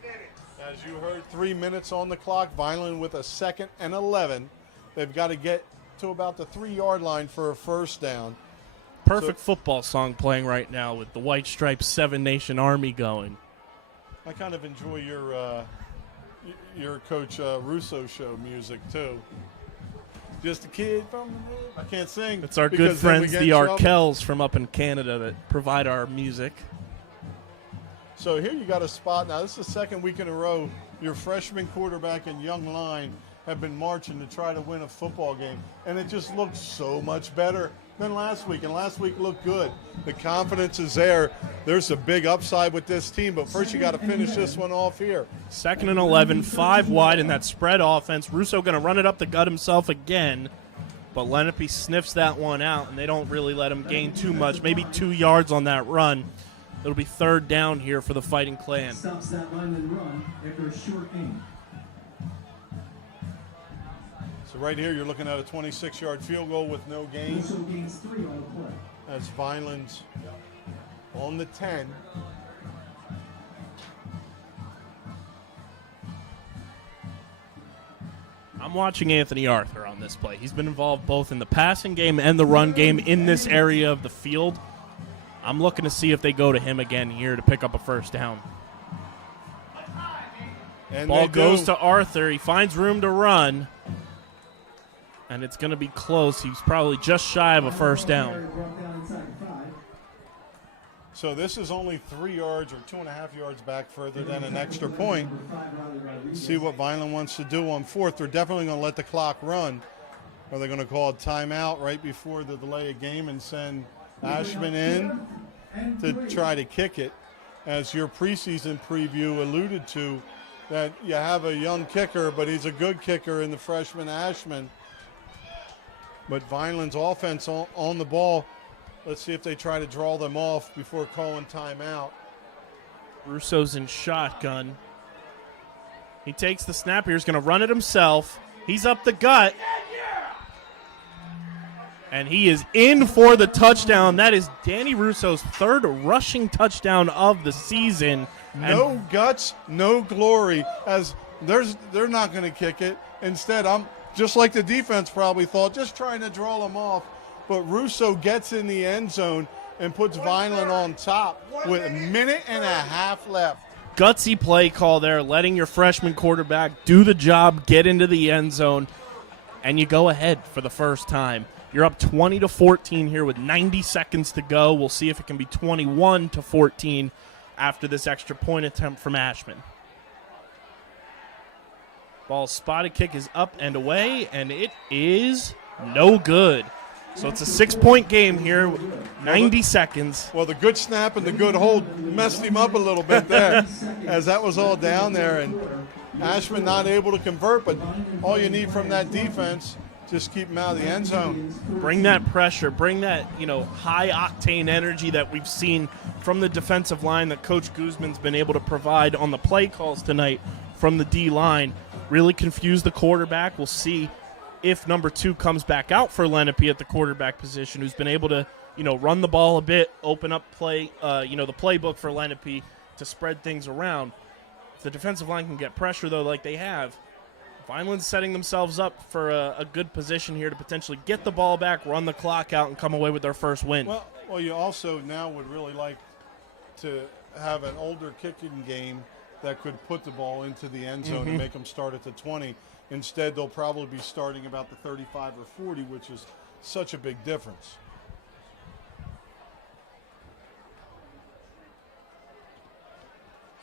minutes. As you heard, 3 minutes on the clock. Vineland with a 2nd and 11. They've got to get to about the 3-yard line for a first down. Perfect football song playing right now with the White Stripes 7 Nation Army going. I kind of enjoy your Coach Russo show music too. Just a kid from the hood. I can't sing. It's our good because then we friends, get the in trouble. Arkells from up in Canada, that provide our music. So here you got a spot. Now this is the second week in a row your freshman quarterback and young line have been marching to try to win a football game. And it just looks so much better than last week, and last week looked good. The confidence is there. There's a big upside with this team, but first you got to finish this one off here. 2nd and 11, 5 wide in that spread offense. Russo going to run it up the gut himself again, but Lenape sniffs that one out, and they don't really let him gain too much, maybe 2 yards on that run. It'll be 3rd down here for the Fighting Clan. Stops that Vineland run after a short gain. So right here you're looking at a 26-yard field goal with no gain. Also gains 3 on the play. That's Vineland's on the 10. I'm watching Anthony Arthur on this play. He's been involved both in the passing game and the run game in this area of the field. I'm looking to see if they go to him again here to pick up a 1st down. And Ball they goes do. to Arthur. He finds room to run, and it's going to be close. He's probably just shy of a 1st down. Brought down inside 5. So this is only 3 yards or 2.5 yards back further than an extra point. See what Vineland wants to do on 4th. They're definitely going to let the clock run. Are they going to call a timeout right before the delay of game and send Ashman in to try to kick it? As your preseason preview alluded to, that you have a young kicker, but he's a good kicker in the freshman Ashman. But Vineland's offense on the ball. Let's see if they try to draw them off before calling timeout. Russo's in shotgun. He takes the snap here. He's going to run it himself. He's up the gut. And he is in for the touchdown. That is Danny Russo's 3rd rushing touchdown of the season. No guts, no glory, as they're not going to kick it. Instead, I'm just like the defense probably thought, just trying to draw them off. But Russo gets in the end zone and puts Vineland on top with a minute and a half left. Gutsy play call there, letting your freshman quarterback do the job, get into the end zone, and you go ahead for the first time. You're up 20-14 here with 90 seconds to go. We'll see if it can be 21-14 after this extra point attempt from Ashman. Ball spotted, kick is up and away, and it is no good. So it's a 6-point game here, 90 seconds. Well, the good snap and the good hold messed him up a little bit there, as that was all down there, and Ashman not able to convert, but all you need from that defense, just keep him out of the end zone. Bring that pressure, bring that, high-octane energy that we've seen from the defensive line that Coach Guzman's been able to provide on the play calls tonight from the D-line. Really confuse the quarterback. We'll see if number 2 comes back out for Lenape at the quarterback position, who's been able to, run the ball a bit, open up play, the playbook for Lenape to spread things around. If the defensive line can get pressure, though, like they have, Vineland's setting themselves up for a good position here to potentially get the ball back, run the clock out, and come away with their first win. Well, you also now would really like to have an older kicking game that could put the ball into the end zone and make them start at the 20. Instead, they'll probably be starting about the 35 or 40, which is such a big difference.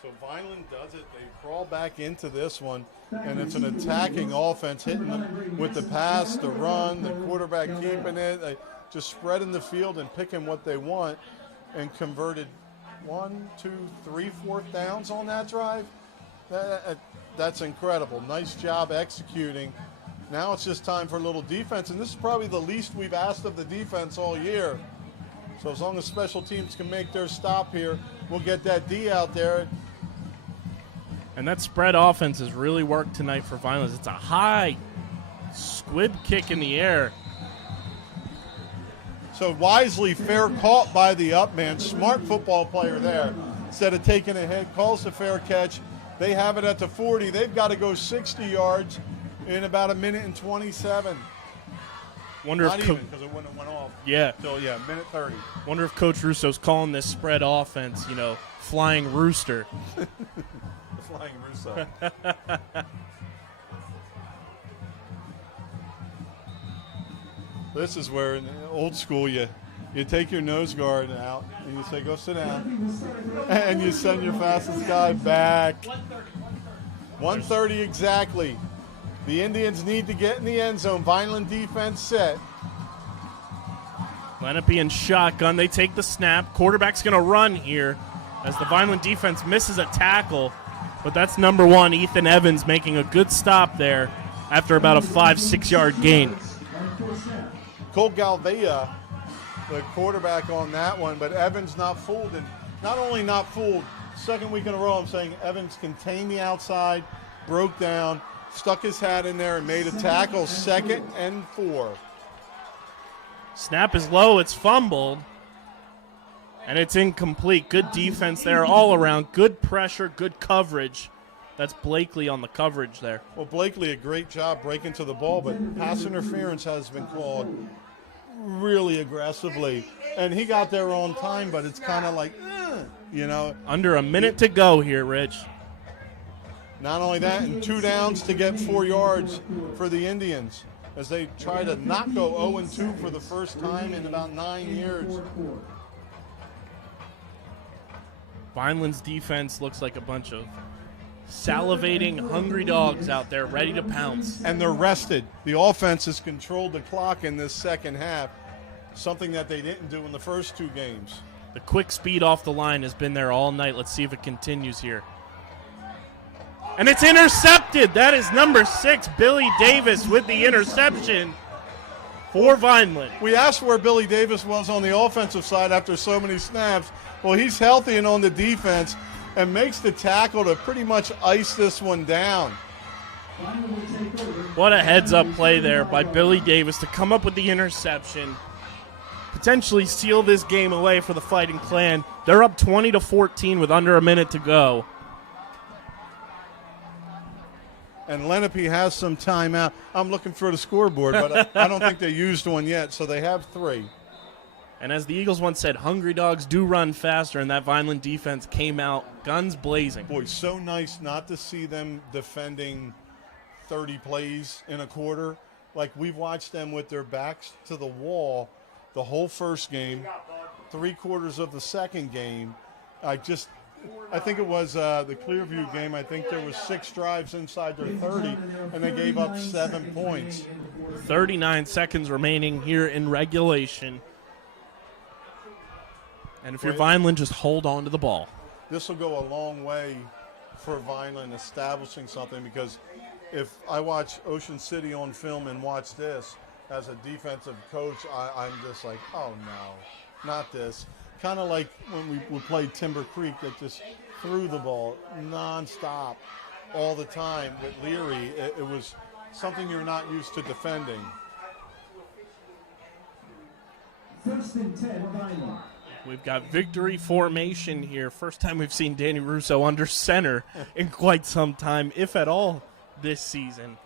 So Vineland does it. They crawl back into this one, and it's an attacking offense, hitting them with the pass, the run, the quarterback keeping it. They just spreading the field and picking what they want, and converted 1, 2, 3 fourth downs on that drive. That's incredible. Nice job executing. Now it's just time for a little defense, and this is probably the least we've asked of the defense all year. So as long as special teams can make their stop here, we'll get that D out there. And that spread offense has really worked tonight for Vineland. It's a high squib kick in the air. So wisely, fair caught by the up man. Smart football player there. Instead of taking a hit, calls the fair catch. They have it at the 40. They've got to go 60 yards in about a minute and 27. Wonder Not if even, because it wouldn't have went off. Yeah. So, yeah, minute 30. Wonder if Coach Russo's calling this spread offense, flying rooster. Flying Russo. This is where, in the old school, you take your nose guard out and you say, go sit down. And you send your fastest guy back. 1:30 exactly. The Indians need to get in the end zone. Vineland defense set. Lenape in shotgun. They take the snap. Quarterback's going to run here as the Vineland defense misses a tackle. But that's number 1, Ethan Evans, making a good stop there after about a 5-6 yard gain. Cole Galvea, the quarterback on that one, but Evans not fooled. And not only not fooled, second week in a row I'm saying Evans contained the outside, broke down, stuck his hat in there and made a tackle, 2nd and 4. Snap is low, it's fumbled, and it's incomplete. Good defense there all around. Good pressure, good coverage. That's Blakely on the coverage there. Well, Blakely, a great job breaking to the ball, but pass interference has been called really aggressively. And he got there on time, but it's kind of like, you know. Under a minute to go here, Rich. Not only that, and 2 downs to get 4 yards for the Indians as they try to not go 0-2 for the first time in about 9 years. Vineland's defense looks like a bunch of salivating, hungry dogs out there ready to pounce. And they're rested. The offense has controlled the clock in this second half, something that they didn't do in the first 2 games. The quick speed off the line has been there all night. Let's see if it continues here. And it's intercepted. That is number 6, Billy Davis, with the interception for Vineland. We asked where Billy Davis was on the offensive side after so many snaps. Well, he's healthy and on the defense and makes the tackle to pretty much ice this one down. What a heads-up play there by Billy Davis to come up with the interception, potentially seal this game away for the Fighting Clan. They're up 20-14 with under a minute to go. And Lenape has some timeout. I'm looking for the scoreboard, but I don't think they used one yet, so they have 3. And as the Eagles once said, hungry dogs do run faster, and that Vineland defense came out guns blazing. Boy, so nice not to see them defending 30 plays in a quarter. Like, we've watched them with their backs to the wall the whole first game, 3 quarters of the second game. I think it was the Clearview game. I think there was 6 drives inside their 30, and they gave up 7 points. 39 seconds remaining here in regulation. And if you're Vineland, just hold on to the ball. This will go a long way for Vineland establishing something, because if I watch Ocean City on film and watch this as a defensive coach, I'm just like, oh no, not this. Kind of like when we played Timber Creek, that just threw the ball nonstop all the time with Leary. It was something you're not used to defending. 1st and 10, Vineland. We've got victory formation here. First time we've seen Danny Russo under center in quite some time, if at all, this season.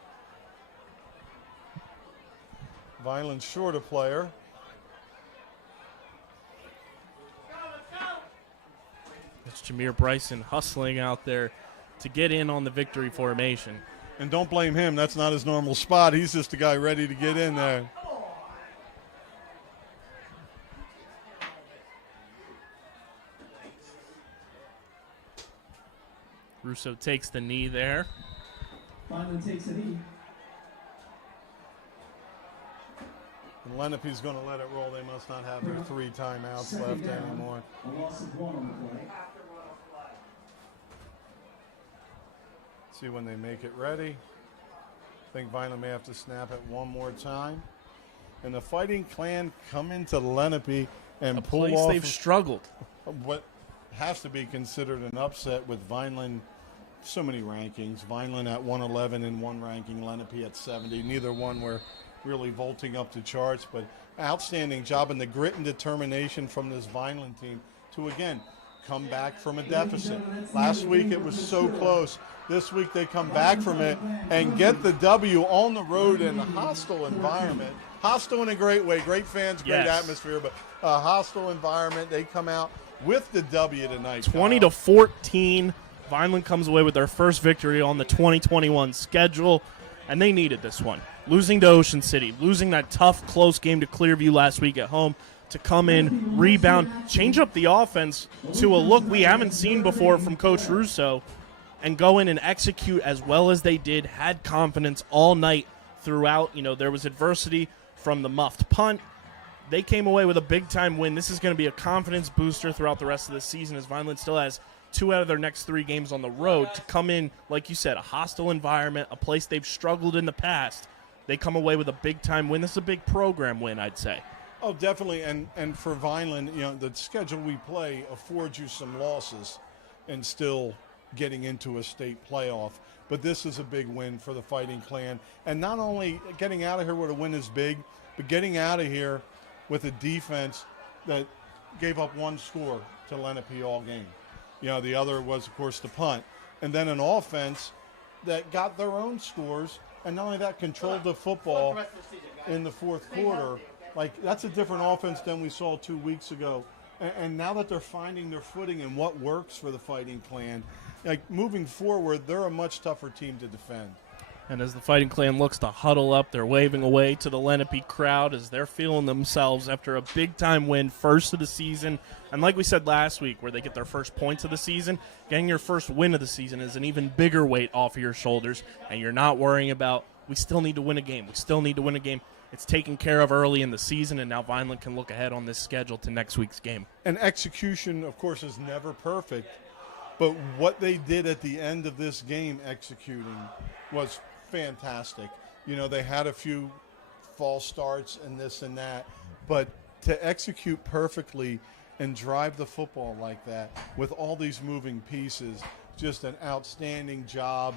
Vineland short a player. It's Jameer Bryson hustling out there to get in on the victory formation. And don't blame him. That's not his normal spot. He's just a guy ready to get in there. Russo takes the knee there. Vineland takes a knee. And Lenape's going to let it roll. They must not have their 3 timeouts left anymore. A loss of 1 on the play. See when they make it ready. I think Vineland may have to snap it one more time. And the Fighting Clan come into Lenape and pull Place off they've struggled. what has to be considered an upset with Vineland. So many rankings. Vineland at 111 in one ranking, Lenape at 70. Neither one were really vaulting up the charts, but outstanding job in the grit and determination from this Vineland team to, again, come back from a deficit. Last week it was so close. This week they come back from it and get the W on the road in a hostile environment. Hostile in a great way. Great fans, great atmosphere, but a hostile environment. They come out with the W tonight. 20-14. Vineland comes away with their first victory on the 2021 schedule, and they needed this one. Losing to Ocean City, losing that tough, close game to Clearview last week at home, to come in, rebound, change up the offense to a look we haven't seen before from Coach Russo, and go in and execute as well as they did, had confidence all night throughout. You know, there was adversity from the muffed punt, they came away with a big-time win. This is going to be a confidence booster throughout the rest of the season as Vineland still has 2 out of their next 3 games on the road to come in, like you said, a hostile environment, a place they've struggled in the past. They come away with a big-time win. This is a big program win, I'd say. Oh, definitely. And for Vineland, the schedule we play affords you some losses and still getting into a state playoff. But this is a big win for the Fighting Clan. And not only getting out of here with a win is big, but getting out of here with a defense that gave up 1 score to Lenape all game. The other was, of course, the punt. And then an offense that got their own scores, and not only that, controlled the football in the 4th quarter. Like, that's a different offense than we saw 2 weeks ago. And now that they're finding their footing and what works for the Fighting Clan, like, moving forward, they're a much tougher team to defend. And as the Fighting Clan looks to huddle up, they're waving away to the Lenape crowd as they're feeling themselves after a big-time win, first of the season. And like we said last week, where they get their first points of the season, getting your first win of the season is an even bigger weight off of your shoulders, and you're not worrying about, we still need to win a game. We still need to win a game. It's taken care of early in the season, and now Vineland can look ahead on this schedule to next week's game. And execution, of course, is never perfect, but what they did at the end of this game executing was fantastic. They had a few false starts and this and that, but to execute perfectly and drive the football like that with all these moving pieces, just an outstanding job.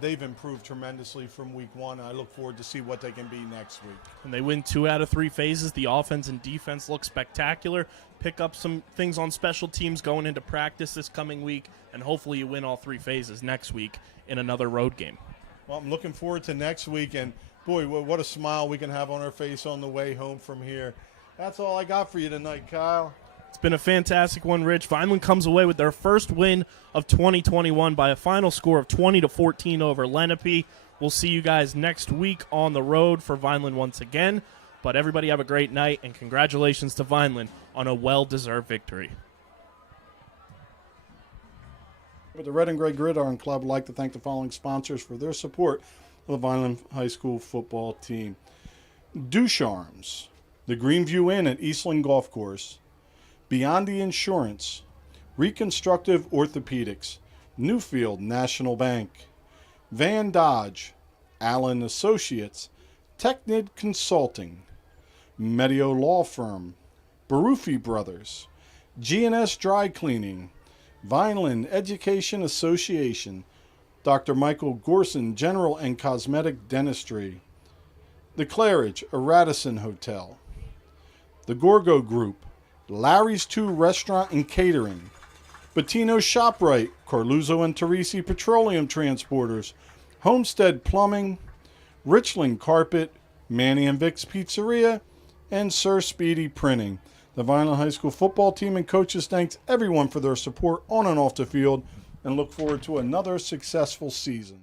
They've improved tremendously from week 1. I look forward to see what they can be next week. And they win 2 out of 3 phases. The offense and defense look spectacular. Pick up some things on special teams going into practice this coming week, and hopefully you win all 3 phases next week in another road game. Well, I'm looking forward to next week, and boy, what a smile we can have on our face on the way home from here. That's all I got for you tonight, Kyle. It's been a fantastic one, Rich. Vineland comes away with their first win of 2021 by a final score of 20-14 over Lenape. We'll see you guys next week on the road for Vineland once again. But everybody have a great night, and congratulations to Vineland on a well-deserved victory. But the Red and Gray Gridiron Club would like to thank the following sponsors for their support of the Vineland High School football team. Ducharmes, the Greenview Inn at Eastland Golf Course, Beyond the Insurance, Reconstructive Orthopedics, Newfield National Bank, Van Dodge, Allen Associates, Technid Consulting, Medio Law Firm, Barufi Brothers, G&S Dry Cleaning, Vineland Education Association, Dr. Michael Gorson General and Cosmetic Dentistry, The Claridge, a Radisson Hotel, The Gorgo Group, Larry's 2 Restaurant and Catering, Bettino ShopRite, Carluzzo and Teresi Petroleum Transporters, Homestead Plumbing, Richland Carpet, Manny and Vic's Pizzeria, and Sir Speedy Printing. The Vineland High School football team and coaches thanks everyone for their support on and off the field and look forward to another successful season.